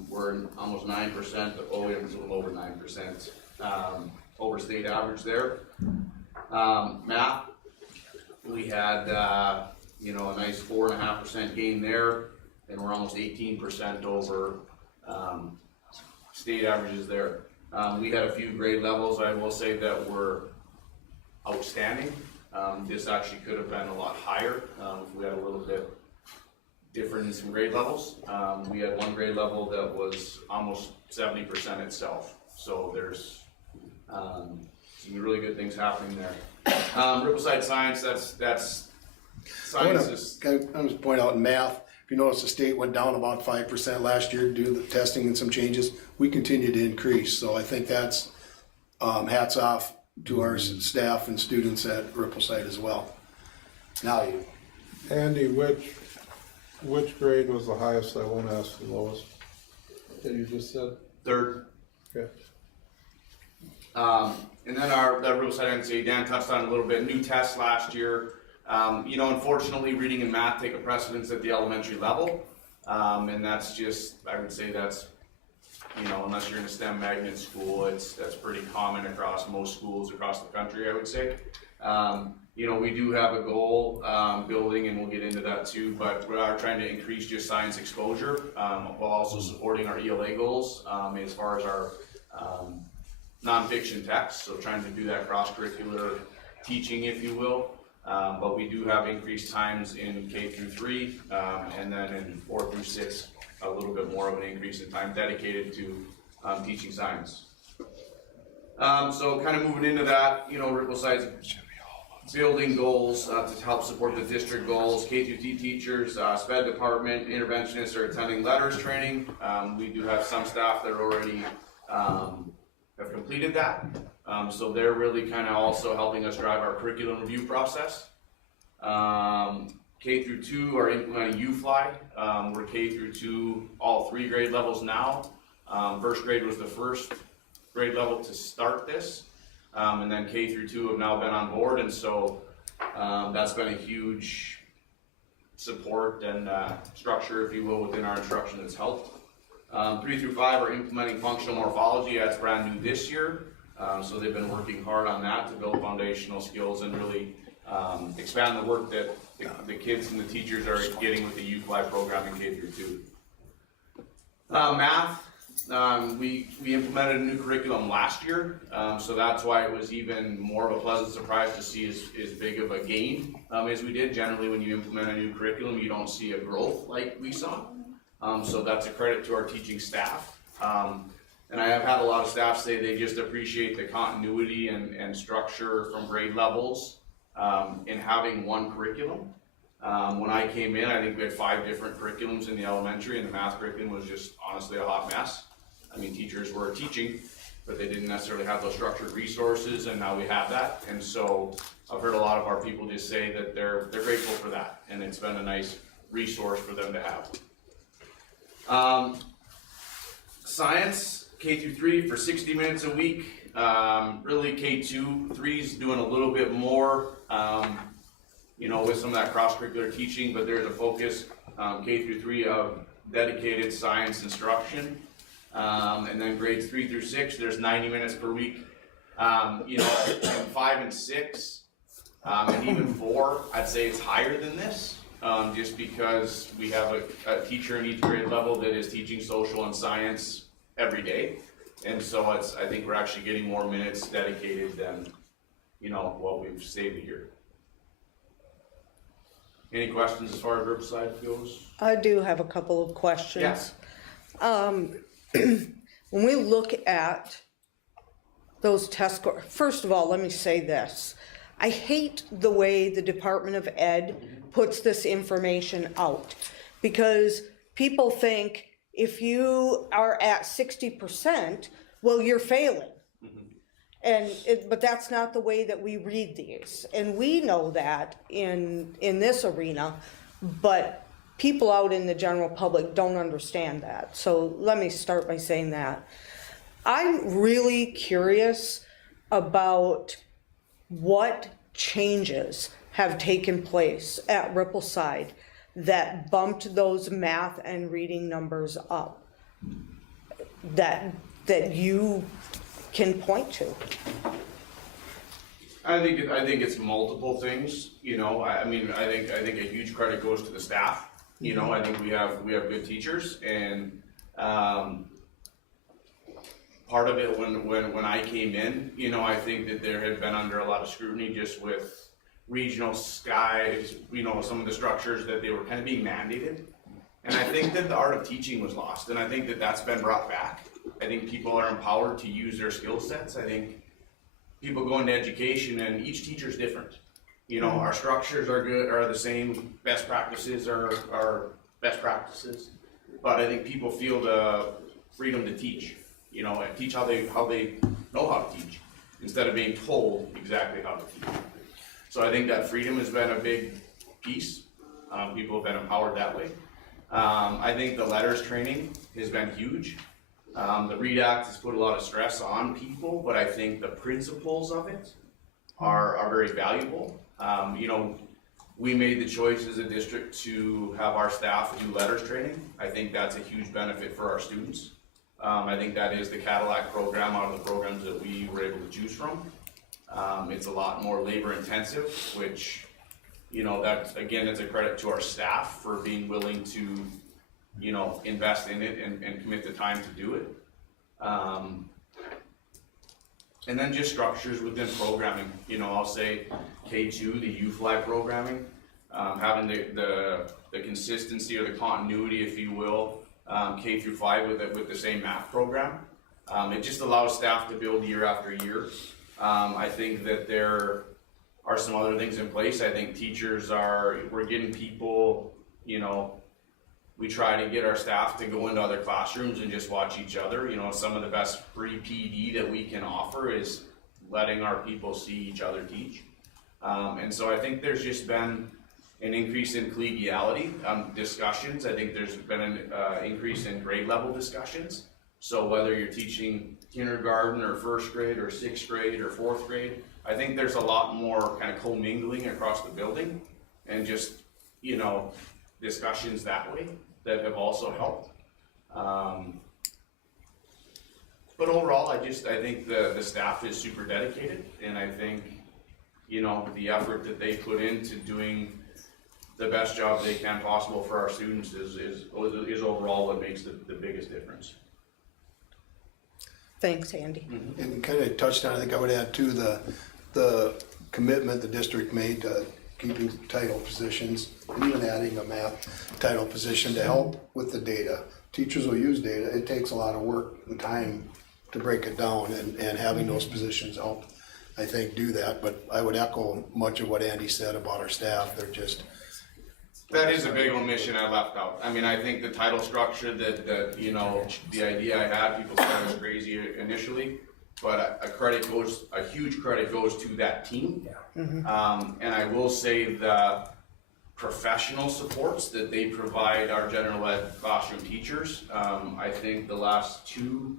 We're almost 9%, the OEM is a little over 9%, over state average there. Math, we had a nice 4.5% gain there. And we're almost 18% over state averages there. We had a few grade levels, I will say, that were outstanding. This actually could have been a lot higher if we had a little bit different in some grade levels. We had one grade level that was almost 70% itself. So there's some really good things happening there. Rippleside science, that's science is... I just point out in math, if you notice, the state went down about 5% last year due to the testing and some changes. We continue to increase, so I think that's hats off to our staff and students at Rippleside as well. Now you. Andy, which grade was the highest? I won't ask the lowest. That you just said? Third. Okay. And then that Rippleside, I can say Dan touched on a little bit. New tests last year. Unfortunately, reading and math take a precedence at the elementary level, and that's just, I would say that's, unless you're in a STEM magnet school, that's pretty common across most schools across the country, I would say. We do have a goal building, and we'll get into that too, but we are trying to increase just science exposure while also supporting our ELA goals as far as our nonfiction text, so trying to do that cross-curricular teaching, if you will. But we do have increased times in K through 3, and then in 4 through 6, a little bit more of an increase in time dedicated to teaching science. So kind of moving into that, Rippleside's building goals to help support the district goals. K through T teachers, SPED department, interventionists are attending letters training. We do have some staff that already have completed that. So they're really kind of also helping us drive our curriculum review process. K through 2 are implementing U-Fly. We're K through 2, all 3 grade levels now. First grade was the first grade level to start this. And then K through 2 have now been on board, and so that's been a huge support and structure, if you will, within our instruction that's helped. 3 through 5 are implementing functional morphology. That's brand new this year. So they've been working hard on that to build foundational skills and really expand the work that the kids and the teachers are getting with the U-Fly program in K through 2. Math. We implemented a new curriculum last year, so that's why it was even more of a pleasant surprise to see as big of a gain as we did. Generally, when you implement a new curriculum, you don't see a growth like we saw. So that's a credit to our teaching staff. And I have had a lot of staff say they just appreciate the continuity and structure from grade levels in having one curriculum. When I came in, I think we had 5 different curriculums in the elementary, and the math curriculum was just honestly a hot mess. I mean, teachers were teaching, but they didn't necessarily have those structured resources, and now we have that. And so I've heard a lot of our people just say that they're grateful for that, and it's been a nice resource for them to have. Science, K through 3 for 60 minutes a week. Really K2, 3's doing a little bit more, you know, with some of that cross-curricular teaching, but there's a focus, K through 3 of dedicated science instruction. And then grades 3 through 6, there's 90 minutes per week. You know, 5 and 6, and even 4, I'd say it's higher than this, just because we have a teacher in each grade level that is teaching social and science every day. And so I think we're actually getting more minutes dedicated than, you know, what we've saved a year. Any questions as far as Riverside goes? I do have a couple of questions. Yeah. When we look at those test scores, first of all, let me say this. I hate the way the Department of Ed puts this information out, because people think if you are at 60%, well, you're failing. But that's not the way that we read these. And we know that in this arena, but people out in the general public don't understand that. So let me start by saying that. I'm really curious about what changes have taken place at Rippleside that bumped those math and reading numbers up that you can point to. I think it's multiple things. You know, I mean, I think a huge credit goes to the staff. You know, I think we have good teachers, and part of it when I came in, you know, I think that there had been under a lot of scrutiny just with regional skies, you know, some of the structures that they were kind of being mandated. And I think that the art of teaching was lost, and I think that that's been brought back. I think people are empowered to use their skill sets. I think people go into education, and each teacher's different. You know, our structures are the same, best practices are best practices, but I think people feel the freedom to teach, you know, and teach how they know how to teach, instead of being told exactly how to teach. So I think that freedom has been a big piece. People have been empowered that way. I think the letters training has been huge. The READ Act has put a lot of stress on people, but I think the principles of it are very valuable. You know, we made the choice as a district to have our staff do letters training. I think that's a huge benefit for our students. I think that is the Cadillac program out of the programs that we were able to choose from. It's a lot more labor intensive, which, you know, that again, it's a credit to our staff for being willing to, you know, invest in it and commit the time to do it. And then just structures within programming. You know, I'll say K2, the U-Fly programming, having the consistency or the continuity, if you will, K through 5 with the same math program. It just allows staff to build year after year. I think that are some other things in place. I think we're getting people, you know, we try to get our staff to go into other classrooms and just watch each other. You know, some of the best free PD that we can offer is letting our people see each other teach. And so I think there's just been an increase in collegiality discussions. I think there's been an increase in grade level discussions. So whether you're teaching kindergarten or first grade or sixth grade or fourth grade, I think there's a lot more kind of commingling across the building and just, you know, discussions that way that have also helped. But overall, I think the staff is super dedicated, and I think, you know, the effort that they put into doing the best job they can possible for our students is overall what makes the biggest difference. Thanks, Andy. And kind of touched on, I think I would add too, the commitment the district made to keeping title positions, and even adding a math title position to help with the data. Teachers will use data. It takes a lot of work and time to break it down, and having those positions help, I think, do that. But I would echo much of what Andy said about our staff. They're just... That is a big omission I left out. I mean, I think the title structure that you know, the idea I had, people thought it was crazy initially, but a huge credit goes to that team. And I will say the professional supports that they provide our general ed classroom teachers. I think the last 2,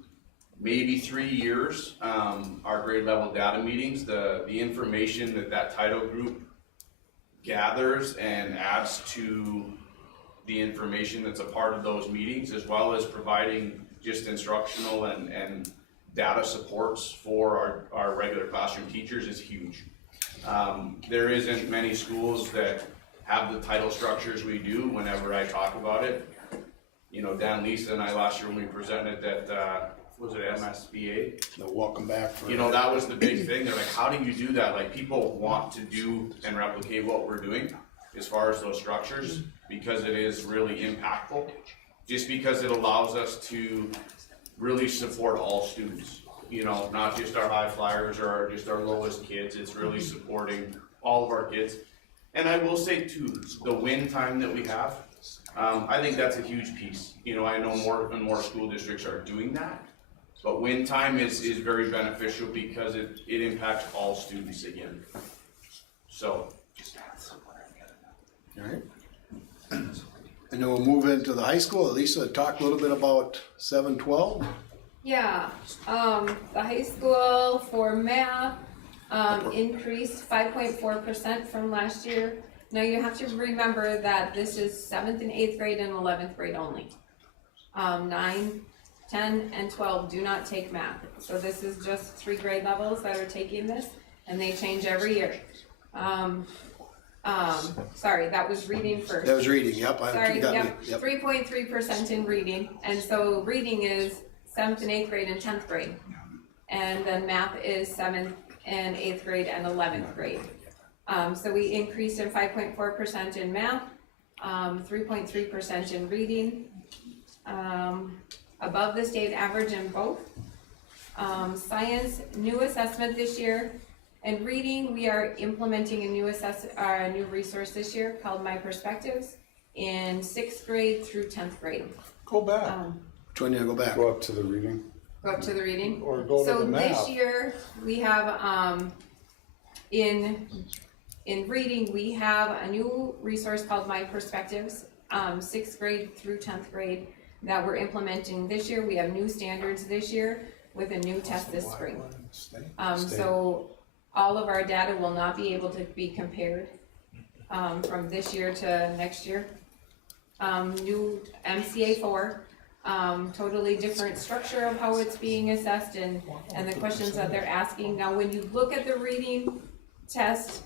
maybe 3 years, our grade level data meetings, the information that title group gathers and adds to the information that's a part of those meetings, as well as providing just instructional and data supports for our regular classroom teachers, is huge. There isn't many schools that have the title structures we do. Whenever I talk about it, you know, Dan, Lisa, and I last year when we presented that, was it MSBA? No, welcome back. You know, that was the big thing. They're like, how do you do that? Like, people want to do and replicate what we're doing as far as those structures, because it is really impactful. Just because it allows us to really support all students, you know, not just our high flyers or just our lowest kids. It's really supporting all of our kids. And I will say too, the win time that we have, I think that's a huge piece. You know, I know more and more school districts are doing that. But win time is very beneficial because it impacts all students again. So. All right. And then we'll move into the high school. Lisa, talk a little bit about 7-12. Yeah, the high school for math increased 5.4% from last year. Now you have to remember that this is 7th and 8th grade and 11th grade only. 9, 10, and 12 do not take math. So this is just 3 grade levels that are taking this, and they change every year. Sorry, that was reading first. That was reading, yep. Sorry, yep. 3.3% in reading. And so reading is 7th and 8th grade and 10th grade. And then math is 7th and 8th grade and 11th grade. So we increased in 5.4% in math, 3.3% in reading, above the state average in both. Science, new assessment this year. And reading, we are implementing a new resource this year called My Perspectives in 6th grade through 10th grade. Go back. Which one do you go back? Go up to the reading. Go up to the reading. Or go to the math. So this year, we have, in reading, we have a new resource called My Perspectives, 6th grade through 10th grade, that we're implementing this year. We have new standards this year with a new test this spring. So all of our data will not be able to be compared from this year to next year. New MCA4, totally different structure of how it's being assessed and the questions that they're asking. Now, when you look at the reading test,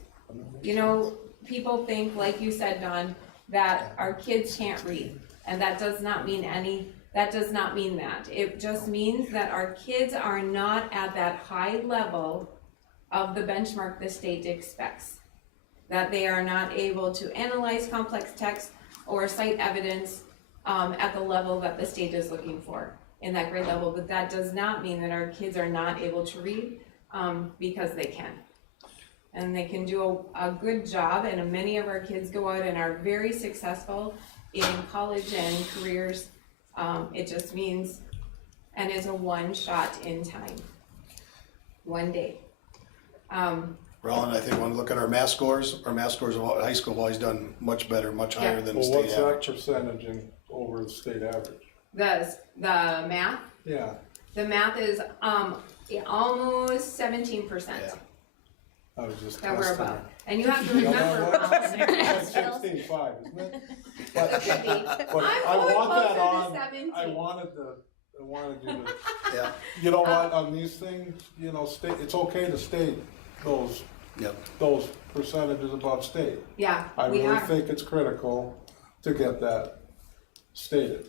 you know, people think, like you said, Dawn, that our kids can't read. And that does not mean that. It just means that our kids are not at that high level of the benchmark the state expects. That they are not able to analyze complex text or cite evidence at the level that the state is looking for in that grade level. But that does not mean that our kids are not able to read because they can. and they can do a good job, and many of our kids go out and are very successful in college and careers. It just means, and is a one shot in time, one day. Roland, I think when we look at our math scores at high school have always done much better, much higher than the Well, state what's that average. percentage over the state average? The math, Yeah, the math is almost 17%. Yeah. I was just. That we're testing above. it. And you have to You know remember, what? Roland, It's like 16.5, isn't it? But, could be. but I'm I going want that closer to on, 17. I wanted you to, Yeah, you know what, on these things, you know, state, it's okay to state those, yep. those percentages above state. Yeah, I we really are. think it's critical to get that stated.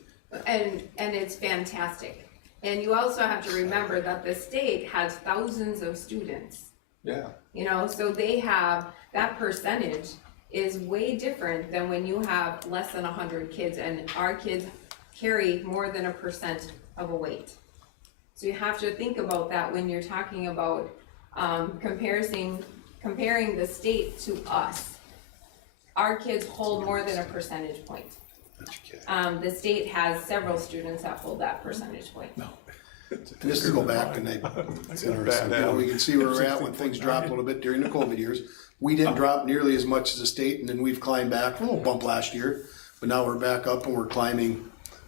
And it's fantastic. And you also have to remember that the state has thousands of students. Yeah, You know, so they have, that percentage is way different than when you have less than 100 kids, and our kids carry more than 1% of a weight. So you have to think about that when you're talking about comparing the state to us. Our kids hold more than a percentage point. The state has several students that hold that percentage point. And just to go back, and it's interesting, you know, we can see where we're at when things dropped a little bit during the COVID years. We didn't drop nearly as much as the state, and then we've climbed back, a little bump last year, but now we're back up and we're climbing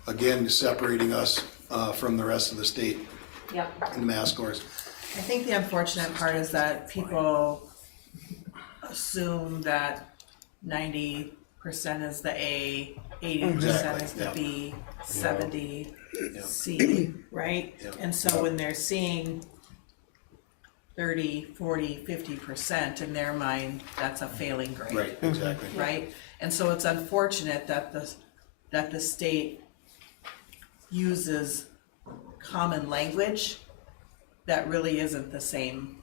again, separating us from the rest of the state Yep. in the math scores. I think the unfortunate part is that people assume that 90% is the A, 80% is the B, 70 C, right? Yep. And so when they're seeing 30, 40, 50% in their mind, that's a failing grade. Right, exactly. Right? And so it's unfortunate that the state uses common language that really isn't the same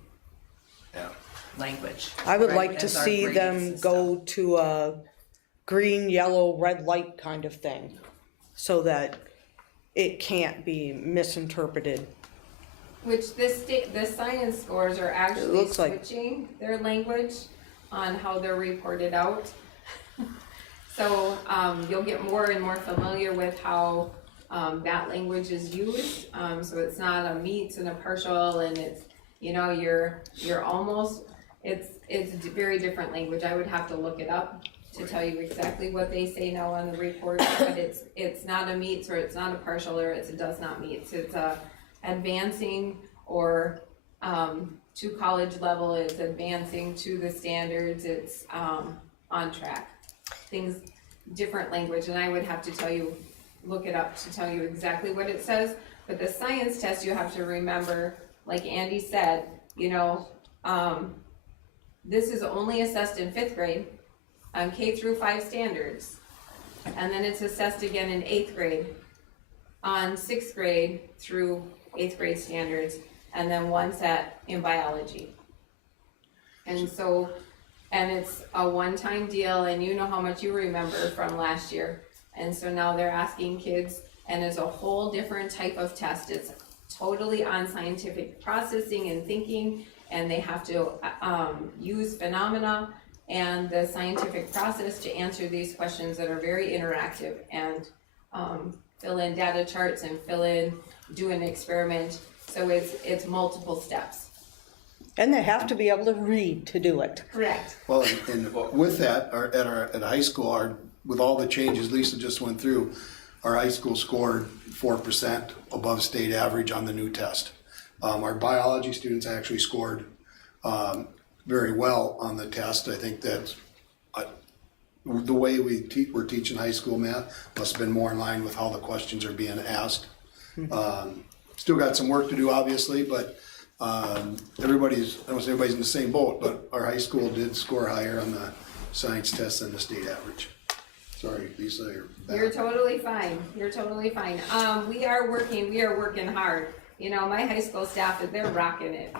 language. I would right, like to as our see grading them system. go to a green, yellow, red light kind of thing, so that it can't be misinterpreted. Which the science scores are actually looks like- switching their language on how they're reported out. So, you'll get more and more familiar with how, that language is used. So it's not a meets and a partial, and it's, you know, you're almost, it's a very different language. I would have to look it up to tell you exactly what they say now on the report, but it's not a meets, or it's not a partial, or it does not meets. It's a advancing, or to college level, it's advancing to the standards, it's on track. Things, different language, and I would have to tell you, look it up to tell you exactly what it says. But the science test, you have to remember, like Andy said, you know, this is only assessed in 5th grade on K through 5 standards, and then it's assessed again in 8th grade on 6th grade through 8th grade standards, and then one set in biology. And so, and it's a one-time deal, and you know how much you remember from last year. And so now they're asking kids, and it's a whole different type of test. It's totally on scientific processing and thinking, and they have to use phenomena and the scientific process to answer these questions that are very interactive, and fill in data charts and do an experiment. So it's multiple steps. And they have to be able to read to do it. Correct. Well, and with that, at high school, with all the changes Lisa just went through, our high school scored 4% above state average on the new test. Our biology students actually scored very well on the test. I think that the way we're teaching high school math must have been more in line with how the questions are being asked. Still got some work to do, obviously, but I don't want to say everybody's in the same boat, but our high school did score higher on the science test than the state average. Sorry, Lisa, you're back. You're totally fine. You're totally fine. We are working hard. You know, my high school staff, they're rocking it.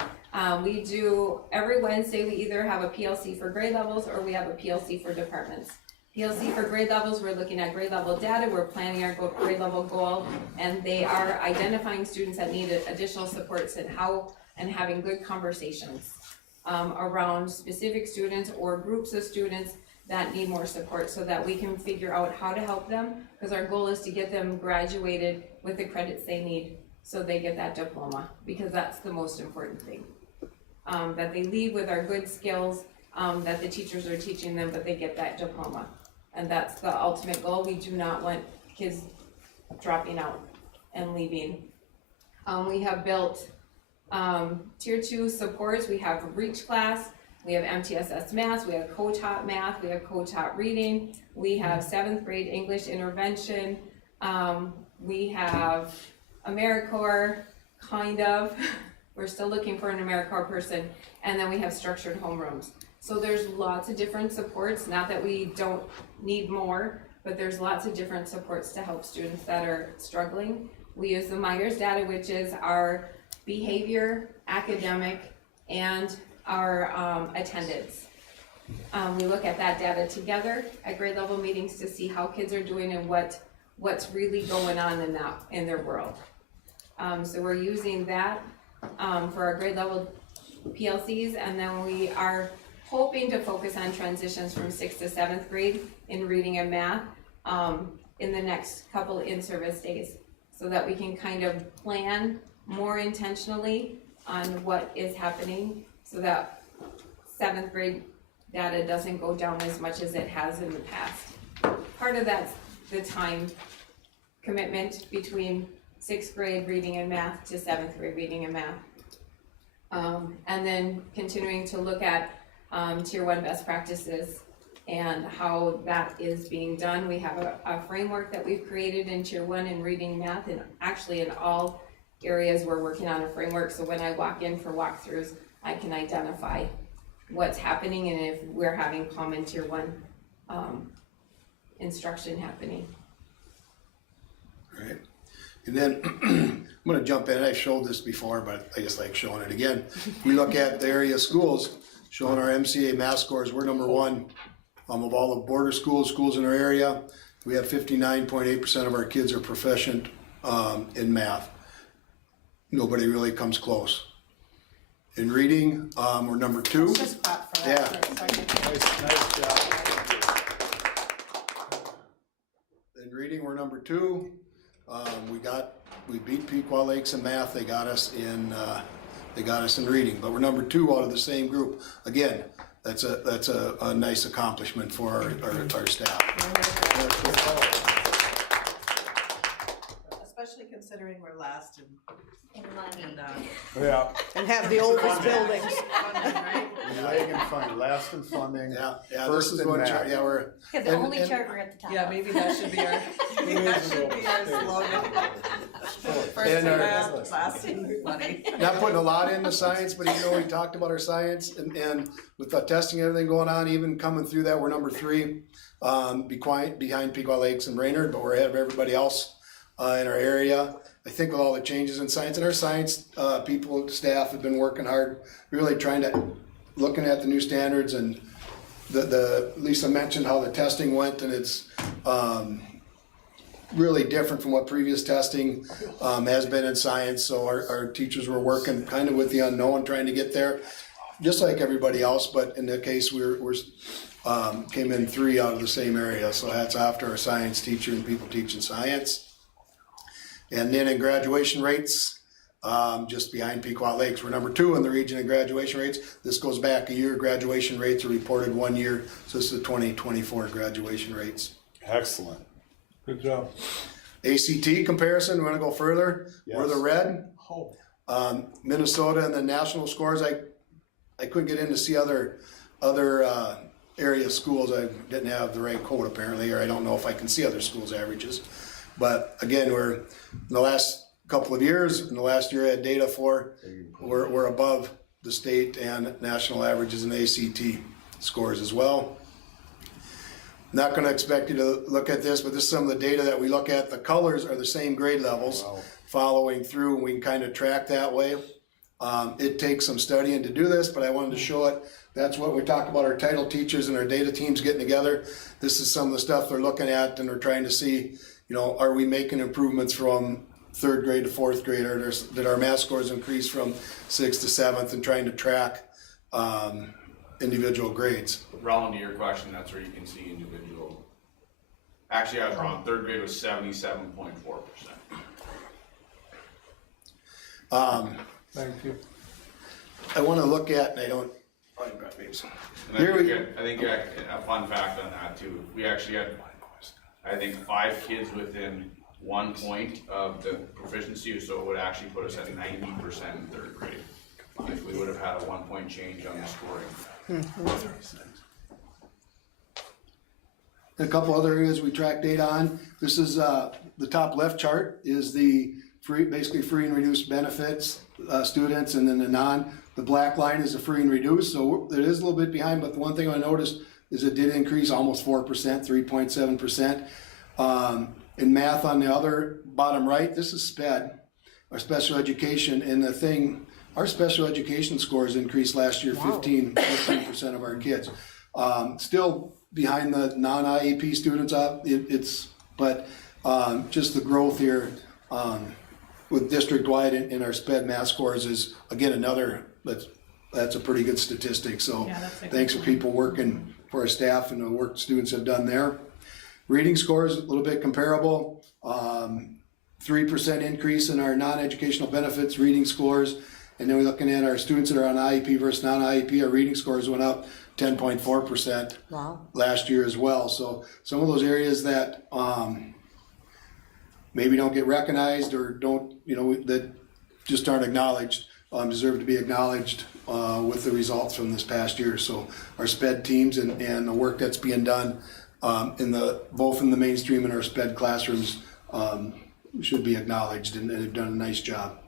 We do, every Wednesday, we either have a PLC for grade levels, or we have a PLC for departments. PLC for grade levels, we're looking at grade level data, we're planning our grade level goal, and they are identifying students that need additional supports and having good conversations. around specific students or groups of students that need more support so that we can figure out how to help them, because our goal is to get them graduated with the credits they need so they get that diploma, because that's the most important thing. That they leave with our good skills, that the teachers are teaching them, but they get that diploma. And that's the ultimate goal. We do not want kids dropping out and leaving. We have built tier 2 supports. We have Reach Class, we have MTSS Math, we have co-taught math, we have co-taught reading, we have 7th grade English intervention, we have AmeriCorps, kind of. We're still looking for an AmeriCorps person, and then we have structured homerooms. So there's lots of different supports, not that we don't need more, but there's lots of different supports to help students that are struggling. We use the Myers data, which is our behavior, academic, and our attendance. We look at that data together at grade level meetings to see how kids are doing and what's really going on in their world. So we're using that for our grade level PLCs, and then we are hoping to focus on transitions from 6th to 7th grade in reading and math in the next couple in-service days, so that we can kind of plan more intentionally on what is happening, so that 7th grade data doesn't go down as much as it has in the past. Part of that's the time commitment between 6th grade reading and math to 7th grade reading and math. And then continuing to look at tier 1 best practices and how that is being done. We have a framework that we've created in tier 1 in reading math, and actually in all areas we're working on a framework, so when I walk in for walkthroughs, I can identify what's happening and if we're having common tier 1 instruction happening. All right. And then I'm gonna jump in, I showed this before, but I just like showing it again. We look at the area schools, showing our MCA math scores, we're number 1 of all the border schools in our area. We have 59.8% of our kids are proficient in math. Nobody really comes close. In reading, we're number 2. Let's just clap for that for a second. Nice job. In reading, we're number 2. We beat Pequot Lakes in math. They got us in reading, but we're number 2 out of the same group. Again, that's a nice accomplishment for our staff. Especially considering we're last in money. Yeah. And have the oldest buildings. funding, right? Leg and funding, last in funding. Yeah. First This is in one math. chart. Yeah, we're. Because the only chart we're at the top. Yeah, maybe that should be our, slogan. First And in our- math, last in money. Not putting a lot into science, but even though we talked about our science and with the testing and everything going on, even coming through that, we're number 3, behind Pequot Lakes and Brainerd, but we're ahead of everybody else in our area. I think with all the changes in science, and our science people, staff have been working hard, really looking at the new standards, and the Lisa mentioned how the testing went, and it's really different from what previous testing has been in science. So our teachers were working kind of with the unknown, trying to get there, just like everybody else. But in the case, we came in 3 out of the same area. So hats off to our science teacher and people teaching science. And then in graduation rates, just behind Pequot Lakes, we're number 2 in the region in graduation rates. This goes back a year. Graduation rates are reported 1 year. So this is the 2024 graduation rates. Excellent. Good job. ACT comparison, we want to go further. Yes. We're the red. Oh. Minnesota and the national scores, I couldn't get in to see other area schools. I didn't have the right code apparently, or I don't know if I can see other schools' averages. But again, we're in the last couple of years, in the last year I had data for, we're above the state and national averages in ACT scores as well. Not going to expect you to look at this, but this is some of the data that we look at. The colors are the same grade levels following through, and we can kind of track that way. It takes some studying to do this, but I wanted to show it. That's what we talk about, our title teachers and our data teams getting together. This is some of the stuff they're looking at, and they're trying to see, are we making improvements from 3rd grade to 4th grade, or did our math scores increase from 6th to 7th, and trying to track individual grades. Relevant to your question, that's where you can see individual. Actually, I was wrong. Third grade was 77.4%. Thank you. I wanna look at, and I don't, oh, you brought babes. And I think a fun fact on that too. We actually had, I think, 5 kids within 1 point of the proficiency, so it would actually put us at 90% in third grade. If we would have had a 1 point change on the scoring. A couple other areas we track data on. This is, the top left chart is the basically free and reduced benefits, students, and then the black line is the free and reduced, so it is a little bit behind, but the one thing I noticed is it did increase almost 4%, 3.7%. In math on the other bottom right, this is SPED, our special education, and the thing, our special education scores increased last year, 15% of our kids. Still behind the non-IEP students up, but just the growth here with district-wide in our SPED math scores is, again, another, that's a pretty good statistic, so thanks for people working, for our staff and the work students have done there. Reading scores, a little bit comparable, 3% increase in our non-educational benefits reading scores, and then we're looking at our students that are on IEP versus non-IEP, our reading scores went up 10.4% last year as well, so some of those areas that maybe don't get recognized or don't, that just aren't acknowledged, deserve to be acknowledged with the results from this past year. So our SPED teams and the work that's being done both in the mainstream and our SPED classrooms should be acknowledged, and they've done a nice job.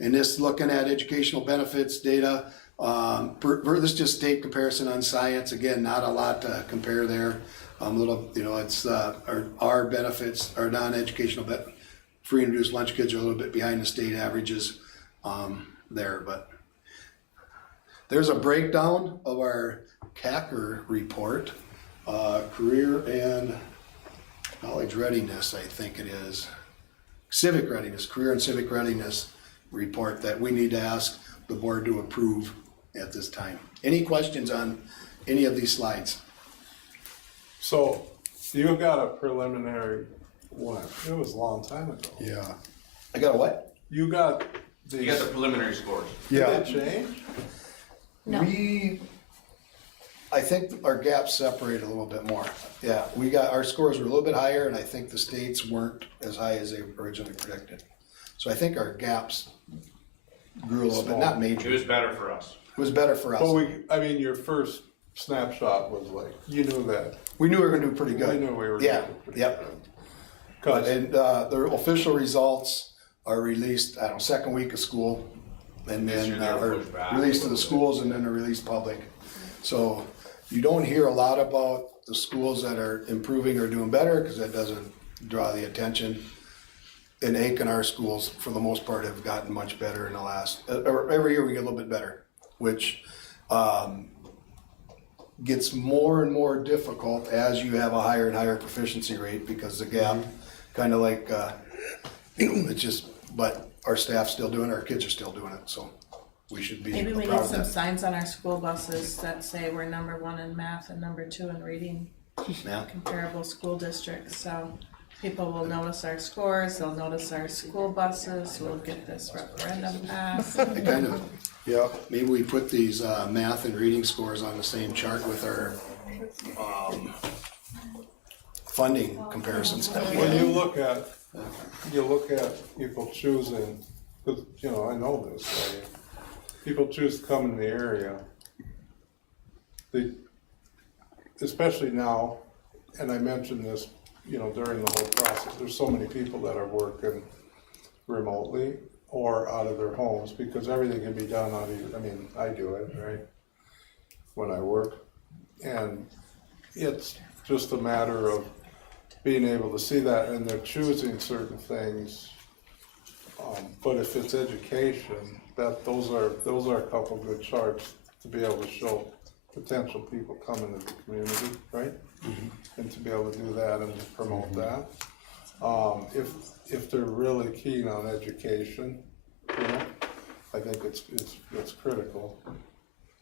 And this looking at educational benefits data, this is just state comparison on science. Again, not a lot to compare there. It's our benefits, our non-educational free and reduced lunch kids are a little bit behind the state averages there, but there's a breakdown of our CACR report, career and knowledge readiness, I think it is. Civic readiness, career and civic readiness report that we need to ask the board to approve at this time. Any questions on any of these slides? So you got a preliminary, what? It was a long time ago. Yeah. I got a what? You got the preliminary scores. Yeah. Did it change? No. I think our gaps separate a little bit more. Yeah, our scores were a little bit higher, and I think the states weren't as high as they originally predicted. So I think our gaps grew a little bit, not major. It was better for us. It was better for us. But your first snapshot was like, you knew that. We knew we were gonna do pretty good. We knew we were Yeah, gonna do pretty yep. good. And the official results are released, second week of school, and then are released to the schools, and then they're released public. So you don't hear a lot about the schools that are improving or doing better, because that doesn't draw the attention. And Aiken, our schools, for the most part, have gotten much better in the last, or every year we get a little bit better, which gets more and more difficult as you have a higher and higher proficiency rate, because the gap, kind of like, it's just, but our staff's still doing it, our kids are still doing it, so we should be Maybe we proud need of some that. signs on our school buses that say we're number 1 in math and number 2 in reading. Yeah. Comparable school districts, so people will notice our scores, they'll notice our school buses, we'll get this referendum passed. Maybe we put these math and reading scores on the same chart with our funding comparisons. When you look at people choosing, because, I know this, right? People choose to come in the area. Especially now, and I mentioned this, during the whole process, there's so many people that are working remotely or out of their homes, because everything can be done on I do it, right? When I work. And it's just a matter of being able to see that, and they're choosing certain things. But if it's education, those are a couple good charts to be able to show potential people coming to the community, right? Mm-hmm. And to be able to do that and to promote that. If they're really keen on education, I think it's critical.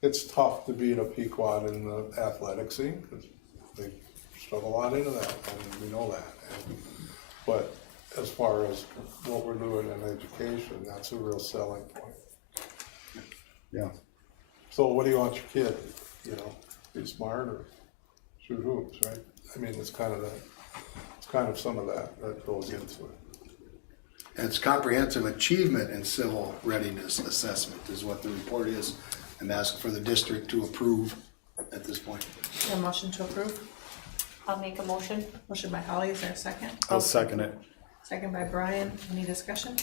it's tough to beat a Pequot in the athletic scene, because they shove a lot into that, and we know that. But as far as what we're doing in education, that's a real selling point. Yeah. So what do you want your kid, you know, be smart or shoot hoops, right? I mean, it's kind of that, it's kind of some of that goes into it. And it's comprehensive achievement in civil readiness assessment is what the report is. I'm asking for the district to approve at this point. A motion to approve? I'll make a motion. Motion by Holly, is there a second? I'll second it. Second by Brian, any discussion?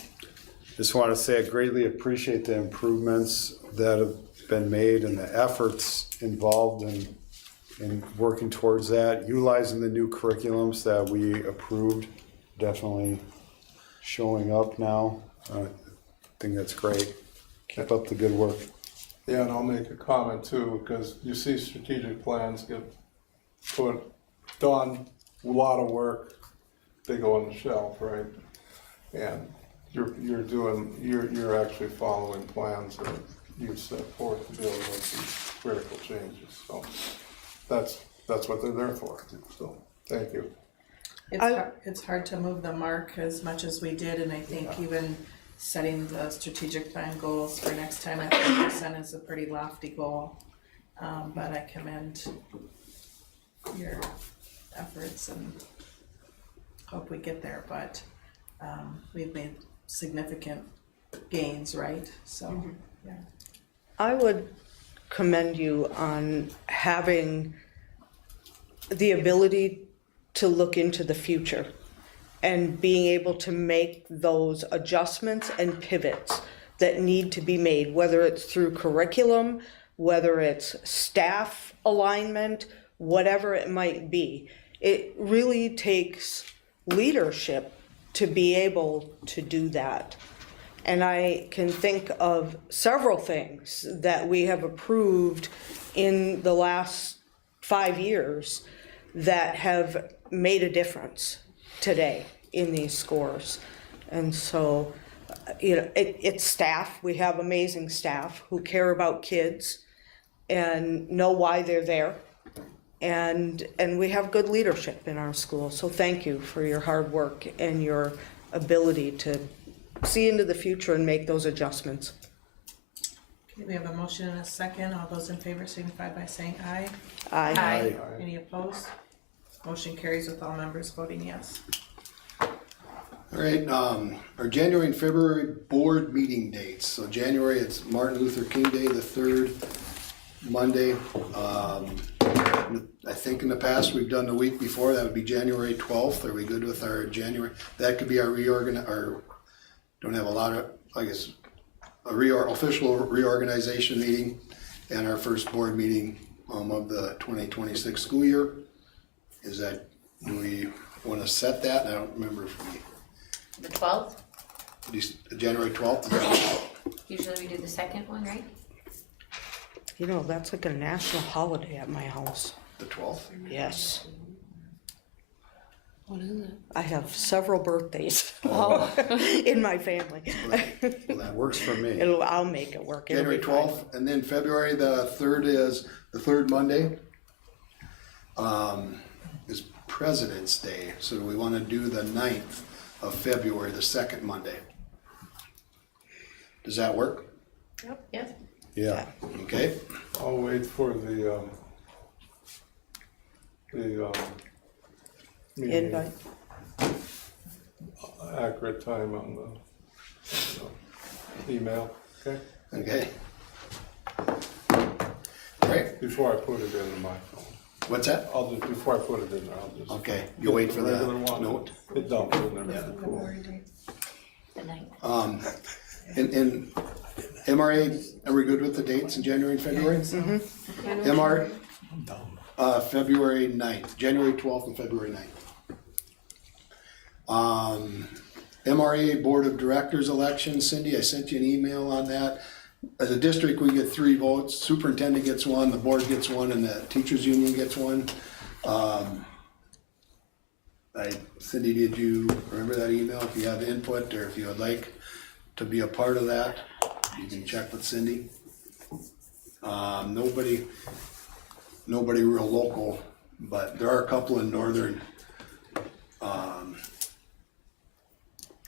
Just want to say I greatly appreciate the improvements that have been made and the efforts involved in working towards that, utilizing the new curriculums that we approved, definitely showing up now. I think that's great. Keep up the good work. Yeah, and I'll make a comment too, because you see strategic plans get done, a lot of work, they go on the shelf, right? And you're actually following plans that you've set forth to be able to make these critical changes. So that's what they're there for. So thank you. It's hard to move the mark as much as we did, and I think even setting the strategic plan goals for next time at 5% is a pretty lofty goal. But I commend your efforts and hope we get there, but we've made significant gains, right? So, yeah. I would commend you on having the ability to look into the future and being able to make those adjustments and pivots that need to be made, whether it's through curriculum, whether it's staff alignment, whatever it might be. It really takes leadership to be able to do that. And I can think of several things that we have approved in the last 5 years that have made a difference today in these scores. And so, you know, it's staff. We have amazing staff who care about kids and know why they're there. And we have good leadership in our school. So thank you for your hard work and your ability to see into the future and make those adjustments. Okay, we have a motion and a second. All those in favor signify by saying aye. Aye. Aye. Any opposed? Motion carries with all members voting yes. All right, our January and February board meeting dates. So January, it's Martin Luther King Day, the third Monday. I think in the past, we've done the week before, that would be January 12th. Are we good with our January? That could be our don't have a lot of, I guess, official reorganization meeting and our first board meeting of the 2026 school year. Is that, do we want to set that? I don't remember if we. The 12th? January 12th? Usually we do the second one, right? You know, that's like a national holiday at my house. The 12th? Yes. What is it? I have several birthdays in my family. Well, that works for me. I'll make it work. It'll January be fine. 12th, and then February the 3rd is the third Monday. Is President's Day, so we want to do the 9th of February, the second Monday. Does that work? Yep. Yes. Yeah. Okay. I'll wait for the meeting. Invite. Accurate time on the email, okay? Okay. All right. Before I put it in my phone. What's that? I'll just, before I put it in there, I'll just. Okay, you wait for that regular one. note. It dumps in there. Cool. The 9th. And MRA, are we good with the dates in January and February? MRA, February 9th, January 12th and February 9th. MRA Board of Directors election, Cindy, I sent you an email on that. As a district, we get 3 votes, superintendent gets 1, the board gets 1, and the teachers union gets 1. Cindy, did you remember that email? If you have input or if you would like to be a part of that, you can check with Cindy. Nobody real local, but there are a couple in northern,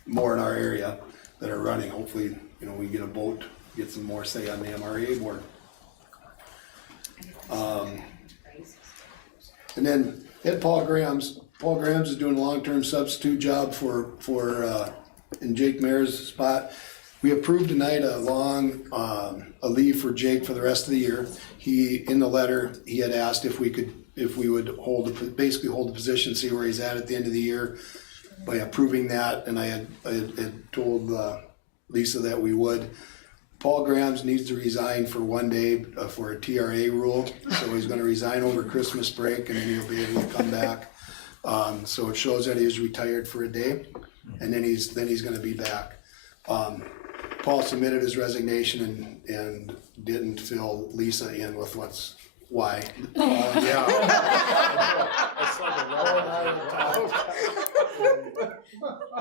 more in our area that are running. Hopefully, you know, we get a vote, get some more say on the MRA board. And then Ed Paul Grams is doing a long-term substitute job in Jake Mayer's spot. We approved tonight a leave for Jake for the rest of the year. In the letter, he had asked if we would basically hold the position, see where he's at the end of the year by approving that, and I had told Lisa that we would. Paul Grams needs to resign for 1 day for a TRA rule, so he's gonna resign over Christmas break and then he'll be able to come back. So it shows that he was retired for a day, and then he's gonna be back. Paul submitted his resignation and didn't fill Lisa in with why.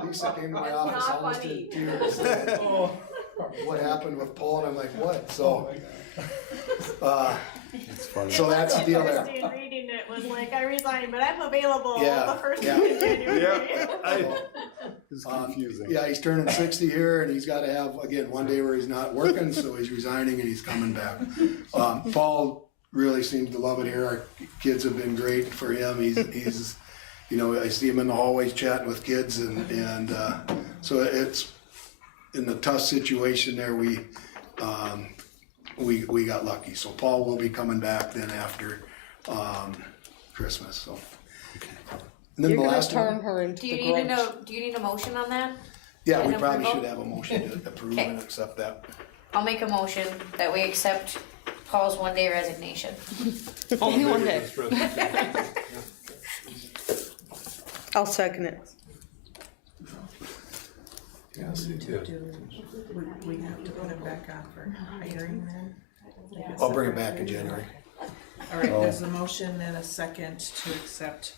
Lisa came to my office almost in tears. What happened with Paul? And I'm like, what? So, so that's the deal there. Reading it was like, I resigned, but I'm available Yeah, the first yeah. week of January. It's confusing. Yeah, he's turning 60 here, and he's got to have, again, 1 day where he's not working, so he's resigning and he's coming back. Paul really seems to love it here. Our kids have been great for him. He's you know, I see him in the hallways chatting with kids, and so it's in the tough situation there. We got lucky. So Paul will be coming back then after Christmas. So. And then You're the gonna last turn one. her into Do you the need to Grinch. know, do you need a motion on that? Yeah, we An probably approval? should have a motion to approve Okay. and accept that. I'll make a motion that we accept Paul's 1 day resignation. Only 1 day. I'll second it. Yes, he did. We have to put him back on for hiring then? I'll bring it back in January. All right, there's a motion and a second to accept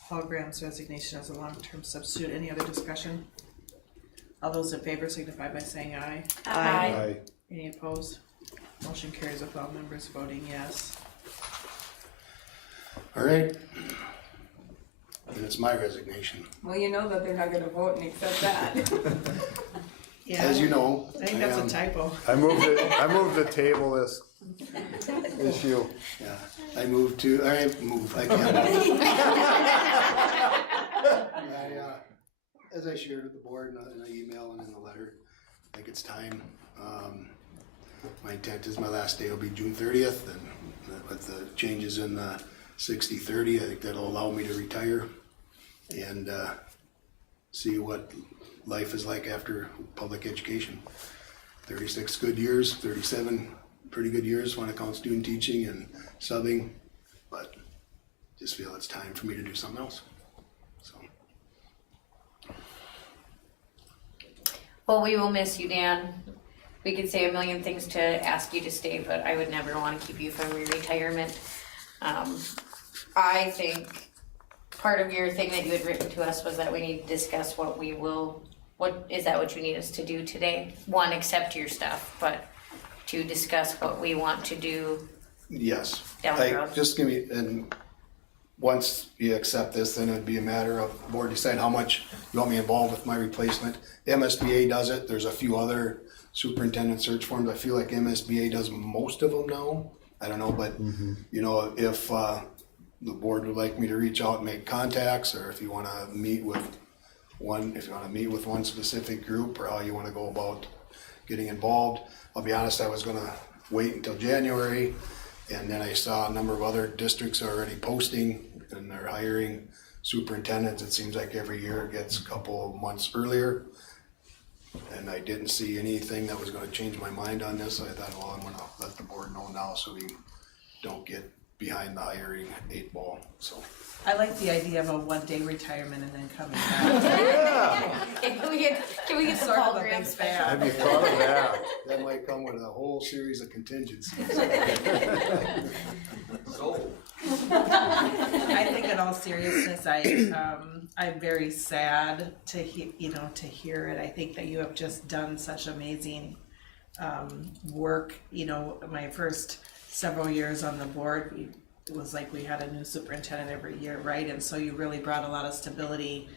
Paul Graham's resignation as a long-term substitute. Any other discussion? All those in favor signify by saying aye. Aye. Any opposed? Motion carries with all members voting yes. All right. And it's my resignation. Well, you know that they're not gonna vote and accept that. Yeah, As you know, I think that's a typo. I moved to table this issue. Yeah, I can't. As I shared with the board in an email and in the letter, I think it's time. My intent is my last day will be June 30th, and with the changes in the 60/30, I think that'll allow me to retire and see what life is like after public education. 36 good years, 37 pretty good years when it counts student teaching and subbing, but just feel it's time for me to do something else. So. Well, we will miss you, Dan. We could say a million things to ask you to stay, but I would never want to keep you from your retirement. I think part of your thing that you had written to us was that we need to discuss what is that what you need us to do today? One, accept your stuff, but to discuss what we want to do. Yes. Down the road. Just give me, and once you accept this, then it'd be a matter of board decide how much you want me involved with my replacement. MSBA does it. There's a few other superintendent search forms. I feel like MSBA does most of them now. I don't know, but you know, if the board would like me to reach out and make contacts, or if you want to meet with one specific group, or how you want to go about getting involved. I'll be honest, I was gonna wait until January, and then I saw a number of other districts already posting, and they're hiring superintendents. It seems like every year it gets a couple of months earlier. And I didn't see anything that was gonna change my mind on this. I thought, well, I'm gonna let the board know now so we don't get behind the hiring 8 ball, so. I like the idea of a 1 day retirement and then coming back. Can we get the Sort of Paul a Graham big special? Have you thought of that? That might come with a whole series of contingencies. I think in all seriousness, I'm very sad to hear it. I think that you have just done such amazing work. You know, my first several years on the board, it was like we had a new superintendent every year, right? And so you really brought a lot of stability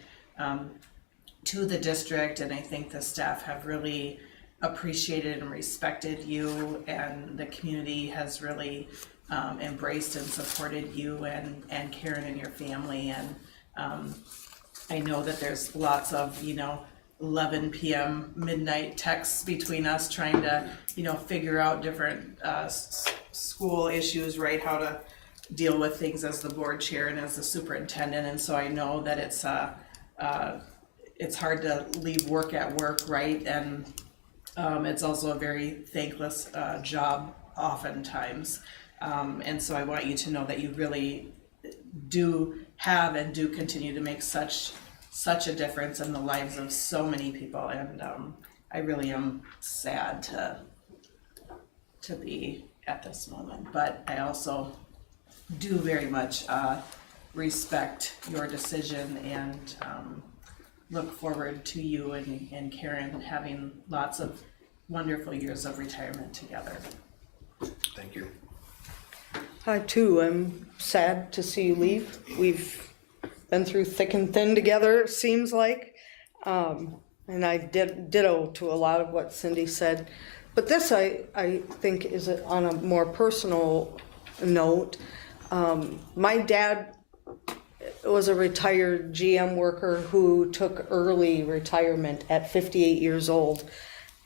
to the district, and I think the staff have really appreciated and respected you, and the community has really embraced and supported you and Karen and your family. And I know that there's lots of, 11 p.m. midnight texts between us trying to, figure out different school issues, right? How to deal with things as the board chair and as the superintendent. And so I know that it's hard to leave work at work, right? And it's also a very thankless job oftentimes. And so I want you to know that you really do have and do continue to make such a difference in the lives of so many people. And I really am sad to be at this moment, but I also do very much respect your decision, and look forward to you and Karen having lots of wonderful years of retirement together. Thank you. I too am sad to see you leave. We've been through thick and thin together, it seems like. And I ditto to a lot of what Cindy said. But this, I think, is on a more personal note. My dad was a retired GM worker who took early retirement at 58 years old.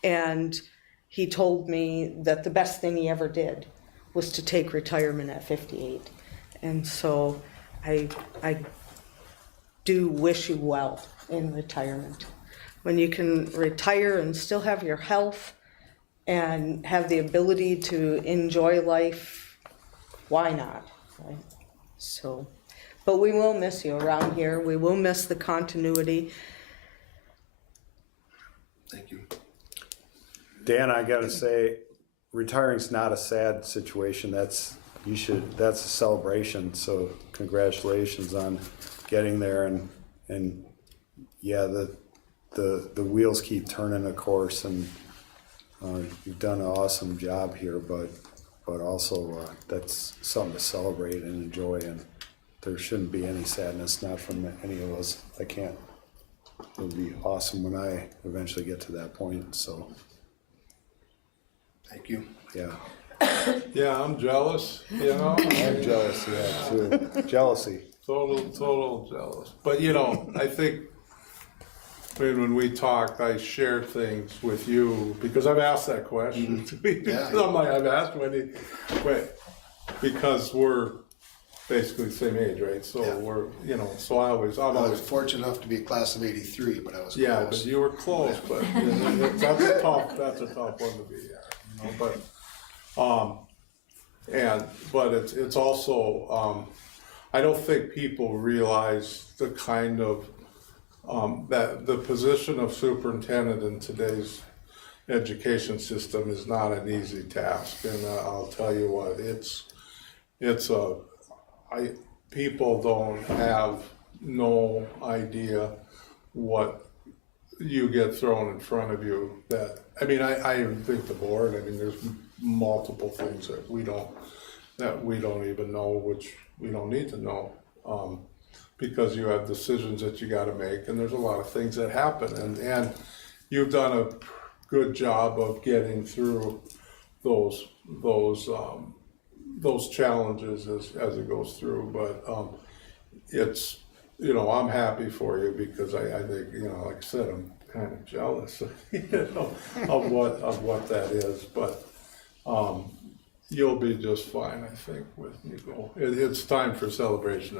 And he told me that the best thing he ever did was to take retirement at 58. And so I do wish you well in retirement. When you can retire and still have your health and have the ability to enjoy life, why not, right? So, but we will miss you around here. We will miss the continuity. Thank you. Dan, I gotta say, retiring's not a sad situation. That's a celebration. So congratulations on getting there, and yeah, the wheels keep turning, of course, and you've done an awesome job here, but also that's something to celebrate and enjoy, and there shouldn't be any sadness, not from any of us. It'll be awesome when I eventually get to that point, so. Thank you. Yeah. Yeah, I'm jealous, I'm jealous, yeah, too. Jealousy. Total jealous. But I think when we talked, I shared things with you because I've asked that question. Yeah. I'm like, I've asked Wendy, because we're basically the same age, right? So Yeah. we're, so I was fortunate enough to be a class of '83, but I was yeah, close. but you were close, but that's a tough one to be at, but it's also, I don't think people realize the kind of, that the position of superintendent in today's education system is not an easy task, and I'll tell you what, people don't have no idea what you get thrown in front of you. I think the board, there's multiple things that we don't even know, which we don't need to know, because you have decisions that you gotta make, and there's a lot of things that happen, and you've done a good job of getting through those challenges as it goes through, but it's, I'm happy for you, because I think, like I said, I'm kind of jealous, of what that is, but you'll be just fine, I think, with Nico. It's time for celebration,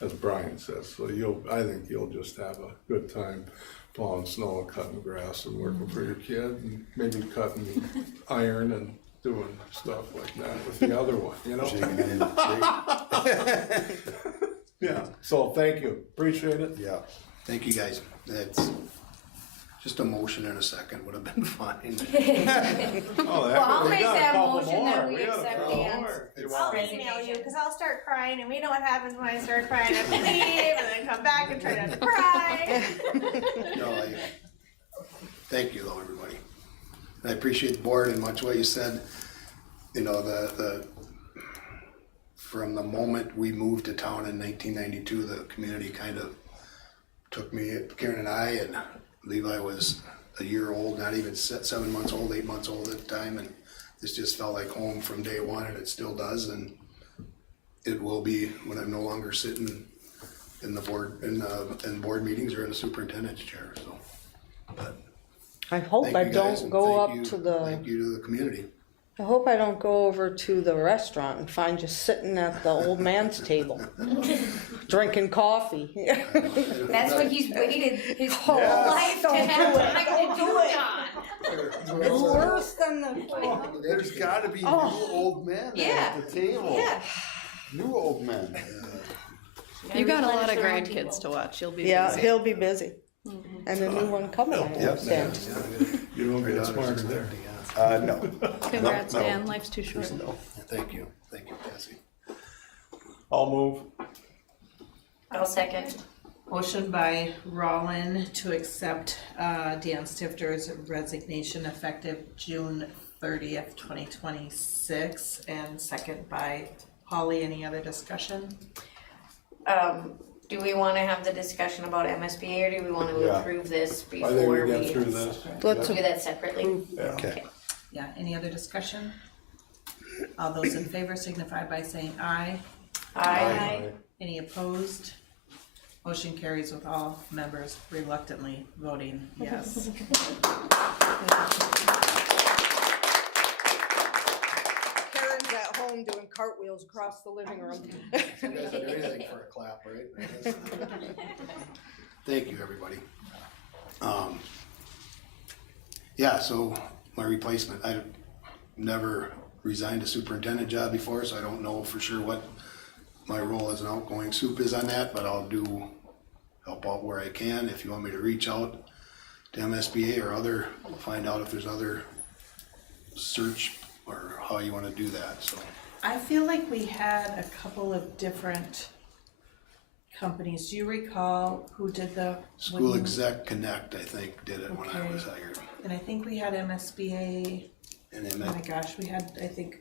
as Brian says, so I think you'll just have a good time plowing snow and cutting grass and working for your kid, and maybe cutting iron and doing stuff like that with the other one, Yeah, so thank you, appreciate it. Yeah. Thank you, guys. It's just a motion in a second would have been fine. Well, I'll make that motion that we accept Dan's I'll email you, because I'll start crying, and we know what happens when I start crying. I have to leave, and then come back and try not to cry. No, thank you, though, everybody. I appreciate the board and much what you said. you know, from the moment we moved to town in 1992, the community kind of took me, Karen and I, and Levi was a year old, not even 7 months old, 8 months old at the time, and this just felt like home from day one, and it still does, and it will be when I'm no longer sitting in the board, in board meetings or in the superintendent's chair, so. But I hope thank I you guys, don't and go thank up you- to the, Thank you to the community. I hope I don't go over to the restaurant and find you sitting at the old man's table, drinking coffee. That's what he's waited his whole Yes, life to don't have do it, time don't to do do it. it on. It's worse than the. There's gotta be new Oh. old men Yeah. at the table. Yeah. New old men. You got a lot of Replenish their own grandkids to watch. You'll be Yeah, busy. he'll be busy. And a new one coming, I Yep. understand. You don't get smarter there. No. Congrats, No. Dan. Life's too short. Thank you, Cassie. I'll move. I'll second. Motion by Rollin to accept Dan Stifter's resignation effective June 30th, 2026, and second by Holly. Any other discussion? Do we wanna have the discussion about MSBA or do we wanna Yeah. approve this I before think we we? get through this. Let's Do that separately? Yeah. Okay. Yeah, any other discussion? All those in favor signify by saying aye. Aye. Any opposed? Motion carries with all members reluctantly voting yes. Karen's at home doing cartwheels across the living room. You guys will do anything for a clap, right? Thank you, everybody. Yeah, so my replacement, I've never resigned a superintendent job before, so I don't know for sure what my role as an outgoing soup is on that, but I'll help out where I can. If you want me to reach out to MSBA or find out if there's other search or how you wanna do that, so. I feel like we had a couple of different companies. Do you recall who did the? School Exec Connect, I think, did it when I was Okay. hired. And I think we had MSBA, And oh then my gosh, we had, I think,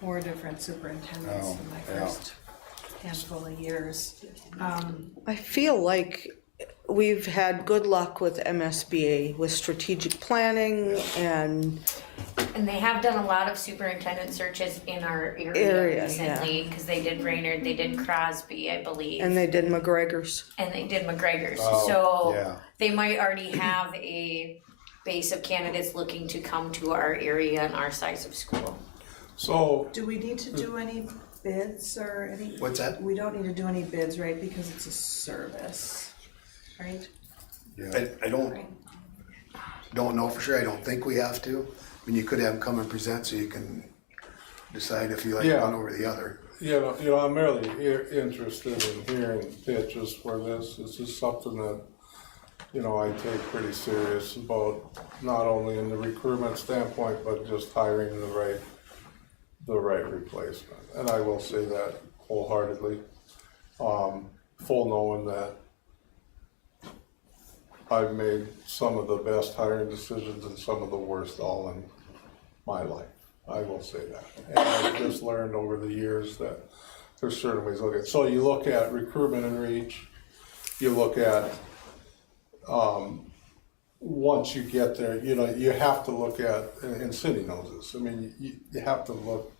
4 different superintendents Oh, in my yeah. first handful of years. I feel like we've had good luck with MSBA with strategic planning and And they have done a lot of superintendent searches in our area Area, recently, cause they did Brainerd, they did Crosby, I believe. they did McGregor's. And they did McGregor's, Oh, so yeah. they might already have a base of candidates looking to come to our area and our size of school. So, Do we need to do any bids or any? What's that? We don't need to do any bids, right, because it's a service, right? I don't know for sure, I don't think we have to. I mean, you could have them come and present so you can decide if you like Yeah. one over the other. you know, I'm really interested in hearing pitches for this. This is something that, you know, I take pretty serious about, not only in the recruitment standpoint, but just hiring the right replacement. And I will say that wholeheartedly, full knowing that I've made some of the best hiring decisions and some of the worst all in my life. I will say that. And I've just learned over the years that there's certain ways to look at it. So you look at recruitment and reach, you look at, once you get there, you know, you have to look at, and Cindy knows this, I mean, you have to look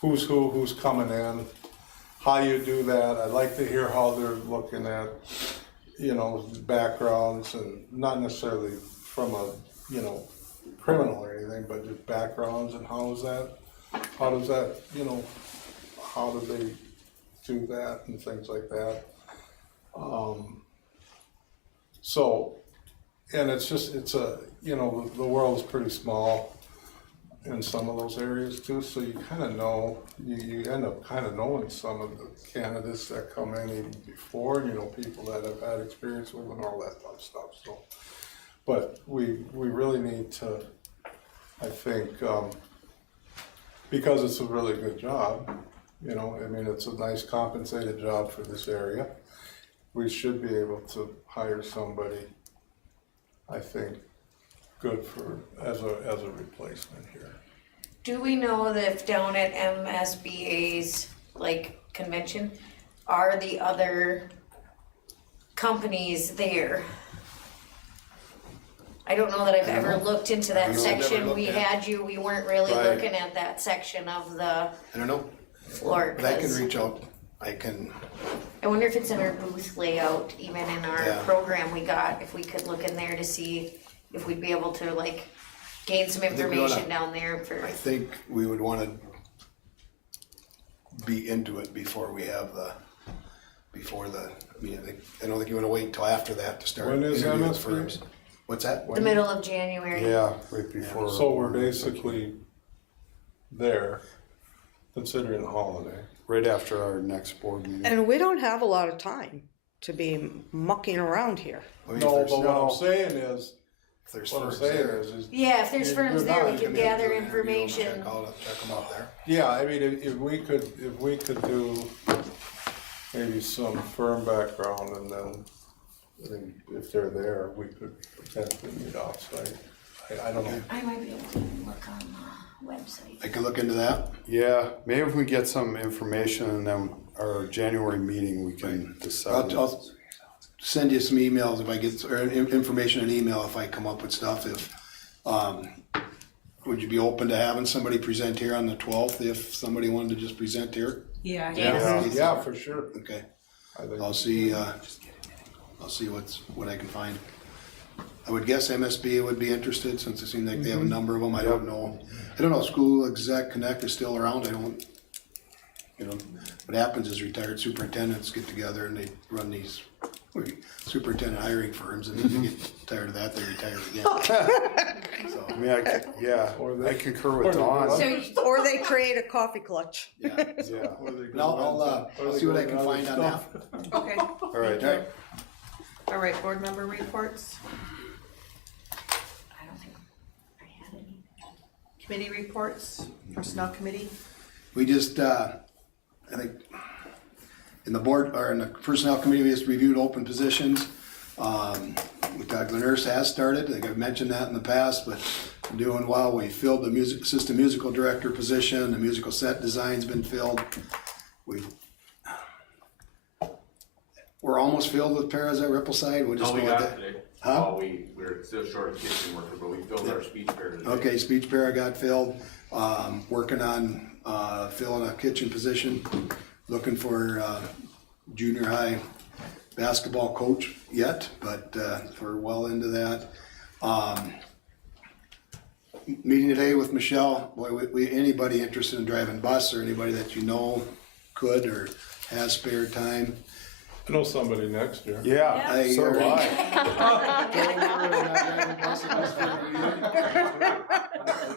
who's who, who's coming in, how you do that. I'd like to hear how they're looking at, you know, backgrounds, and not necessarily from a, you know, criminal or anything, but just backgrounds and how does that, you know, how do they do that and things like that. So, and it's you know, the world is pretty small in some of those areas too, so you kind of know, you end up kind of knowing some of the candidates that come in even before, you know, people that have had experience with and all that type of stuff, so. But we really need to, I think, because it's a really good job, you know, I mean, it's a nice compensated job for this area. We should be able to hire somebody, I think, good as a replacement here. Do we know that if down at MSBA's like convention, are the other companies there? I don't know that I've ever looked into that section. We had you, we weren't really Right. looking at that section of the I don't know, floor. but I can 'cause reach out, I can, I wonder if it's in our booth layout, even in our Yeah. program we got, if we could look in there to see if we'd be able to like gain some think we oughta- information down there for. I think we would wanna be into it before we have I mean, I don't think you wanna wait until after that to start When is interviewing MSP? firms. What's that? The middle of January. Yeah, right before. So we're basically there, considering a holiday. Right after our next board meeting. And we don't have a lot of time to be mucking around here. I mean, if No, there's- but what I'm saying is, If there's what I'm firms saying there. is, Yeah, if there's You're firms not there, we you could come in, gather do an interview, information. check them out there. yeah, I mean, if we could do maybe some firm background and then, I mean, if they're there, we could potentially meet offsite. I don't know. I might be able to look on the website. I can look into that. Yeah, maybe if we get some information and then our January meeting, we can decide. I'll send you some emails if I get, or information in email if I come up with stuff. If, would you be open to having somebody present here on the 12th if somebody wanted to just present here? Yeah. Yeah, for sure. Okay, I think- I'll see what I can find. I would guess MSB would be interested since it seems like they have a number of them. I don't know. School Exec Connect is still around. I don't, what happens is retired superintendents get together and they run these superintendent hiring firms, and then they get tired of that, they retire again. So, I mean, I concur with Dawn. Or they create a coffee clutch. yeah. Yeah, But I'll see what I can find on that. Okay, all right. All right. all right, board member reports, I don't think I had any. committee reports, personnel committee. We just, I think, in the board, or in the personnel committee, we just reviewed open positions. Glenn Nurse has started, I think I've mentioned that in the past, but doing well. We filled the assistant musical director position, the musical set design's been filled. We're almost filled with paras at Rippleside, we'll just No, we go with got that. it today. Huh? Well, we're still short of kitchen worker, but we filled our speech pair today. Okay, speech para got filled, working on, filling a kitchen position, looking for, junior high basketball coach yet, but, we're well into that. Meeting today with Michelle, boy, anybody interested in driving bus or anybody that you know could or has spare time. I know somebody next year. Yeah, so do I.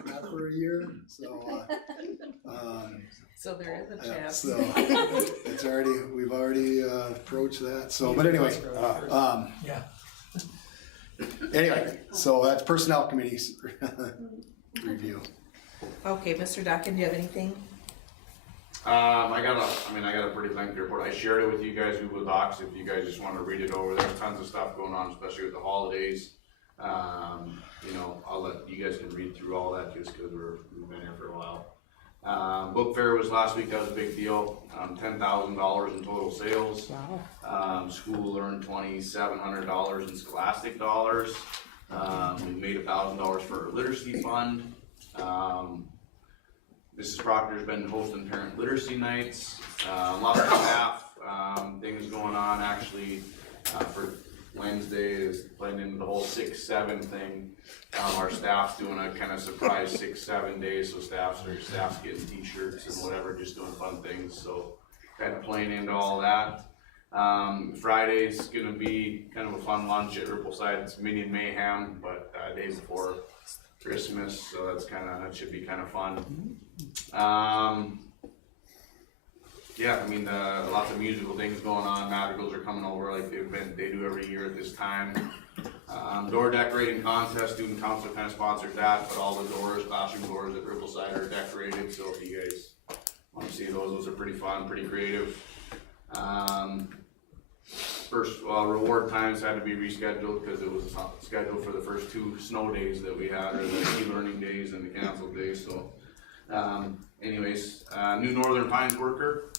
Not for a year, so, So there is a yeah, chance. so, we've already approached that, so, but anyway, Yeah. anyway, so that's personnel committee's review. Okay, Mr. Dockin, do you have anything? I got a pretty lengthy report. I shared it with you guys, Google Docs, if you guys just wanna read it over. There's tons of stuff going on, especially with the holidays. I'll let you guys can read through all that just cause we've been here for a while. Book fair was last week, that was a big deal. $10,000 in total sales. Wow. School earned $2,700 in scholastic dollars. We made $1,000 for our literacy fund. Mrs. Proctor's been hosting parent literacy nights. Lots of staff, things going on actually, for Wednesday is playing into the whole 6-7 thing. Our staff's doing a kind of surprise 6-7 days, so staff's getting t-shirts and whatever, just doing fun things, so kind of playing into all that. Friday's gonna be kind of a fun lunch at Rippleside. It's Minion Mayhem, but day before Christmas, so that should be kind of fun. Lots of musical things going on. Madrigals are coming over like they do every year at this time. Door decorating contest, student council kind of sponsors that, but all the doors, classroom doors at Rippleside are decorated, so if you guys want to see those are pretty fun, pretty creative. Reward times had to be rescheduled because it was scheduled for the first 2 snow days that we had, or the e-learning days and the canceled days, so Anyways, new Northern Pines worker,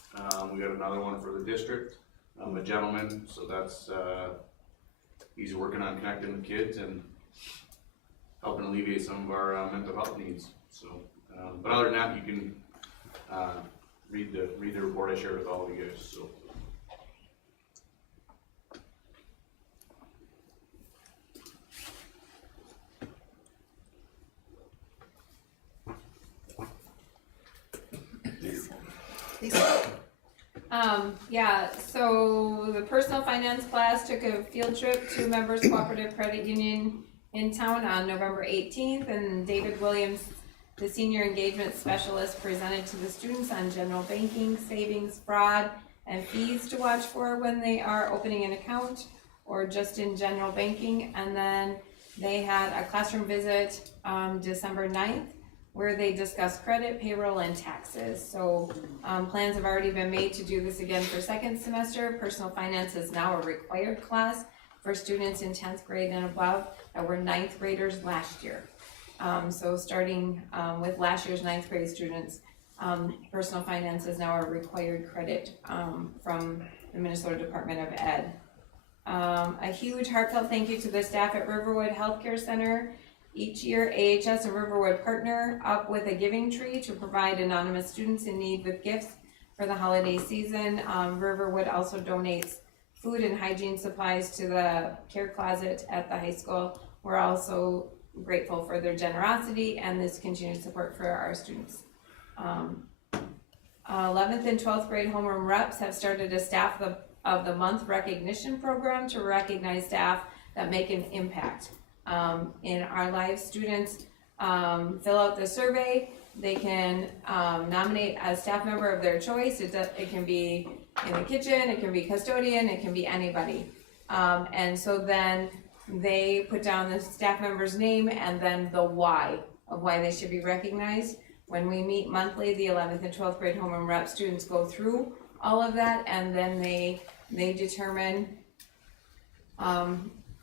we got another one for the district, a gentleman, so that's, he's working on connecting the kids and helping alleviate some of our mental health needs, so, but other than that, you can, read the report I shared with all of you guys, so. Yeah, so the personal finance class took a field trip to Members Cooperative Credit Union in town on November 18th, and David Williams, the senior engagement specialist, presented to the students on general banking, savings, fraud, and fees to watch for when they are opening an account or just in general banking. And then they had a classroom visit December 9th, where they discussed credit, payroll, and taxes. So plans have already been made to do this again for second semester. Personal finance is now a required class for students in 10th grade and above that were 9th graders last year. So starting with last year's 9th grade students, personal finance is now a required credit from the Minnesota Department of Ed. A huge heartfelt thank you to the staff at Riverwood Healthcare Center. Each year, AHS and Riverwood partner up with a giving tree to provide anonymous students in need with gifts for the holiday season. Riverwood also donates food and hygiene supplies to the care closet at the high school. We're also grateful for their generosity and this continued support for our students. 11th and 12th grade homeroom reps have started a staff of the month recognition program to recognize staff that make an impact in our lives. Students fill out the survey. They can nominate a staff member of their choice. It can be in the kitchen, it can be custodian, it can be anybody. And so then they put down the staff member's name and then the why of why they should be recognized. When we meet monthly, the 11th and 12th grade homeroom rep students go through all of that, and then they determine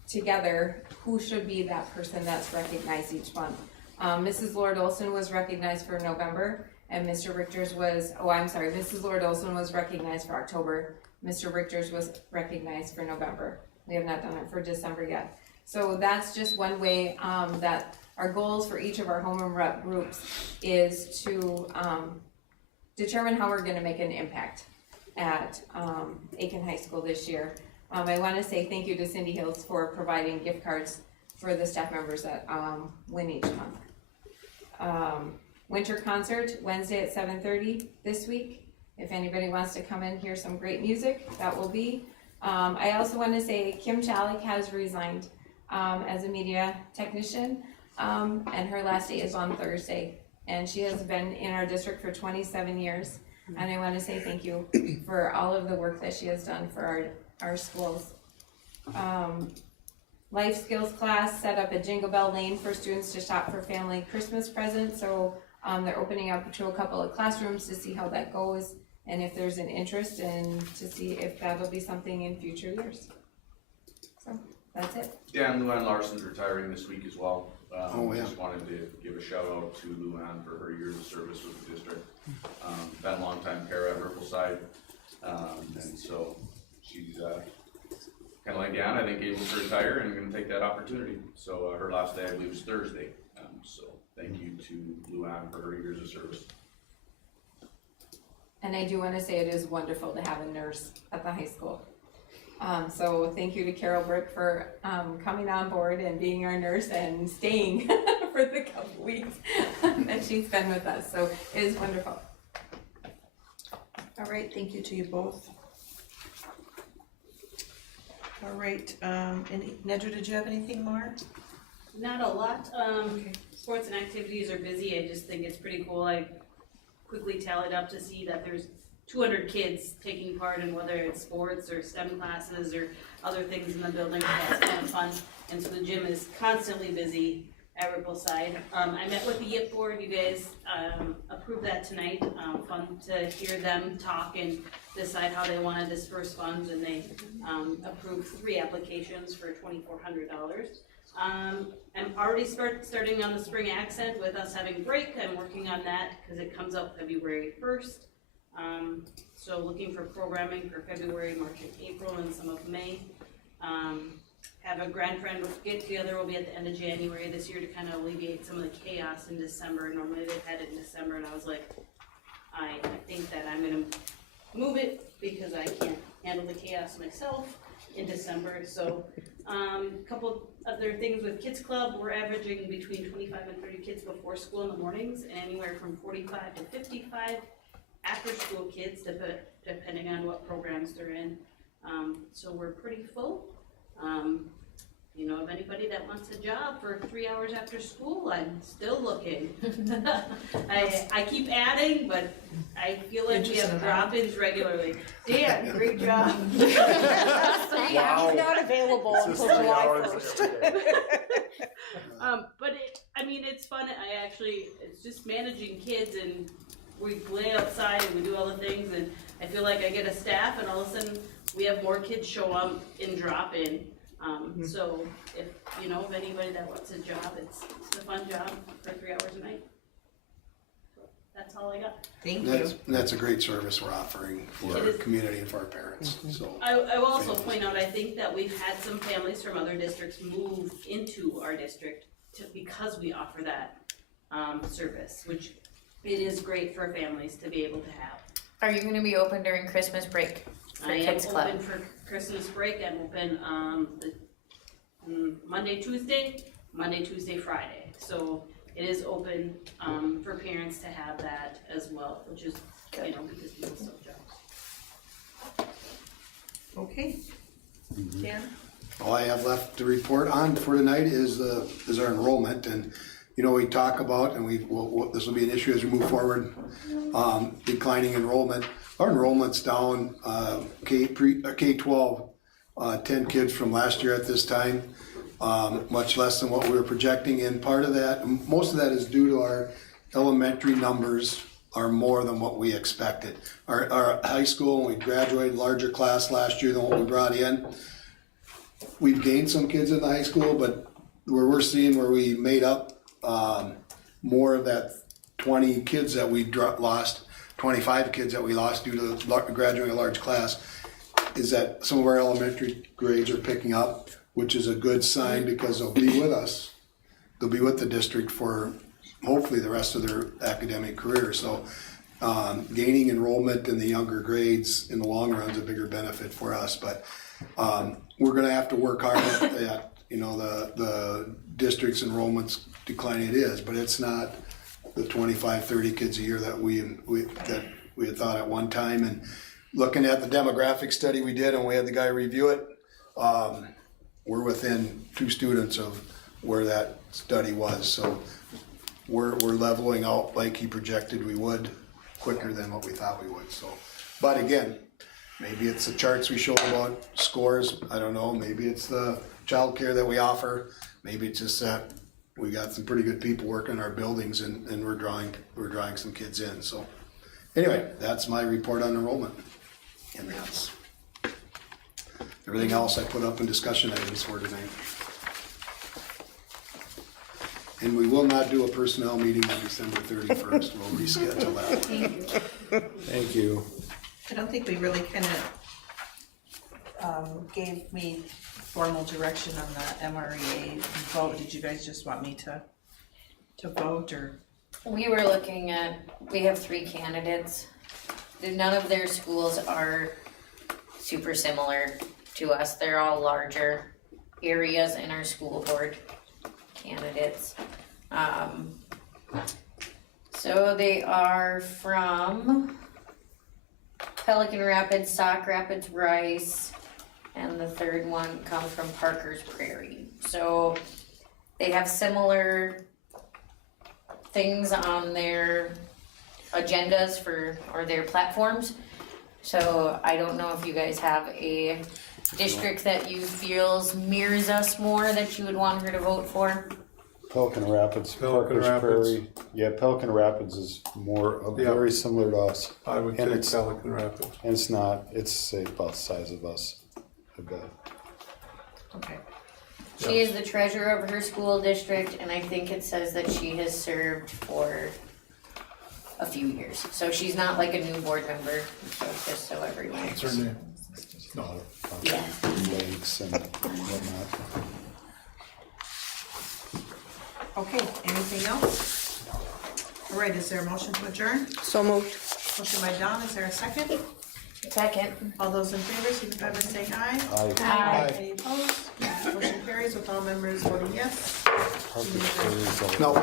together who should be that person that's recognized each month. Mrs. Lord Olson was recognized for November, and Mr. Richter's was, Mrs. Lord Olson was recognized for October. Mr. Richter's was recognized for November. We have not done it for December yet. So that's just one way that our goals for each of our homeroom rep groups is to determine how we're gonna make an impact at Aiken High School this year. I want to say thank you to Cindy Hills for providing gift cards for the staff members that win each month. Winter concert, Wednesday at 7:30 this week. If anybody wants to come and hear some great music, that will be. I also want to say Kim Chalik has resigned as a media technician, and her last day is on Thursday. And she has been in our district for 27 years. And I want to say thank you for all of the work that she has done for our schools. Life skills class set up a Jingle Bell Lane for students to shop for family Christmas presents. So they're opening up to a couple of classrooms to see how that goes and if there's an interest, and to see if that'll be something in future years. So that's it. Yeah, and Luann Larson's retiring this week as well. Yeah. Just wanted to give a shout out to Luann for her years of service with the district. Been a long time para at Rippleside, and so she's kind of like Jan, I think, able to retire and going to take that opportunity. So her last day, I believe, is Thursday. So thank you to Luann for her years of service. And I do want to say it is wonderful to have a nurse at the high school. So thank you to Carol Brick for coming on board and being our nurse and staying for the couple weeks that she's been with us. So it is wonderful. All right, thank you to you both. All right, Nedra, did you have anything more? Not a lot. Sports and activities are busy. I just think it's pretty cool. I quickly tallied up to see that there's 200 kids taking part in whether it's sports or STEM classes or other things in the building. That's kind of fun. And so the gym is constantly busy at Rippleside. I met with the YIP board. You guys approved that tonight. Fun to hear them talk and decide how they want to disperse funds. And they approved 3 applications for $2,400. I'm already starting on the spring accent with us having break. I'm working on that because it comes out February 1st. So looking for programming for February, March, and April, and some of May. Have a grand friend get together will be at the end of January this year to kind of alleviate some of the chaos in December. Normally they've had it in December, and I was like, I think that I'm gonna move it because I can't handle the chaos myself in December. So couple other things with Kids Club, we're averaging between 25 and 30 kids before school in the mornings, and anywhere from 45 to 55 after school kids, depending on what programs they're in. So we're pretty full. You know, if anybody that wants a job for 3 hours after school, I'm still looking. I keep adding, but I feel like we have drop-ins regularly. Dan, great job. Wow. He's not available until July 1st. But it's fun. It's just managing kids, and we play outside and we do all the things, and I feel like I get a staff, and all of a sudden we have more kids show up in drop-in. So if anybody that wants a job, it's a fun job for 3 hours a night. So that's all I got. Thank you. That's a great service we're offering for our community and for our parents, so. I will also point out, I think that we've had some families from other districts move into our district because we offer that service, which it is great for families to be able to have. Are you gonna be open during Christmas break? I am open for Christmas break. I'm open Monday, Tuesday, Friday. So it is open for parents to have that as well, which is good, because people still jobs. Okay. Dan? All I have left to report on for tonight is our enrollment, and we talk about, and this will be an issue as we move forward, declining enrollment. Our enrollment's down, K-12, 10 kids from last year at this time, much less than what we were projecting, and part of that, most of that is due to our elementary numbers are more than what we expected. Our high school, when we graduated, larger class last year than what we brought in. We've gained some kids in the high school, but where we're seeing where we made up more of that 20 kids that we lost, 25 kids that we lost due to graduating a large class, is that some of our elementary grades are picking up, which is a good sign because they'll be with us. They'll be with the district for hopefully the rest of their academic career. So gaining enrollment in the younger grades in the long run is a bigger benefit for us. But we're gonna have to work hard at the district's enrollment's declining. It is, but it's not the 25, 30 kids a year that we had thought at one time. And looking at the demographic study we did, and we had the guy review it, we're within 2 students of where that study was. So we're leveling out like he projected we would, quicker than what we thought we would. So, but again, maybe it's the charts we show about scores. I don't know. Maybe it's the childcare that we offer. Maybe it's just that we got some pretty good people working in our buildings, and we're drawing some kids in. So anyway, that's my report on enrollment. And that's everything else I put up in discussion items for tonight. And we will not do a personnel meeting on December 31st. We'll reschedule that. Thank you. Thank you. I don't think we really kind of gave me formal direction on the MREA vote. Did you guys just want me to vote, or? We were looking at, we have 3 candidates. None of their schools are super similar to us. They're all larger areas in our school board candidates. So they are from Pelican Rapids, Sauk Rapids, Rice, and the third one comes from Parker's Prairie. So they have similar things on their agendas or their platforms. So I don't know if you guys have a district that you feels mirrors us more that you would want her to vote for. Pelican Rapids, Parker's Prairie. Yeah, Pelican Rapids is very similar to us. I would take Pelican Rapids. And it's not, it's about the size of us, I bet. Okay. She is the treasurer of her school district, and I think it says that she has served for a few years. So she's not like a new board member, so just so everyone. What's her name? No. Yeah. Lakes and whatnot. Okay, anything else? All right, is there a motion to adjourn? So moved. Motion by Dawn, is there a second? Second. All those in favor, signify by saying aye. Aye. Any opposed? Motion carries with all members voting yes. Now,